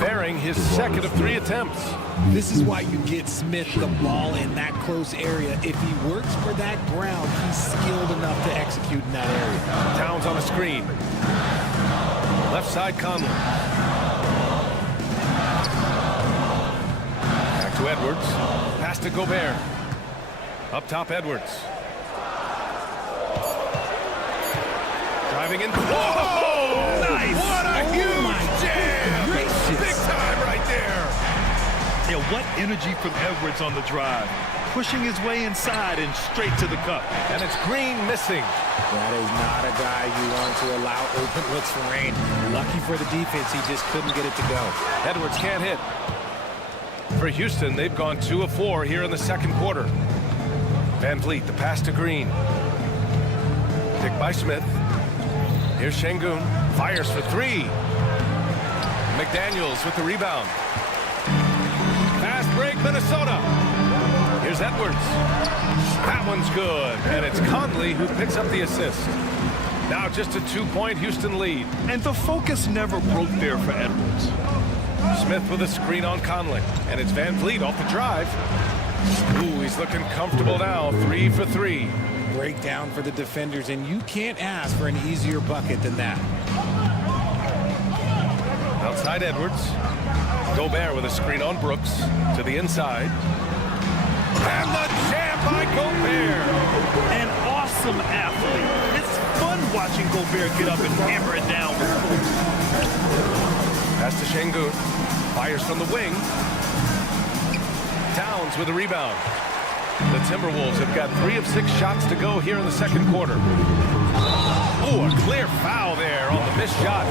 Bearing his second of 3 attempts. This is why you get Smith the ball in that close area. If he works for that ground, he's skilled enough to execute in that area. Towns on a screen. Left side Conley. Back to Edwards. Pass to Gobert. Up top Edwards. Driving in. Whoa! Nice! What a huge jam! Big time right there! Yeah, what energy from Edwards on the drive. Pushing his way inside and straight to the cup. And it's Green missing. That is not a guy you want to allow open looks for rain. Lucky for the defense, he just couldn't get it to go. Edwards can't hit. For Houston, they've gone 2 of 4 here in the second quarter. Van Vliet, the pass to Green. Picked by Smith. Here's Şengün. Fires for 3. McDaniels with the rebound. Fast break, Minnesota. Here's Edwards. That one's good. And it's Conley who picks up the assist. Now just a 2-point Houston lead. And the focus never broke there for Edwards. Smith with a screen on Conley. And it's Van Vliet off the drive. Ooh, he's looking comfortable now. 3 for 3. Breakdown for the defenders, and you can't ask for an easier bucket than that. Outside Edwards. Gobert with a screen on Brooks to the inside. And the jam by Gobert. An awesome athlete. It's fun watching Gobert get up and hammer it down with force. Pass to Şengün. Fires from the wing. Towns with a rebound. The Timberwolves have got 3 of 6 shots to go here in the second quarter. Oh, a clear foul there on the missed shot.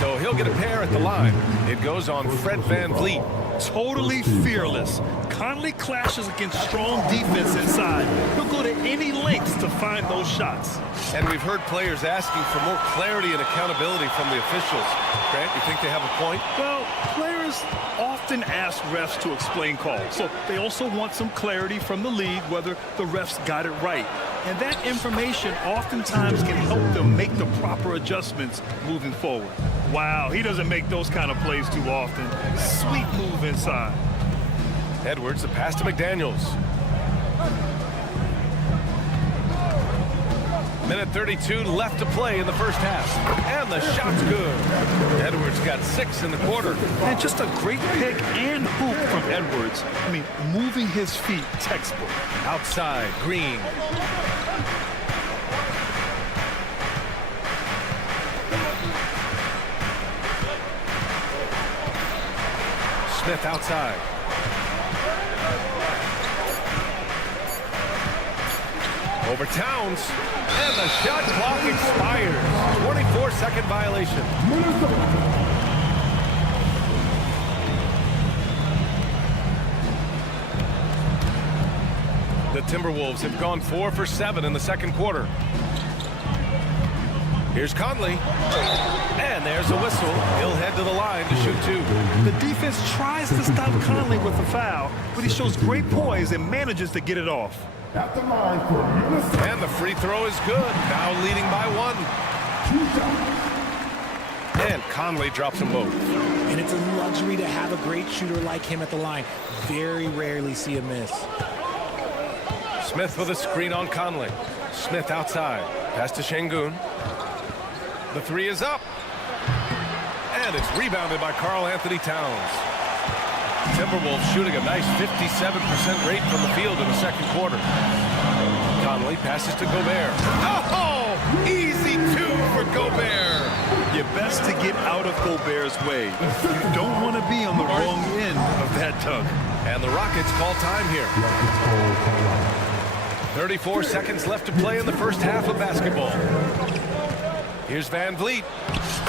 So he'll get a pair at the line. It goes on Fred Van Vliet. Totally fearless. Conley clashes against strong defense inside. He'll go to any lengths to find those shots. And we've heard players asking for more clarity and accountability from the officials. Grant, you think they have a point? Well, players often ask refs to explain calls. So they also want some clarity from the league whether the refs got it right. And that information oftentimes can help them make the proper adjustments moving forward. Wow, he doesn't make those kind of plays too often. Sweet move inside. Edwards, the pass to McDaniels. Minute 32 left to play in the first half. And the shot's good. Edwards got 6 in the quarter. And just a great pick and hoop from Edwards. I mean, moving his feet, textbook. Outside, Green. Smith outside. Over Towns, and the shot clock expires. 24-second violation. The Timberwolves have gone 4 for 7 in the second quarter. Here's Conley, and there's a whistle. He'll head to the line to shoot 2. The defense tries to stop Conley with a foul, but he shows great poise and manages to get it off. And the free throw is good. Now leading by 1. And Conley drops them both. And it's a luxury to have a great shooter like him at the line. Very rarely see a miss. Smith with a screen on Conley. Smith outside. Pass to Şengün. The 3 is up. And it's rebounded by Karl Anthony Towns. Timberwolves shooting a nice 57% rate from the field in the second quarter. Conley passes to Gobert. Oh, easy 2 for Gobert. You're best to get out of Gobert's way. You don't want to be on the wrong end of that tug. And the Rockets call time here. 34 seconds left to play in the first half of basketball. Here's Van Vliet.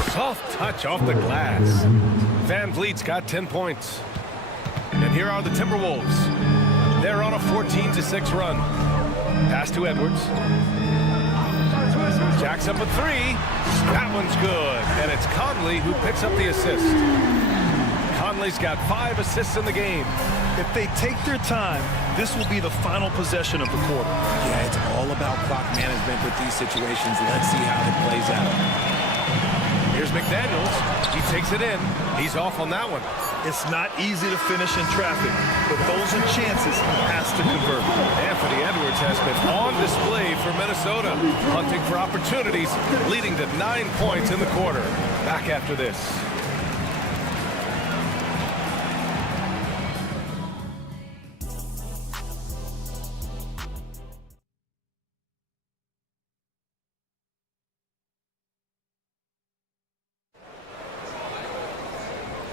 Soft touch off the glass. Van Vliet's got 10 points. And here are the Timberwolves. They're on a 14-6 run. Pass to Edwards. Jacks up a 3. That one's good. And it's Conley who picks up the assist. Conley's got 5 assists in the game. If they take their time, this will be the final possession of the quarter. Yeah, it's all about clock management with these situations. Let's see how it plays out. Here's McDaniels. He takes it in. He's off on that one. It's not easy to finish in traffic, but those are chances he has to convert. Anthony Edwards has been on display for Minnesota, hunting for opportunities, leading to 9 points in the quarter. Back after this.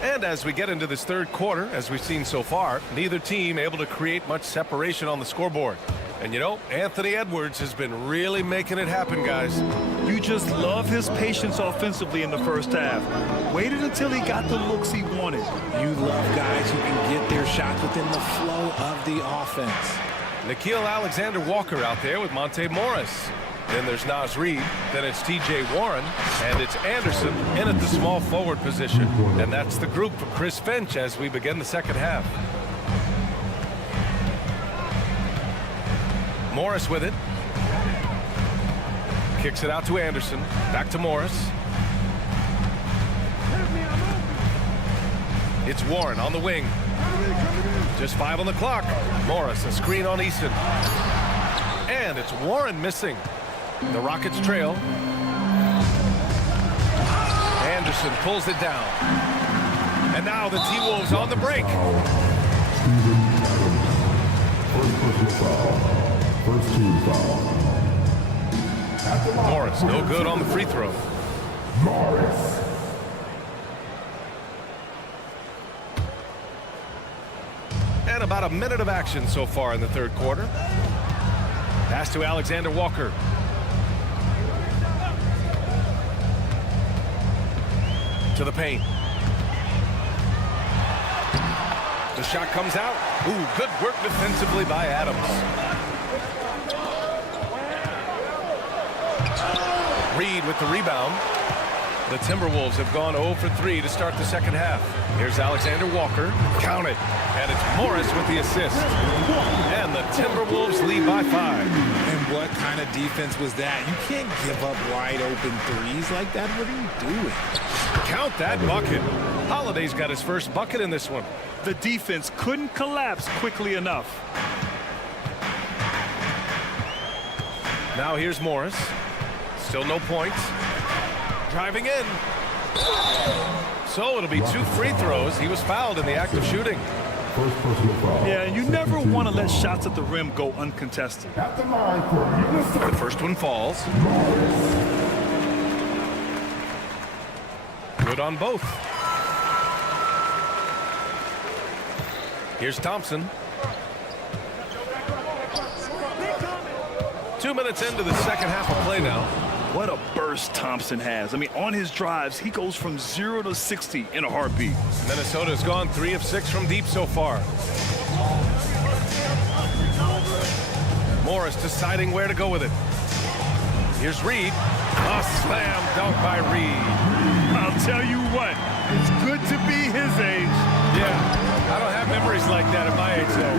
And as we get into this third quarter, as we've seen so far, neither team able to create much separation on the scoreboard. And you know, Anthony Edwards has been really making it happen, guys. You just love his patience offensively in the first half. Waited until he got the looks he wanted. You love guys who can get their shots within the flow of the offense. Nickeil Alexander-Walker out there with Monte Morris. Then there's Naz Reid, then it's T.J. Warren, and it's Anderson in at the small forward position. And that's the group for Chris Finch as we begin the second half. Morris with it. Kicks it out to Anderson. Back to Morris. It's Warren on the wing. Just 5 on the clock. Morris, a screen on Eason. And it's Warren missing. The Rockets trail. Anderson pulls it down. And now the T-Wolves on the break. First team foul. Morris, no good on the free throw. Morris. And about a minute of action so far in the third quarter. Pass to Alexander-Walker. To the paint. The shot comes out. Ooh, good work defensively by Adams. Reed with the rebound. The Timberwolves have gone 0 for 3 to start the second half. Here's Alexander-Walker. Count it. And it's Morris with the assist. And the Timberwolves lead by 5. And what kind of defense was that? You can't give up wide open threes like that. What are you doing? Count that bucket. Holiday's got his first bucket in this one. The defense couldn't collapse quickly enough. Now here's Morris. Still no points. Driving in. So it'll be 2 free throws. He was fouled in the act of shooting. First personal foul. Yeah, and you never want to let shots at the rim go uncontested. At the line for Minnesota. The first one falls. Good on both. Here's Thompson. 2 minutes into the second half of play now. What a burst Thompson has. I mean, on his drives, he goes from 0 to 60 in a heartbeat. Minnesota's gone 3 of 6 from deep so far. Morris deciding where to go with it. Here's Reed. A slam dunk by Reed. I'll tell you what, it's good to be his age. Yeah, I don't have memories like that at my age, though.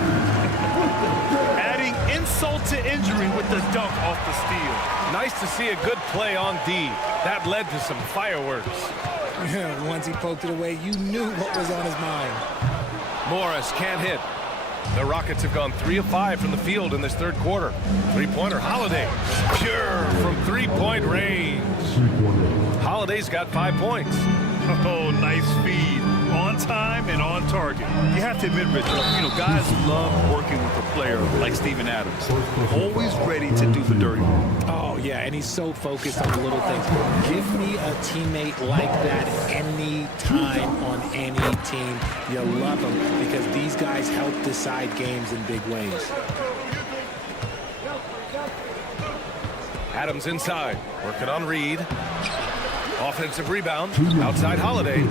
Adding insult to injury with the dunk off the steal. Nice to see a good play on D. That led to some fireworks. Once he poked it away, you knew what was on his mind. Morris can't hit. The Rockets have gone 3 of 5 from the field in this third quarter. Three-pointer Holiday. Pure from three-point range. Holiday's got 5 points. Oh, nice feed. On time and on target. You have to admit, Rich, guys love working with a player like Steven Adams. Always ready to do the dirty work. Oh, yeah, and he's so focused on the little things. Give me a teammate like that any time on any team. You love them because these guys help decide games in big ways. Adams inside, working on Reed. Offensive rebound, outside Holiday.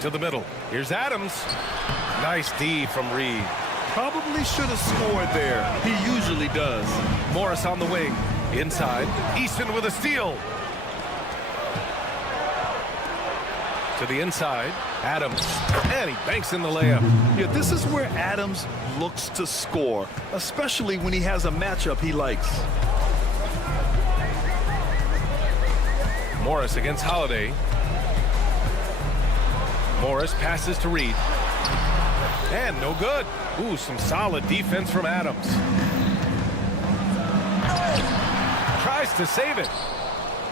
To the middle. Here's Adams. Nice D from Reed. Probably should have scored there. He usually does. Morris on the wing. Inside. Easton with a steal. To the inside. Adams. And he banks in the layup. Yeah, this is where Adams looks to score, especially when he has a matchup he likes. Morris against Holiday. Morris passes to Reed. And no good. Ooh, some solid defense from Adams. Tries to save it.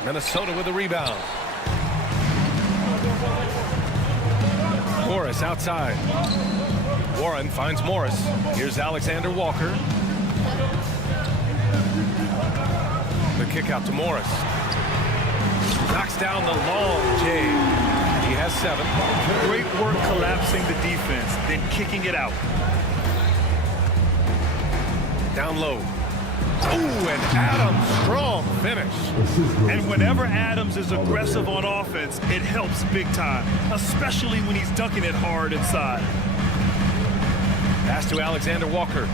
Minnesota with a rebound. Morris outside. Warren finds Morris. Here's Alexander Walker. The kick out to Morris. Knocks down the long J. He has 7. Great work collapsing the defense, then kicking it out. Down low. Ooh, and Adams, strong finish. And whenever Adams is aggressive on offense, it helps big time, especially when he's dunking it hard inside. Pass to Alexander Walker.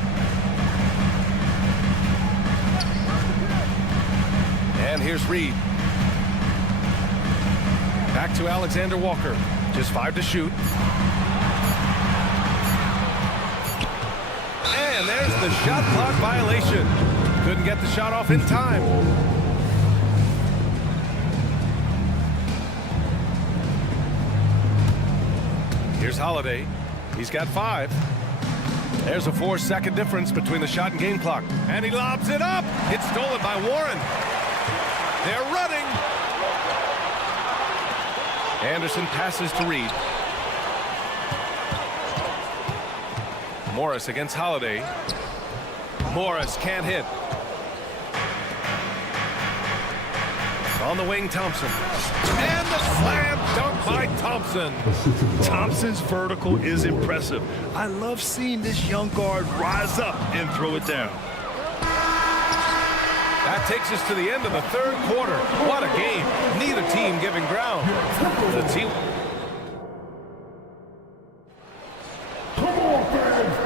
And here's Reed. Back to Alexander Walker. Just 5 to shoot. And there's the shot clock violation. Couldn't get the shot off in time. Here's Holiday. He's got 5. There's a 4-second difference between the shot and game clock. And he lobs it up. It's stolen by Warren. They're running. Anderson passes to Reed. Morris against Holiday. Morris can't hit. On the wing, Thompson. And the slam dunk by Thompson. Thompson's vertical is impressive. I love seeing this young guard rise up and throw it down. That takes us to the end of the third quarter. What a game. Neither team giving ground. The team...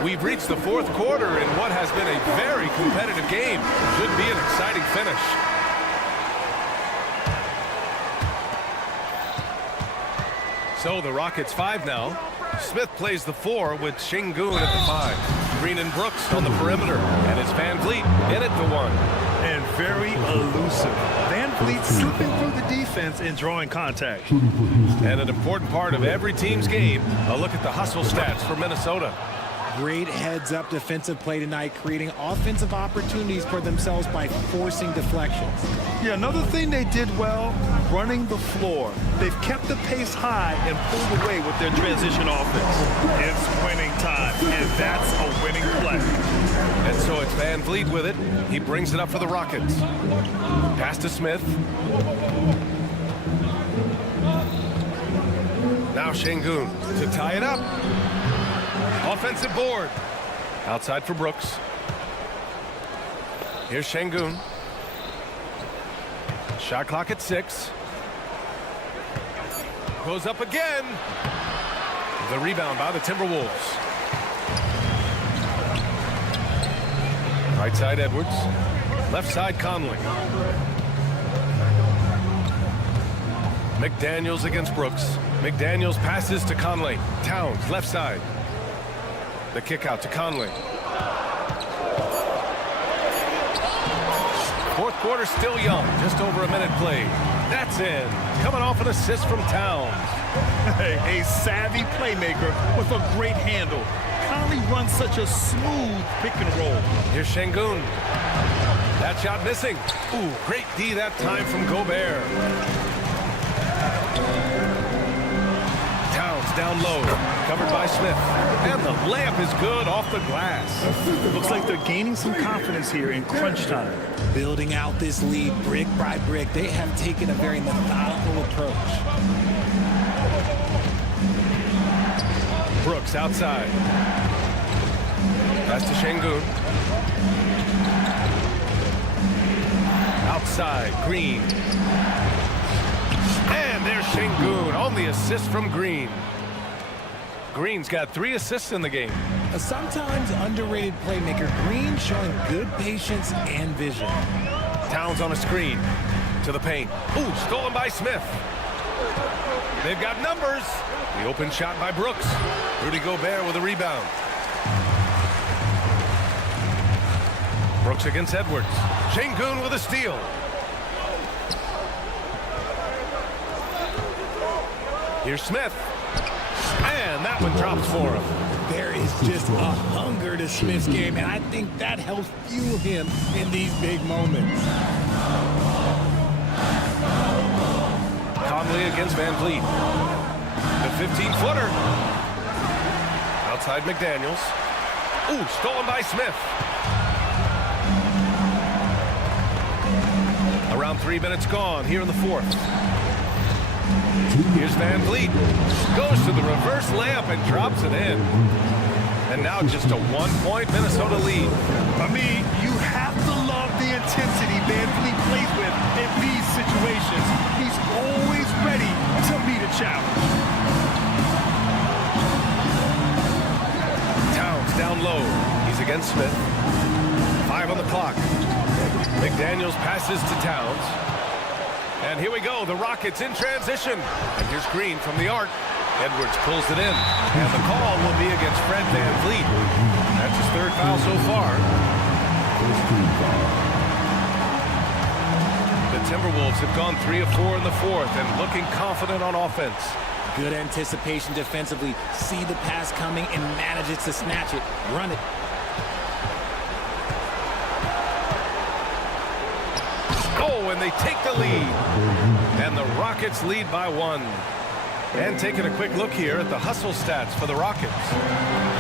We've reached the fourth quarter in what has been a very competitive game. Should be an exciting finish. So the Rockets 5 now. Smith plays the 4 with Şengün at the 5. Green and Brooks on the perimeter. And it's Van Vliet in at the 1. And very elusive. Van Vliet slipping through the defense and drawing contact. And an important part of every team's game, a look at the hustle stats for Minnesota. Great heads-up defensive play tonight, creating offensive opportunities for themselves by forcing deflections. Yeah, another thing they did well, running the floor. They've kept the pace high and pulled away with their transition offense. It's winning time, and that's a winning play. And so it's Van Vliet with it. He brings it up for the Rockets. Pass to Smith. Now Şengün to tie it up. Offensive board. Outside for Brooks. Here's Şengün. Shot clock at 6. Goes up again. The rebound by the Timberwolves. Right side Edwards. Left side Conley. McDaniels against Brooks. McDaniels passes to Conley. Towns, left side. The kick out to Conley. Fourth quarter still young. Just over a minute played. That's in. Coming off an assist from Towns. A savvy playmaker with a great handle. Conley runs such a smooth pick and roll. Here's Şengün. That shot missing. Ooh, great D that time from Gobert. Towns down low, covered by Smith. And the layup is good off the glass. Looks like they're gaining some confidence here in crunch time. Building out this lead brick by brick, they have taken a very methodical approach. Brooks outside. Pass to Şengün. Outside, Green. And there's Şengün on the assist from Green. Green's got 3 assists in the game. A sometimes underrated playmaker, Green showing good patience and vision. Towns on a screen to the paint. Ooh, stolen by Smith. They've got numbers. The open shot by Brooks. Rudy Gobert with a rebound. Brooks against Edwards. Şengün with a steal. Here's Smith. And that one drops for him. There is just a hunger to Smith's game, and I think that helps fuel him in these big moments. Conley against Van Vliet. The 15-footer. Outside McDaniels. Ooh, stolen by Smith. Around 3 minutes gone here in the fourth. Here's Van Vliet. Goes to the reverse layup and drops it in. And now just a 1-point Minnesota lead. I mean, you have to love the intensity Van Vliet plays with in these situations. He's always ready to meet a challenge. Towns down low. He's against Smith. 5 on the clock. McDaniels passes to Towns. And here we go, the Rockets in transition. And here's Green from the arc. Edwards pulls it in. And the call will be against Fred Van Vliet. That's his 3rd foul so far. The Timberwolves have gone 3 of 4 in the fourth and looking confident on offense. Good anticipation defensively. See the pass coming and manages to snatch it. Run it. Oh, and they take the lead. And the Rockets lead by 1. And taking a quick look here at the hustle stats for the Rockets.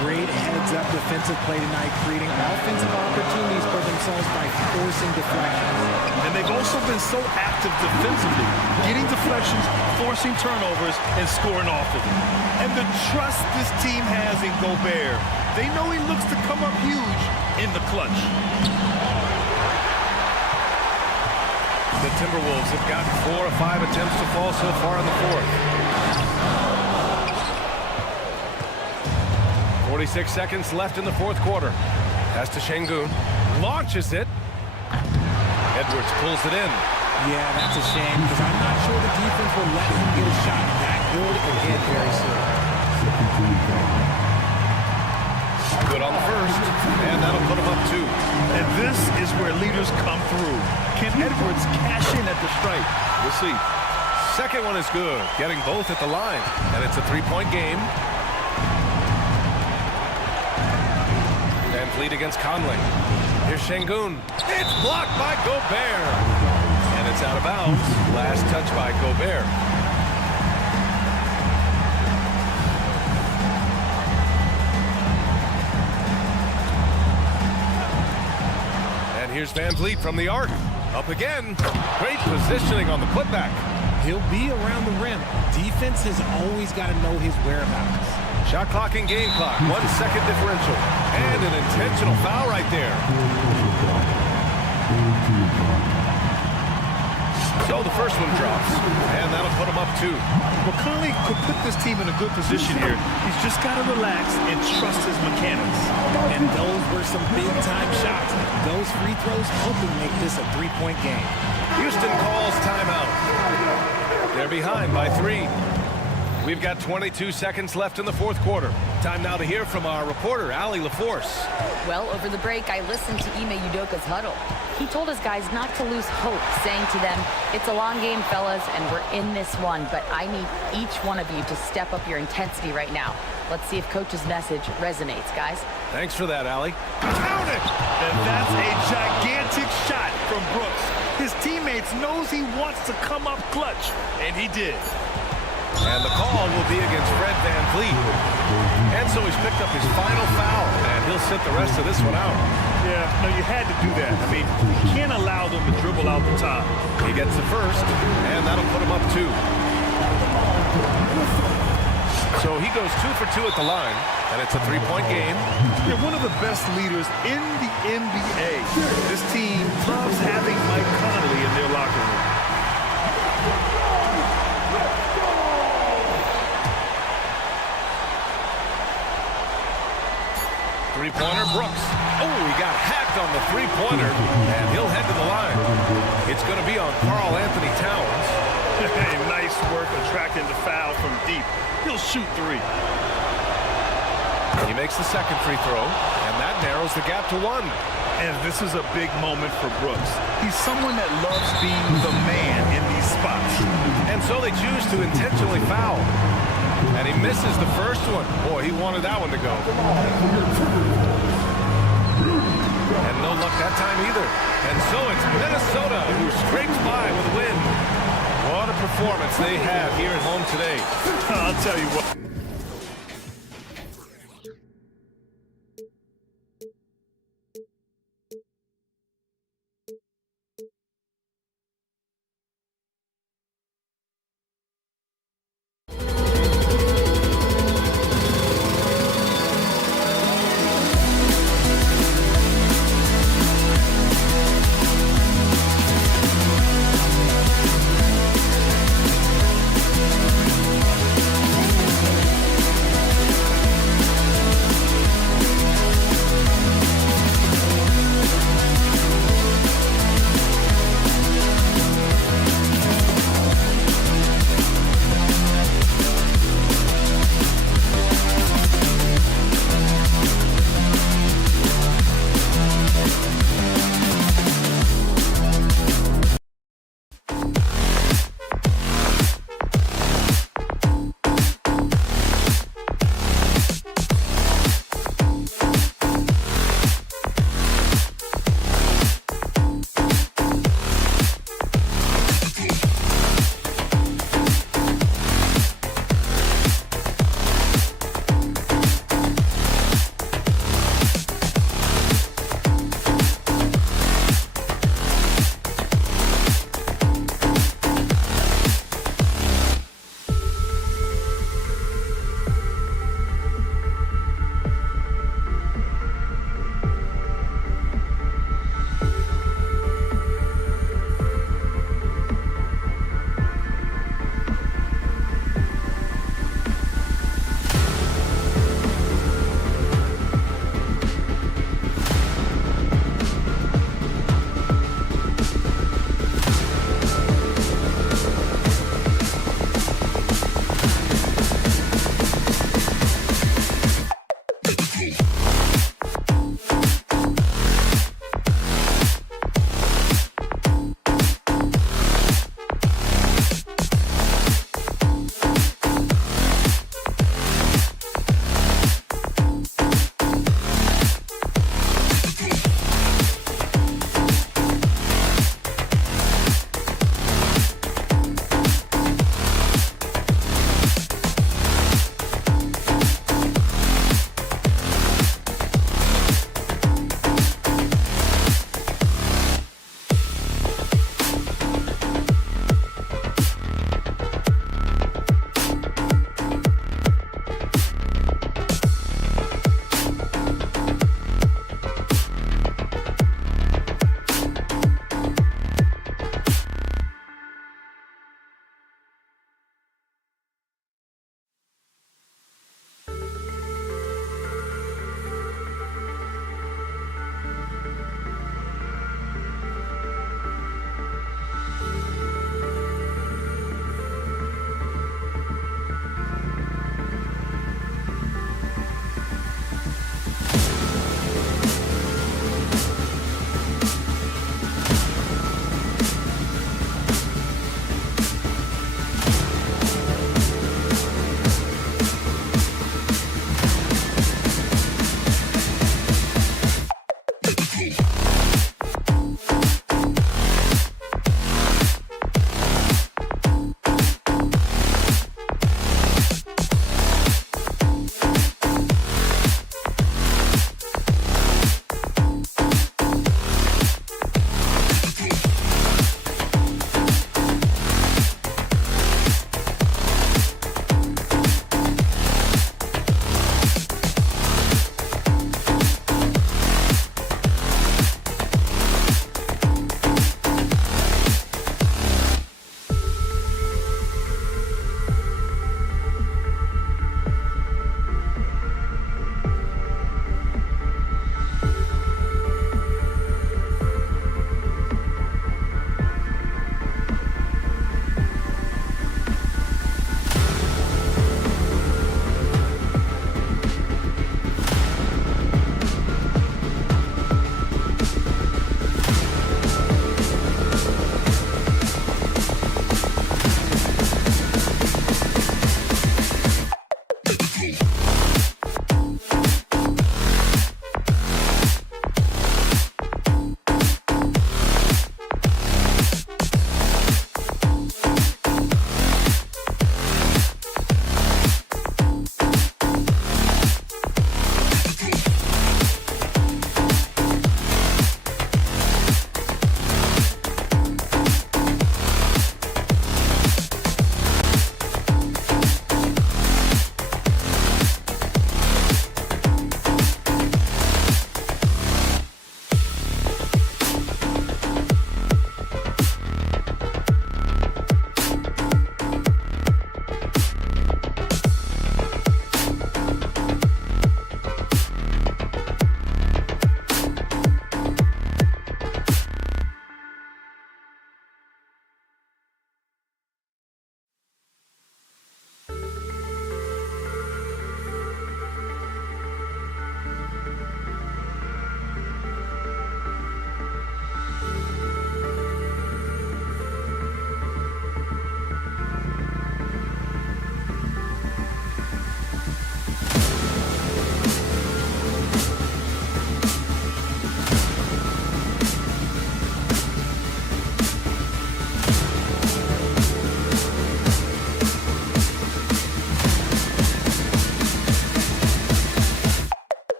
Great heads-up defensive play tonight, creating offensive opportunities for themselves by forcing deflections. And they've also been so active defensively, getting deflections, forcing turnovers, and scoring off of it. And the trust this team has in Gobert. They know he looks to come up huge in the clutch. The Timberwolves have gotten 4 of 5 attempts to fall so far in the fourth. 46 seconds left in the fourth quarter. Pass to Şengün. Launches it. Edwards pulls it in. Yeah, that's a shame because I'm not sure the defense will let him get a shot that good again very soon. Good on the first, and that'll put him up 2. And this is where leaders come through. Can Edwards cash in at the stripe? We'll see. Second one is good, getting both at the line, and it's a 3-point game. Fleet against Conley. Here's Şengün. It's blocked by Gobert. And it's out of bounds. Last touch by Gobert. And here's Van Vliet from the arc. Up again. Great positioning on the putback. He'll be around the rim. Defense has always got to know his whereabouts. Shot clock and game clock. 1 second differential. And an intentional foul right there. So the first one drops. And that'll put him up 2. Well, Conley could put this team in a good position here. He's just got to relax and trust his mechanics. And those were some big-time shots. Those free throws help him make this a 3-point game. Houston calls timeout. They're behind by 3. We've got 22 seconds left in the fourth quarter. Time now to hear from our reporter, Allie LaForce. Well, over the break, I listened to Ime Udoka's huddle. He told his guys not to lose hope, saying to them, it's a long game, fellas, and we're in this one, but I need each one of you to step up your intensity right now. Let's see if Coach's message resonates, guys. Thanks for that, Allie. Count it! And that's a gigantic shot from Brooks. His teammates knows he wants to come up clutch, and he did. And the call will be against Fred Van Vliet. And so he's picked up his final foul, and he'll sit the rest of this one out. Yeah, no, you had to do that. I mean, you can't allow them to dribble out the top. He gets the first, and that'll put him up 2. So he goes 2 for 2 at the line, and it's a 3-point game. They're one of the best leaders in the NBA. This team loves having Mike Conley in their locker room. Three-pointer, Brooks. Oh, he got hacked on the three-pointer, and he'll head to the line. It's going to be on Karl Anthony Towns. Hey, nice work attracting the foul from deep. He'll shoot 3. He makes the second free throw, and that narrows the gap to 1. And this is a big moment for Brooks. He's someone that loves being the man in these spots. And so they choose to intentionally foul. And he misses the first one. Boy, he wanted that one to go. And no luck that time either. And so it's Minnesota who scrapes by with a win. What a performance they have here at home today. I'll tell you what.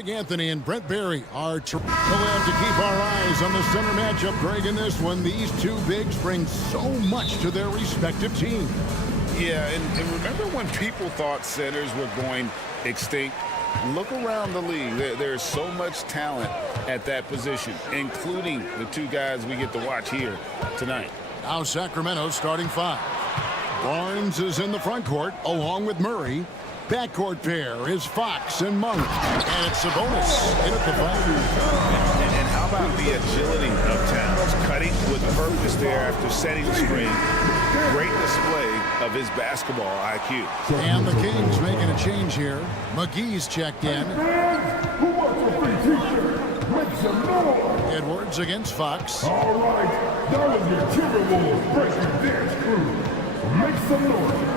Greg Anthony and Brent Barry are to keep our eyes on the center matchup. Greg, in this one, these two bigs bring so much to their respective teams. Yeah, and remember when people thought centers were going extinct? Look around the league. There's so much talent at that position, including the two guys we get to watch here tonight. Now Sacramento starting five. Barnes is in the front court along with Murray. Backcourt pair is Fox and Monk. And it's Sabonis in at the five. And how about the agility of Towns, cutting with purpose there after setting the screen. Great display of his basketball IQ. And the Kings making a change here. McGee's checked in. Who wants a free t-shirt? Make some noise. Edwards against Fox. All right, that was your Timberwolves breaking dance crew. Make some noise.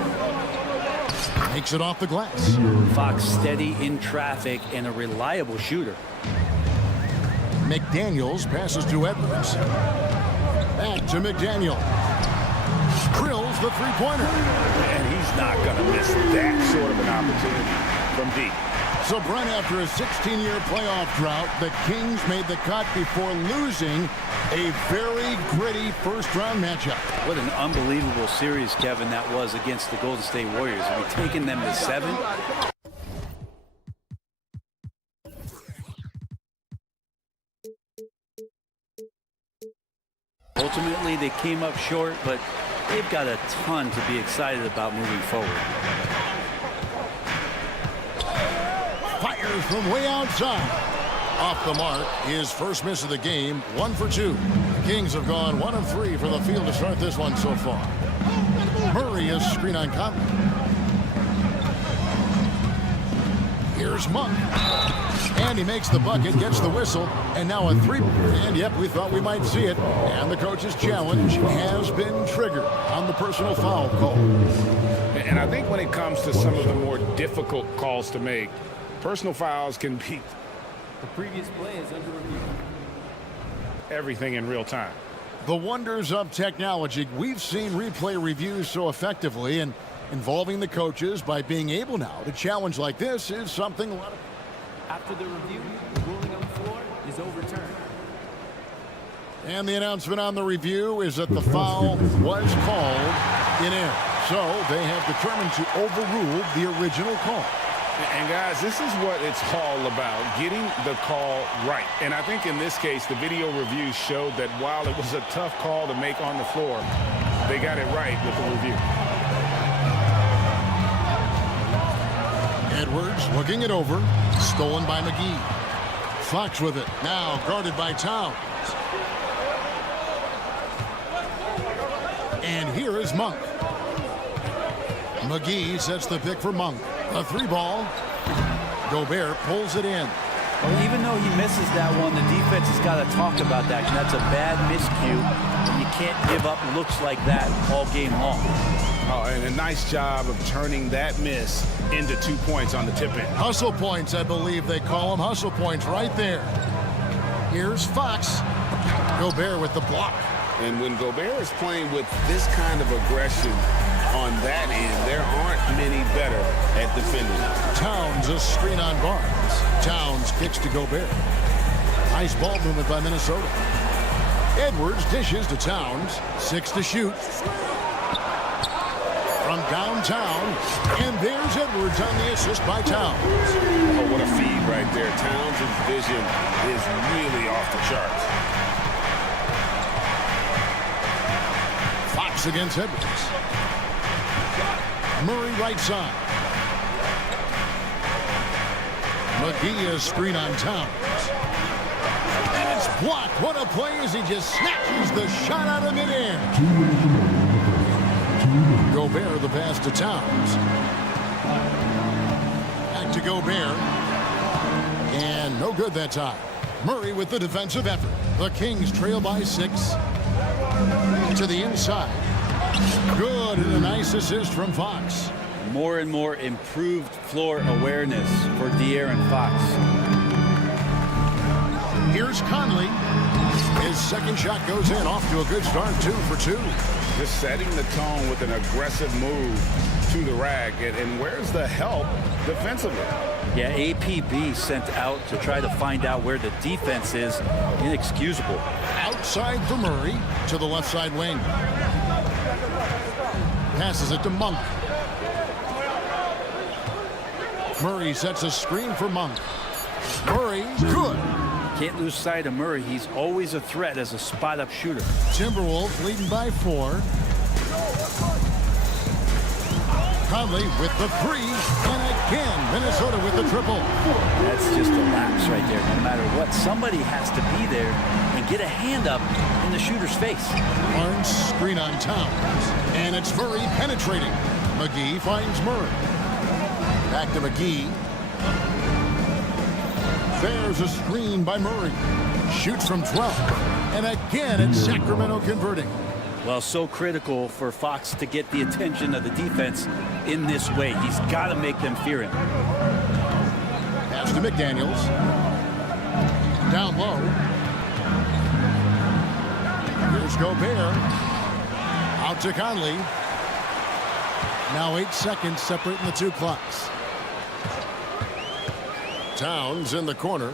Takes it off the glass. Fox steady in traffic and a reliable shooter. McDaniels passes to Edwards. Back to McDaniel. Drills the three-pointer. And he's not going to miss that sort of an opportunity from deep. So, Brent, after a 16-year playoff drought, the Kings made the cut before losing a very gritty first-round matchup. What an unbelievable series, Kevin, that was against the Golden State Warriors. We're taking them to 7. Ultimately, they came up short, but they've got a ton to be excited about moving forward. Fires from way outside. Off the mark, his first miss of the game, 1 for 2. The Kings have gone 1 of 3 from the field to start this one so far. Murray is screen on Conley. Here's Monk. And he makes the bucket, gets the whistle, and now a three. And yep, we thought we might see it. And the coach's challenge has been triggered on the personal foul call. And I think when it comes to some of the more difficult calls to make, personal fouls can be the previous play is under review. Everything in real time. The wonders of technology. We've seen replay reviews so effectively, and involving the coaches by being able now to challenge like this is something a lot of... After the review, the ruling on the floor is overturned. And the announcement on the review is that the foul was called in error. So they have determined to overrule the original call. And guys, this is what it's all about, getting the call right. And I think in this case, the video review showed that while it was a tough call to make on the floor, they got it right with the review. Edwards looking it over. Stolen by McGee. Fox with it. Now guarded by Towns. And here is Monk. McGee sets the pick for Monk. A 3-ball. Gobert pulls it in. Well, even though he misses that one, the defense has got to talk about that. That's a bad miscue. And you can't give up looks like that all game long. Oh, and a nice job of turning that miss into 2 points on the tip-in. Hustle points, I believe they call them. Hustle points right there. Here's Fox. Gobert with the block. And when Gobert is playing with this kind of aggression on that end, there aren't many better at defending. Towns a screen on Barnes. Towns kicks to Gobert. Nice ball movement by Minnesota. Edwards dishes to Towns. 6 to shoot. From downtown, and there's Edwards on the assist by Towns. Oh, what a feed right there. Towns' vision is really off the charts. Fox against Edwards. Murray right side. McGee a screen on Towns. And it's blocked. What a play as he just snatches the shot out of midair. Gobert the pass to Towns. Back to Gobert. And no good that time. Murray with the defensive effort. The Kings trail by 6. To the inside. Good, and a nice assist from Fox. More and more improved floor awareness for De'Aaron Fox. Here's Conley. His second shot goes in, off to a good start, 2 for 2. Just setting the tone with an aggressive move to the rack. And where's the help defensively? Yeah, APB sent out to try to find out where the defense is. Inexcusable. Outside for Murray to the left side wing. Passes it to Monk. Murray sets a screen for Monk. Murray, good. Can't lose sight of Murray. He's always a threat as a spot-up shooter. Timberwolves leading by 4. Conley with the 3. And again, Minnesota with the triple. That's just a lapse right there. No matter what, somebody has to be there and get a hand up in the shooter's face. Barnes screen on Towns. And it's Murray penetrating. McGee finds Murray. Back to McGee. There's a screen by Murray. Shoots from 12. And again, it's Sacramento converting. Well, so critical for Fox to get the attention of the defense in this way. He's got to make them fear him. Pass to McDaniels. Down low. Here's Gobert. Out to Conley. Now 8 seconds separating the 2 clocks. Towns in the corner.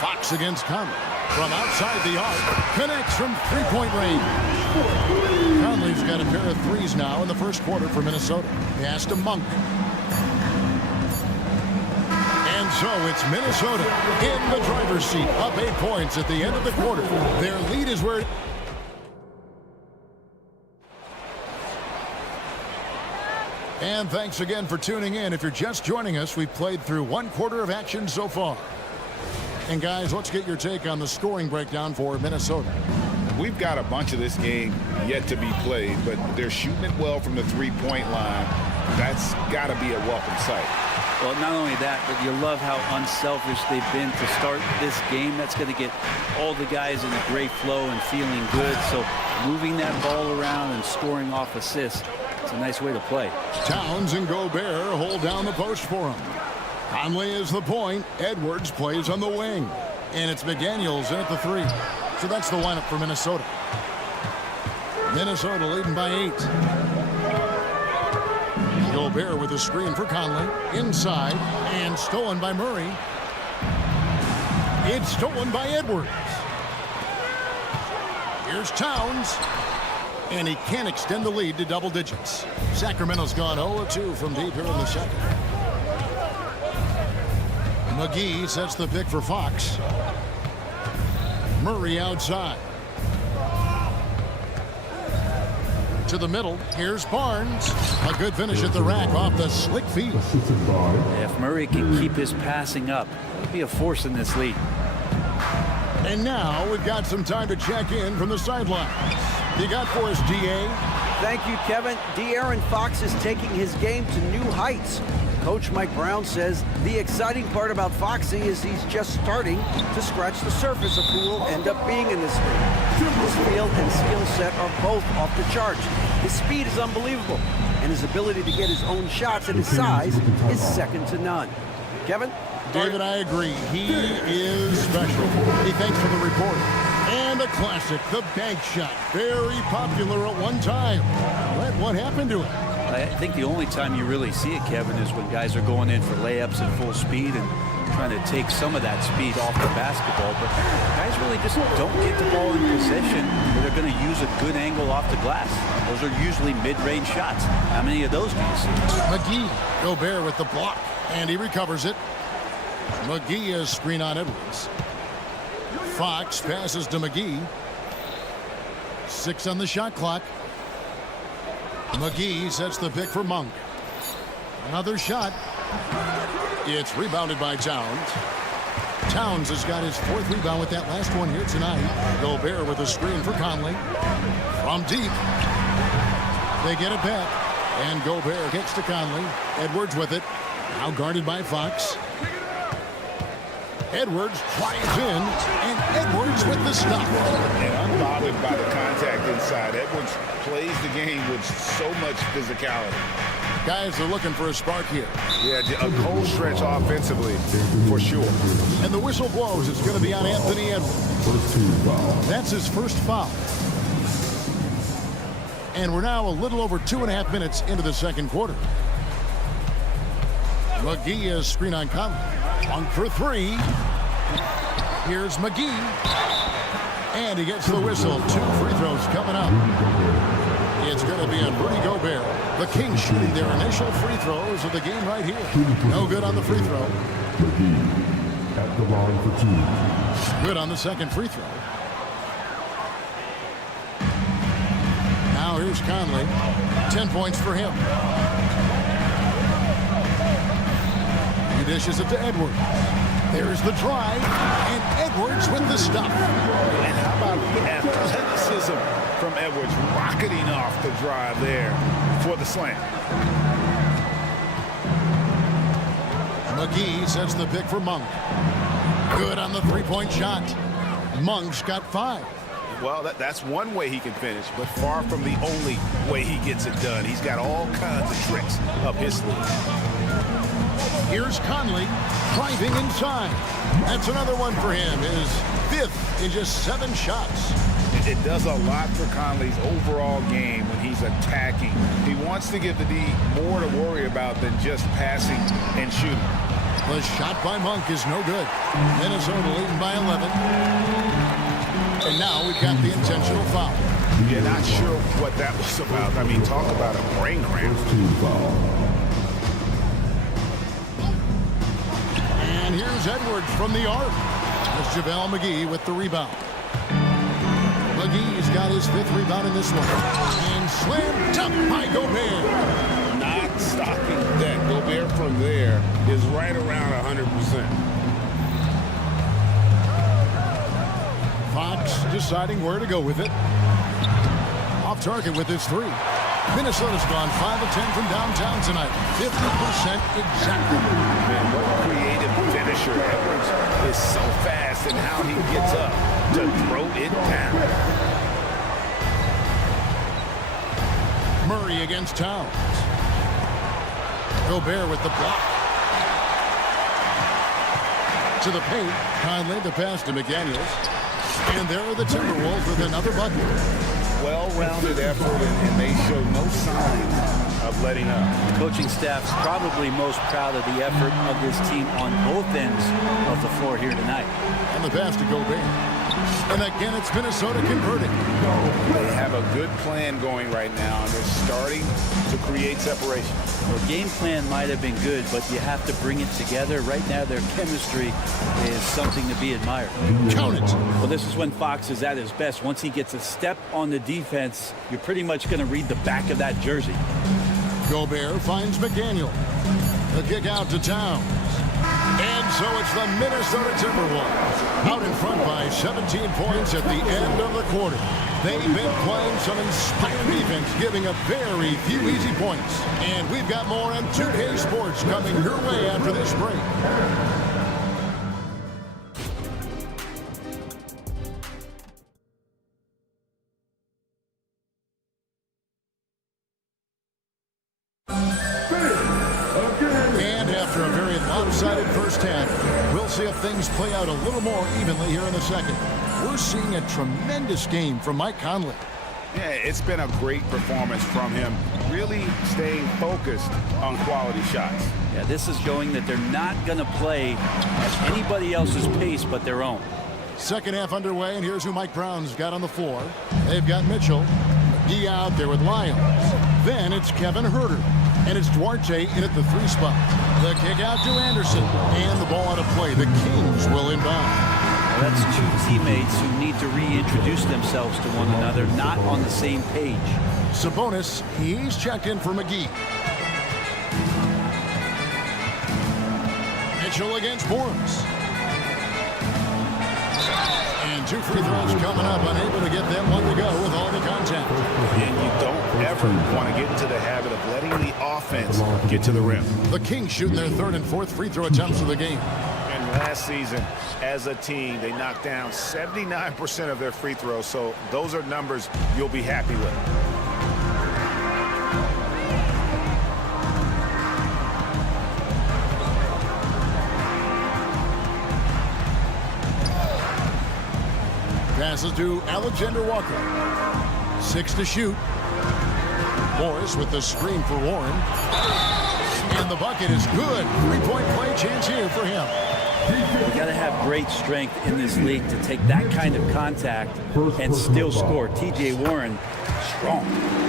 Fox against Conley. From outside the arc. Connects from 3-point range. Conley's got a pair of 3s now in the first quarter for Minnesota. Pass to Monk. And so it's Minnesota in the driver's seat. Up 8 points at the end of the quarter. Their lead is where... And thanks again for tuning in. If you're just joining us, we've played through 1 quarter of action so far. And guys, let's get your take on the scoring breakdown for Minnesota. We've got a bunch of this game yet to be played, but they're shooting it well from the 3-point line. That's got to be a welcome sight. Well, not only that, but you love how unselfish they've been to start this game. That's going to get all the guys in a great flow and feeling good. So moving that ball around and scoring off assists, it's a nice way to play. Towns and Gobert hold down the post for him. Conley is the point. Edwards plays on the wing. And it's McDaniels in at the 3. So that's the lineup for Minnesota. Minnesota leading by 8. Gobert with a screen for Conley. Inside. And stolen by Murray. It's stolen by Edwards. Here's Towns. And he can't extend the lead to double digits. Sacramento's gone 0-2 from deep here in the second. McGee sets the pick for Fox. Murray outside. To the middle. Here's Barnes. A good finish at the rack off the slick feet. If Murray can keep his passing up, he'll be a force in this league. And now we've got some time to check in from the sidelines. You got for us, D.A.? Thank you, Kevin. De'Aaron Fox is taking his game to new heights. Coach Mike Brown says the exciting part about Foxy is he's just starting to scratch the surface of who will end up being in this league. His field and skill set are both off the charts. His speed is unbelievable, and his ability to get his own shots at his size is second to none. Kevin? David, I agree. He is special. Hey, thanks for the report. And a classic, the bank shot. Very popular at one time. What happened to it? I think the only time you really see it, Kevin, is when guys are going in for layups at full speed and trying to take some of that speed off the basketball. But guys really just don't get the ball in possession where they're going to use a good angle off the glass. Those are usually mid-range shots. How many of those do you see? McGee, Gobert with the block, and he recovers it. McGee is screen on Edwards. Fox passes to McGee. 6 on the shot clock. McGee sets the pick for Monk. Another shot. It's rebounded by Towns. Towns has got his 4th rebound with that last one here tonight. Gobert with a screen for Conley. From deep. They get it back. And Gobert gets to Conley. Edwards with it. Now guarded by Fox. Edwards drives in, and Edwards with the stop. And unbothered by the contact inside. Edwards plays the game with so much physicality. Guys are looking for a spark here. Yeah, a cold stretch offensively, for sure. And the whistle blows. It's going to be on Anthony Edwards. That's his first foul. And we're now a little over 2.5 minutes into the second quarter. McGee is screen on Conley. Monk for 3. Here's McGee. And he gets the whistle. 2 free throws coming up. It's going to be on Rudy Gobert. The Kings shooting their initial free throws of the game right here. No good on the free throw. McGee at the line for 2. Good on the second free throw. Now here's Conley. 10 points for him. He dishes it to Edwards. There's the drive, and Edwards with the stop. And how about the athleticism from Edwards rocketing off the drive there for the slam. McGee sets the pick for Monk. Good on the three-point shot. Monk's got 5. Well, that's one way he can finish, but far from the only way he gets it done. He's got all kinds of tricks up his sleeve. Here's Conley driving inside. That's another one for him. His 5th in just 7 shots. It does a lot for Conley's overall game when he's attacking. He wants to give the D more to worry about than just passing and shooting. The shot by Monk is no good. Minnesota leading by 11. And now we've got the intentional foul. You're not sure what that was about. I mean, talk about a brain cramp. And here's Edwards from the arc. It's JaVale McGee with the rebound. McGee's got his 5th rebound in this one. And slammed up by Gobert. Not stopping that. Gobert from there is right around 100%. Fox deciding where to go with it. Off target with his 3. Minnesota's gone 5 of 10 from downtown tonight. 50% exactly. Man, what a creative finisher. Edwards is so fast in how he gets up to throw it down. Murray against Towns. Gobert with the block. To the paint. Conley the pass to McDaniels. And there are the Timberwolves with another bucket. Well-rounded effort, and they show no signs of letting up. The coaching staff's probably most proud of the effort of this team on both ends of the floor here tonight. And the pass to Gobert. And again, it's Minnesota converting. They have have a good plan going right now, and they're starting to create separation. Well, game plan might have been good, but you have to bring it together. Right now, their chemistry is something to be admired. Count it. Well, this is when Fox is at his best. Once he gets a step on the defense, you're pretty much going to read the back of that jersey. Gobert finds McDaniel. The kick out to Towns. And so it's the Minnesota Timberwolves out in front by 17 points at the end of the quarter. They've been playing some inspired defense, giving up very few easy points. And we've got more on 2K Sports coming your way after this break. And after a very lopsided first half, we'll see if things play out a little more evenly here in the second. We're seeing a tremendous game from Mike Conley. Yeah, it's been a great performance from him, really staying focused on quality shots. Yeah, this is showing that they're not going to play at anybody else's pace but their own. Second half underway, and here's who Mike Brown's got on the floor. They've got Mitchell, McGee out there with Lyons. Then it's Kevin Huerter, and it's Duarte in at the 3 spot. The kick out to Anderson, and the ball out of play. The Kings will inbound. Well, that's two teammates who need to reintroduce themselves to one another, not on the same page. Sabonis, he's checked in for McGee. Mitchell against Morris. And 2 free throws coming up, unable to get that one to go with all the contact. And you don't ever want to get into the habit of letting the offense get to the rim. The Kings shooting their 3rd and 4th free throw attempts of the game. And last season, as a team, they knocked down 79% of their free throws, so those are numbers you'll be happy with. Passes to Alexander Walker. 6 to shoot. Morris with the screen for Warren. And the bucket is good. 3-point play chance here for him. You got to have great strength in this league to take that kind of contact and still score. TJ Warren, strong.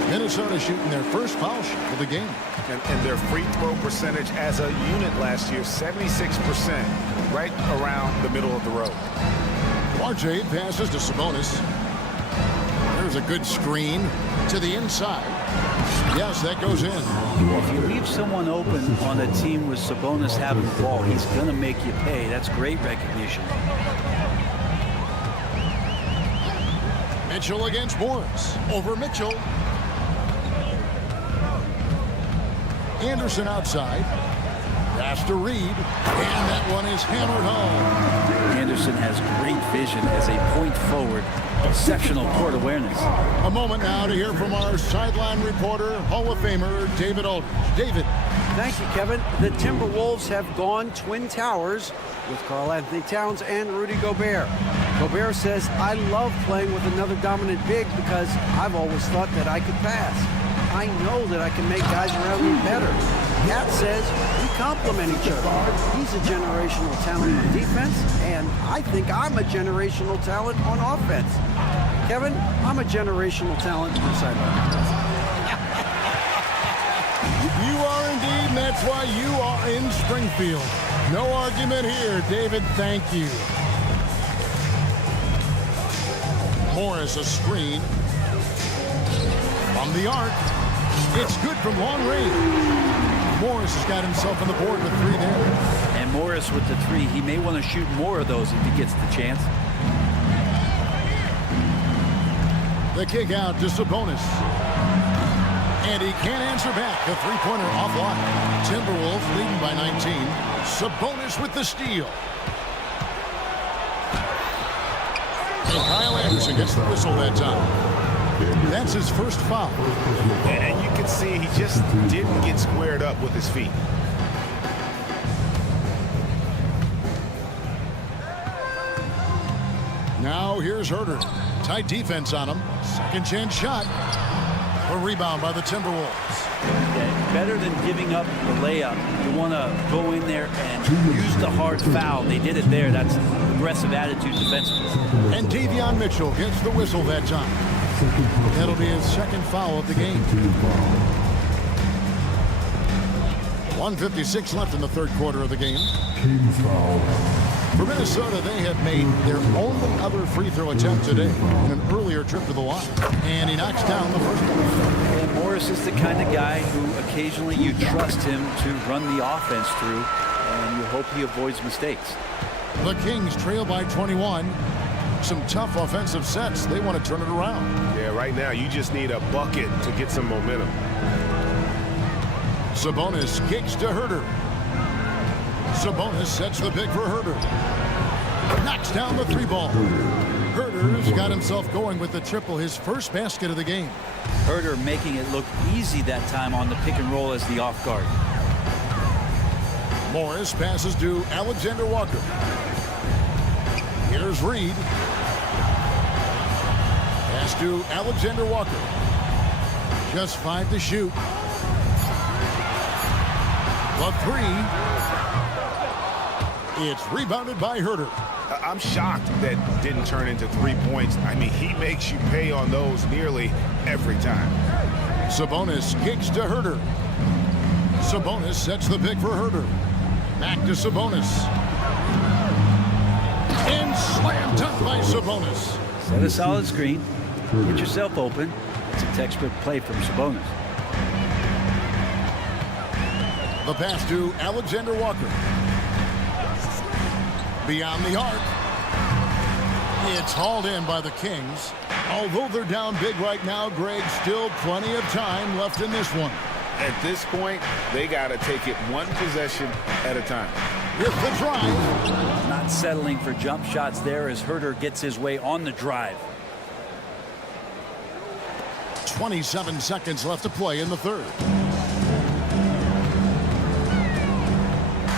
Minnesota shooting their first foul shot of the game. And their free throw percentage as a unit last year, 76%, right around the middle of the road. RJ passes to Sabonis. There's a good screen to the inside. Yes, that goes in. If you leave someone open on a team with Sabonis having the ball, he's going to make you pay. That's great recognition. Mitchell against Morris. Over Mitchell. Anderson outside. Pass to Reed. And that one is hammered home. Anderson has great vision as a point forward. Exceptional court awareness. A moment now to hear from our sideline reporter, Hall of Famer David Aldridge. David. Thank you, Kevin. The Timberwolves have gone Twin Towers with Karl-Anthony Towns and Rudy Gobert. Gobert says, I love playing with another dominant big because I've always thought that I could pass. I know that I can make guys around me better. Cat says we complement each other. He's a generational talent on defense, and I think I'm a generational talent on offense. Kevin, I'm a generational talent on sideline. You are indeed, and that's why you are in Springfield. No argument here, David. Thank you. Morris a screen. From the arc. It's good from long range. Morris has got himself on the board with 3 there. And Morris with the 3. He may want to shoot more of those if he gets the chance. The kick out to Sabonis. And he can't answer back. The 3-pointer offline. Timberwolves leading by 19. Sabonis with the steal. And Kyle Anderson gets the whistle that time. That's his first foul. And you can see he just didn't get squared up with his feet. Now here's Huerter. Tight defense on him. Second chance shot. A rebound by the Timberwolves. Yeah, better than giving up the layup. You want to go in there and use the hard foul. They did it there. That's aggressive attitude defensively. And Davion Mitchell gets the whistle that time. That'll be his second foul of the game. 1:56 left in the third quarter of the game. For Minnesota, they have made their only other free throw attempt today in an earlier trip to the line. And he knocks down the first one. And Morris is the kind of guy who occasionally you trust him to run the offense through, and you hope he avoids mistakes. The Kings trail by 21. Some tough offensive sets. They want to turn it around. Yeah, right now you just need a bucket to get some momentum. Sabonis kicks to Herter. Sabonis sets the pick for Herter. Knocks down the three ball. Herter's got himself going with the triple, his first basket of the game. Herter making it look easy that time on the pick and roll as the off guard. Morris passes to Alexander Walker. Here's Reed. Pass to Alexander Walker. Just 5 to shoot. The three. It's rebounded by Herter. I'm shocked that didn't turn into 3 points. I mean, he makes you pay on those nearly every time. Sabonis kicks to Herter. Sabonis sets the pick for Herter. Back to Sabonis. And slam dunk by Sabonis. Set a solid screen. Get yourself open. It's a textbook play from Sabonis. The pass to Alexander Walker. Beyond the arc. It's hauled in by the Kings. Although they're down big right now, Greg, still plenty of time left in this one. At this point, they got to take it one possession at a time. With the drive. Not settling for jump shots there as Herter gets his way on the drive. 27 seconds left to play in the third.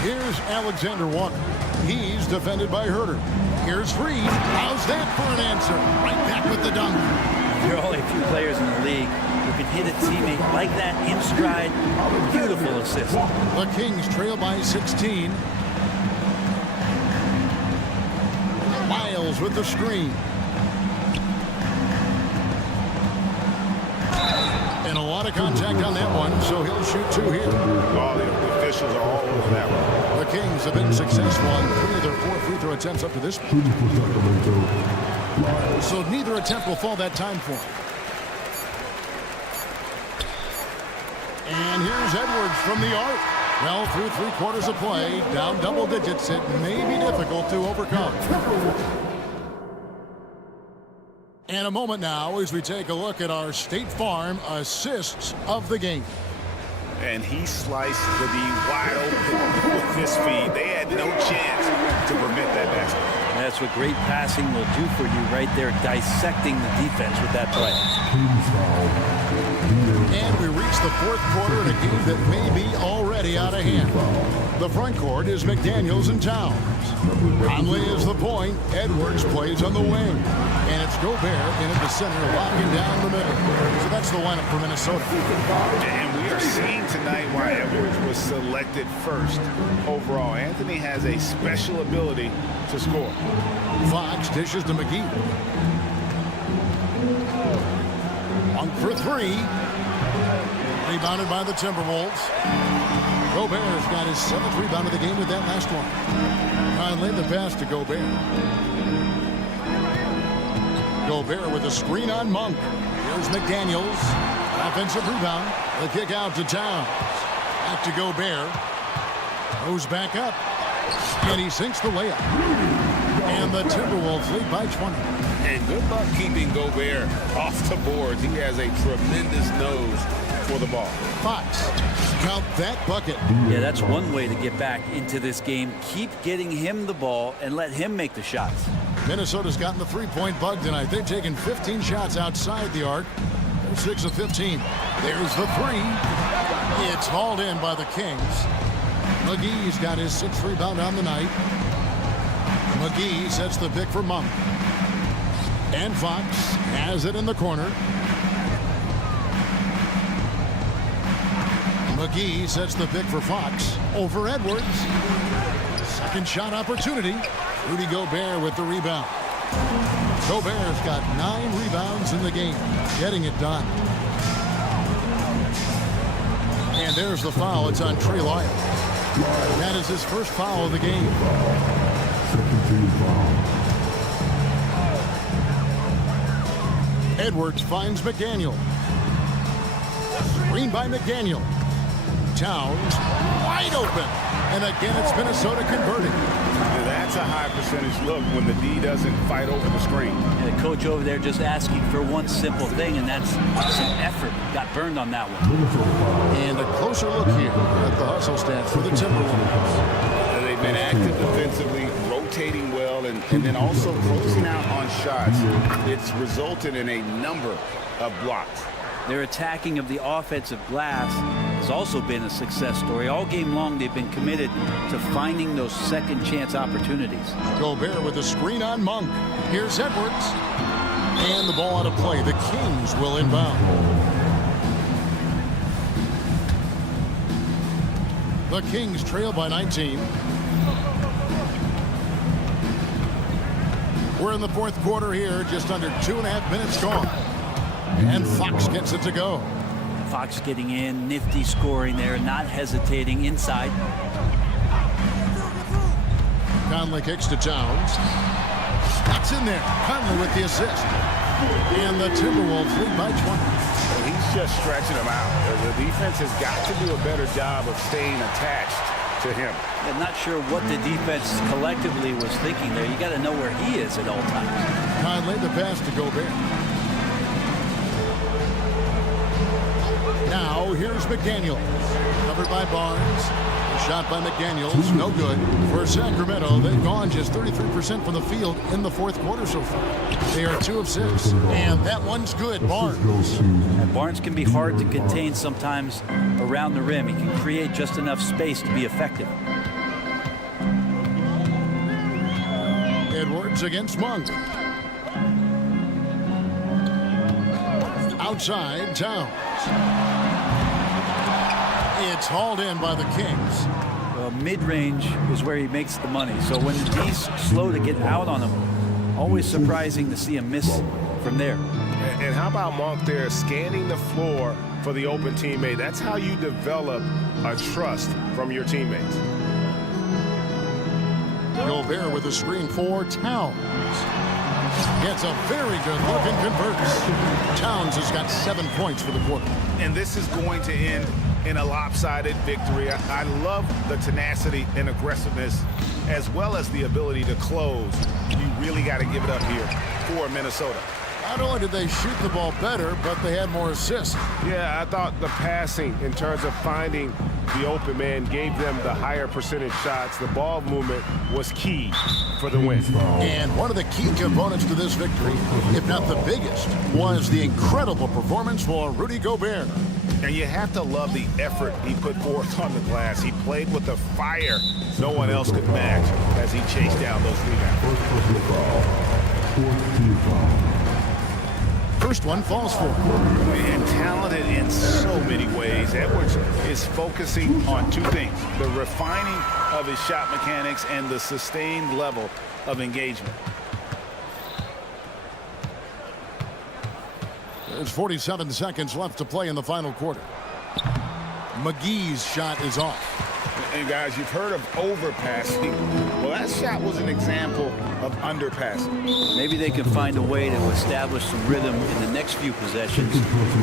Here's Alexander Walker. He's defended by Herter. Here's Reed. How's that for an answer? Right back with the dunk. There are only a few players in the league who can hit a teammate like that in stride. Beautiful assist. The Kings trail by 16. Miles with the screen. And a lot of contact on that one, so he'll shoot 2 here. Oh, the officials are all over that one. The Kings have been successful on 3 of their 4 free throw attempts up to this point. So neither attempt will fall that time for him. And here's Edwards from the arc. Well, through 3 quarters of play, down double digits, it may be difficult to overcome. And a moment now as we take a look at our State Farm assists of the game. And he sliced the D wide open with his feed. They had no chance to prevent that basket. That's what great passing will do for you right there, dissecting the defense with that play. And we reach the 4th quarter in a game that may be already out of hand. The front court is McDaniels and Towns. Conley is the point. Edwards plays on the wing. And it's Gobert in at the center, locking down the middle. So that's the lineup for Minnesota. And we are seeing tonight why Edwards was selected first overall. Anthony has a special ability to score. Fox dishes to McGee. One for 3. Rebounded by the Timberwolves. Gobert's got his 7th rebound of the game with that last one. Conley the pass to Gobert. Gobert with a screen on Monk. Here's McDaniels. Offensive rebound. The kick out to Towns. Back to Gobert. Goes back up. And he sinks the layup. And the Timberwolves lead by 20. And good luck keeping Gobert off the boards. He has a tremendous nose for the ball. Fox, count that bucket. Yeah, that's one way to get back into this game. Keep getting him the ball and let him make the shots. Minnesota's gotten the 3-point bug tonight. They've taken 15 shots outside the arc. They're 6 of 15. There's the 3. It's hauled in by the Kings. McGee's got his 6th rebound on the night. McGee sets the pick for Monk. And Fox has it in the corner. McGee sets the pick for Fox over Edwards. Second shot opportunity. Rudy Gobert with the rebound. Gobert's got 9 rebounds in the game, getting it done. And there's the foul. It's on Trey Lyles. That is his first foul of the game. Edwards finds McDaniel. Screen by McDaniel. Towns wide open. And again, it's Minnesota converting. That's a high percentage look when the D doesn't fight over the screen. And the coach over there just asking for one simple thing, and that's some effort. Got burned on that one. And a closer look here at the hustle stats for the Timberwolves. They've been active defensively, rotating well, and then also closing out on shots. It's resulted in a number of blocks. Their attacking of the offensive glass has also been a success story. All game long, they've been committed to finding those second chance opportunities. Gobert with a screen on Monk. Here's Edwards. And the ball out of play. The Kings will inbound. The Kings trail by 19. We're in the fourth quarter here. Just under 2.5 minutes gone. And Fox gets it to go. Fox getting in, nifty scoring there, not hesitating inside. Conley kicks to Towns. That's in there. Conley with the assist. And the Timberwolves lead by 20. He's just stretching them out. The defense has got to do a better job of staying attached to him. I'm not sure what the defense collectively was thinking there. You got to know where he is at all times. Conley, the pass to Gobert. Now, here's McDaniel. Covered by Barnes. A shot by McDaniels. No good. For Sacramento, they've gone just 33% from the field in the fourth quarter so far. They are 2 of 6. And that one's good. Barnes. And Barnes can be hard to contain sometimes around the rim. He can create just enough space to be effective. Edwards against Monk. Outside, Towns. It's hauled in by the Kings. Well, mid-range is where he makes the money. So when the D's slow to get out on him, always surprising to see him miss from there. And how about Monk there scanning the floor for the open teammate? That's how you develop a trust from your teammates. Gobert with a screen for Towns. Gets a very good look and converts. Towns has got 7 points for the quarter. And this is going to end in a lopsided victory. I love the tenacity and aggressiveness as well as the ability to close. You really got to give it up here for Minnesota. Not only did they shoot the ball better, but they had more assists. Yeah, I thought the passing in terms of finding the open man gave them the higher percentage shots. The ball movement was key for the win. And one of the key components to this victory, if not the biggest, was the incredible performance for Rudy Gobert. And you have to love the effort he put forth on the glass. He played with the fire no one else could match as he chased down those rebounds. First one falls for him. And talented in so many ways. Edwards is focusing on 2 things: the refining of his shot mechanics and the sustained level of engagement. There's 47 seconds left to play in the final quarter. McGee's shot is off. And guys, you've heard of overpassing. Well, that shot was an example of underpassing. Maybe they can find a way to establish some rhythm in the next few possessions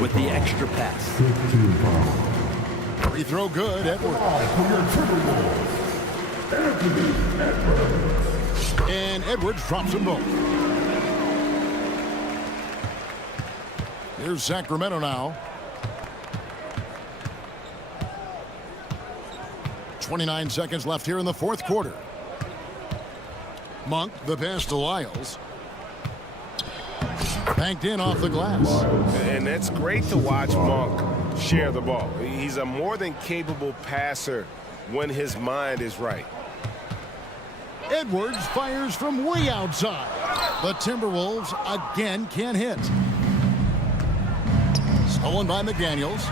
with the extra pass. Free throw good, Edwards. And Edwards drops them both. Here's Sacramento now. 29 seconds left here in the fourth quarter. Monk, the pass to Lyles. Banked in off the glass. And it's great to watch Monk share the ball. He's a more than capable passer when his mind is right. Edwards fires from way outside. The Timberwolves again can't hit. Stolen by McDaniels.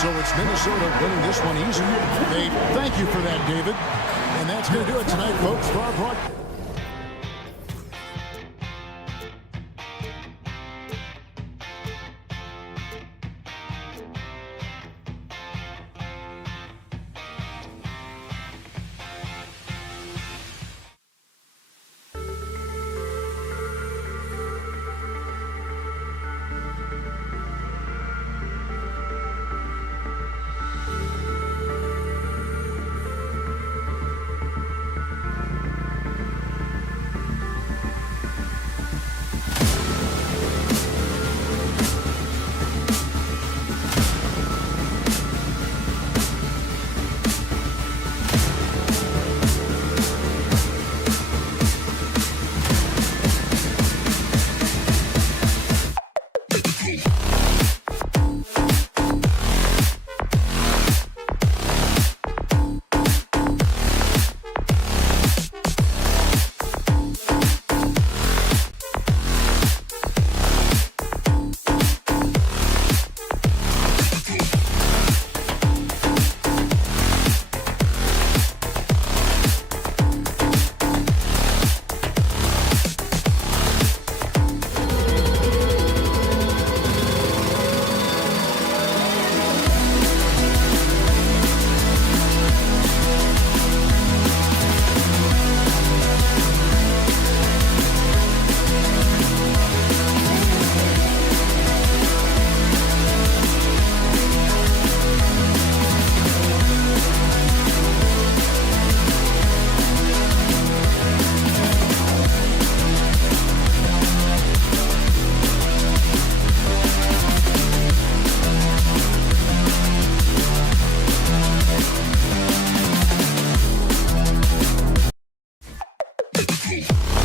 So it's Minnesota winning this one easily. Hey, thank you for that, David. And that's going to do it tonight, folks, for our broadcast. Hey.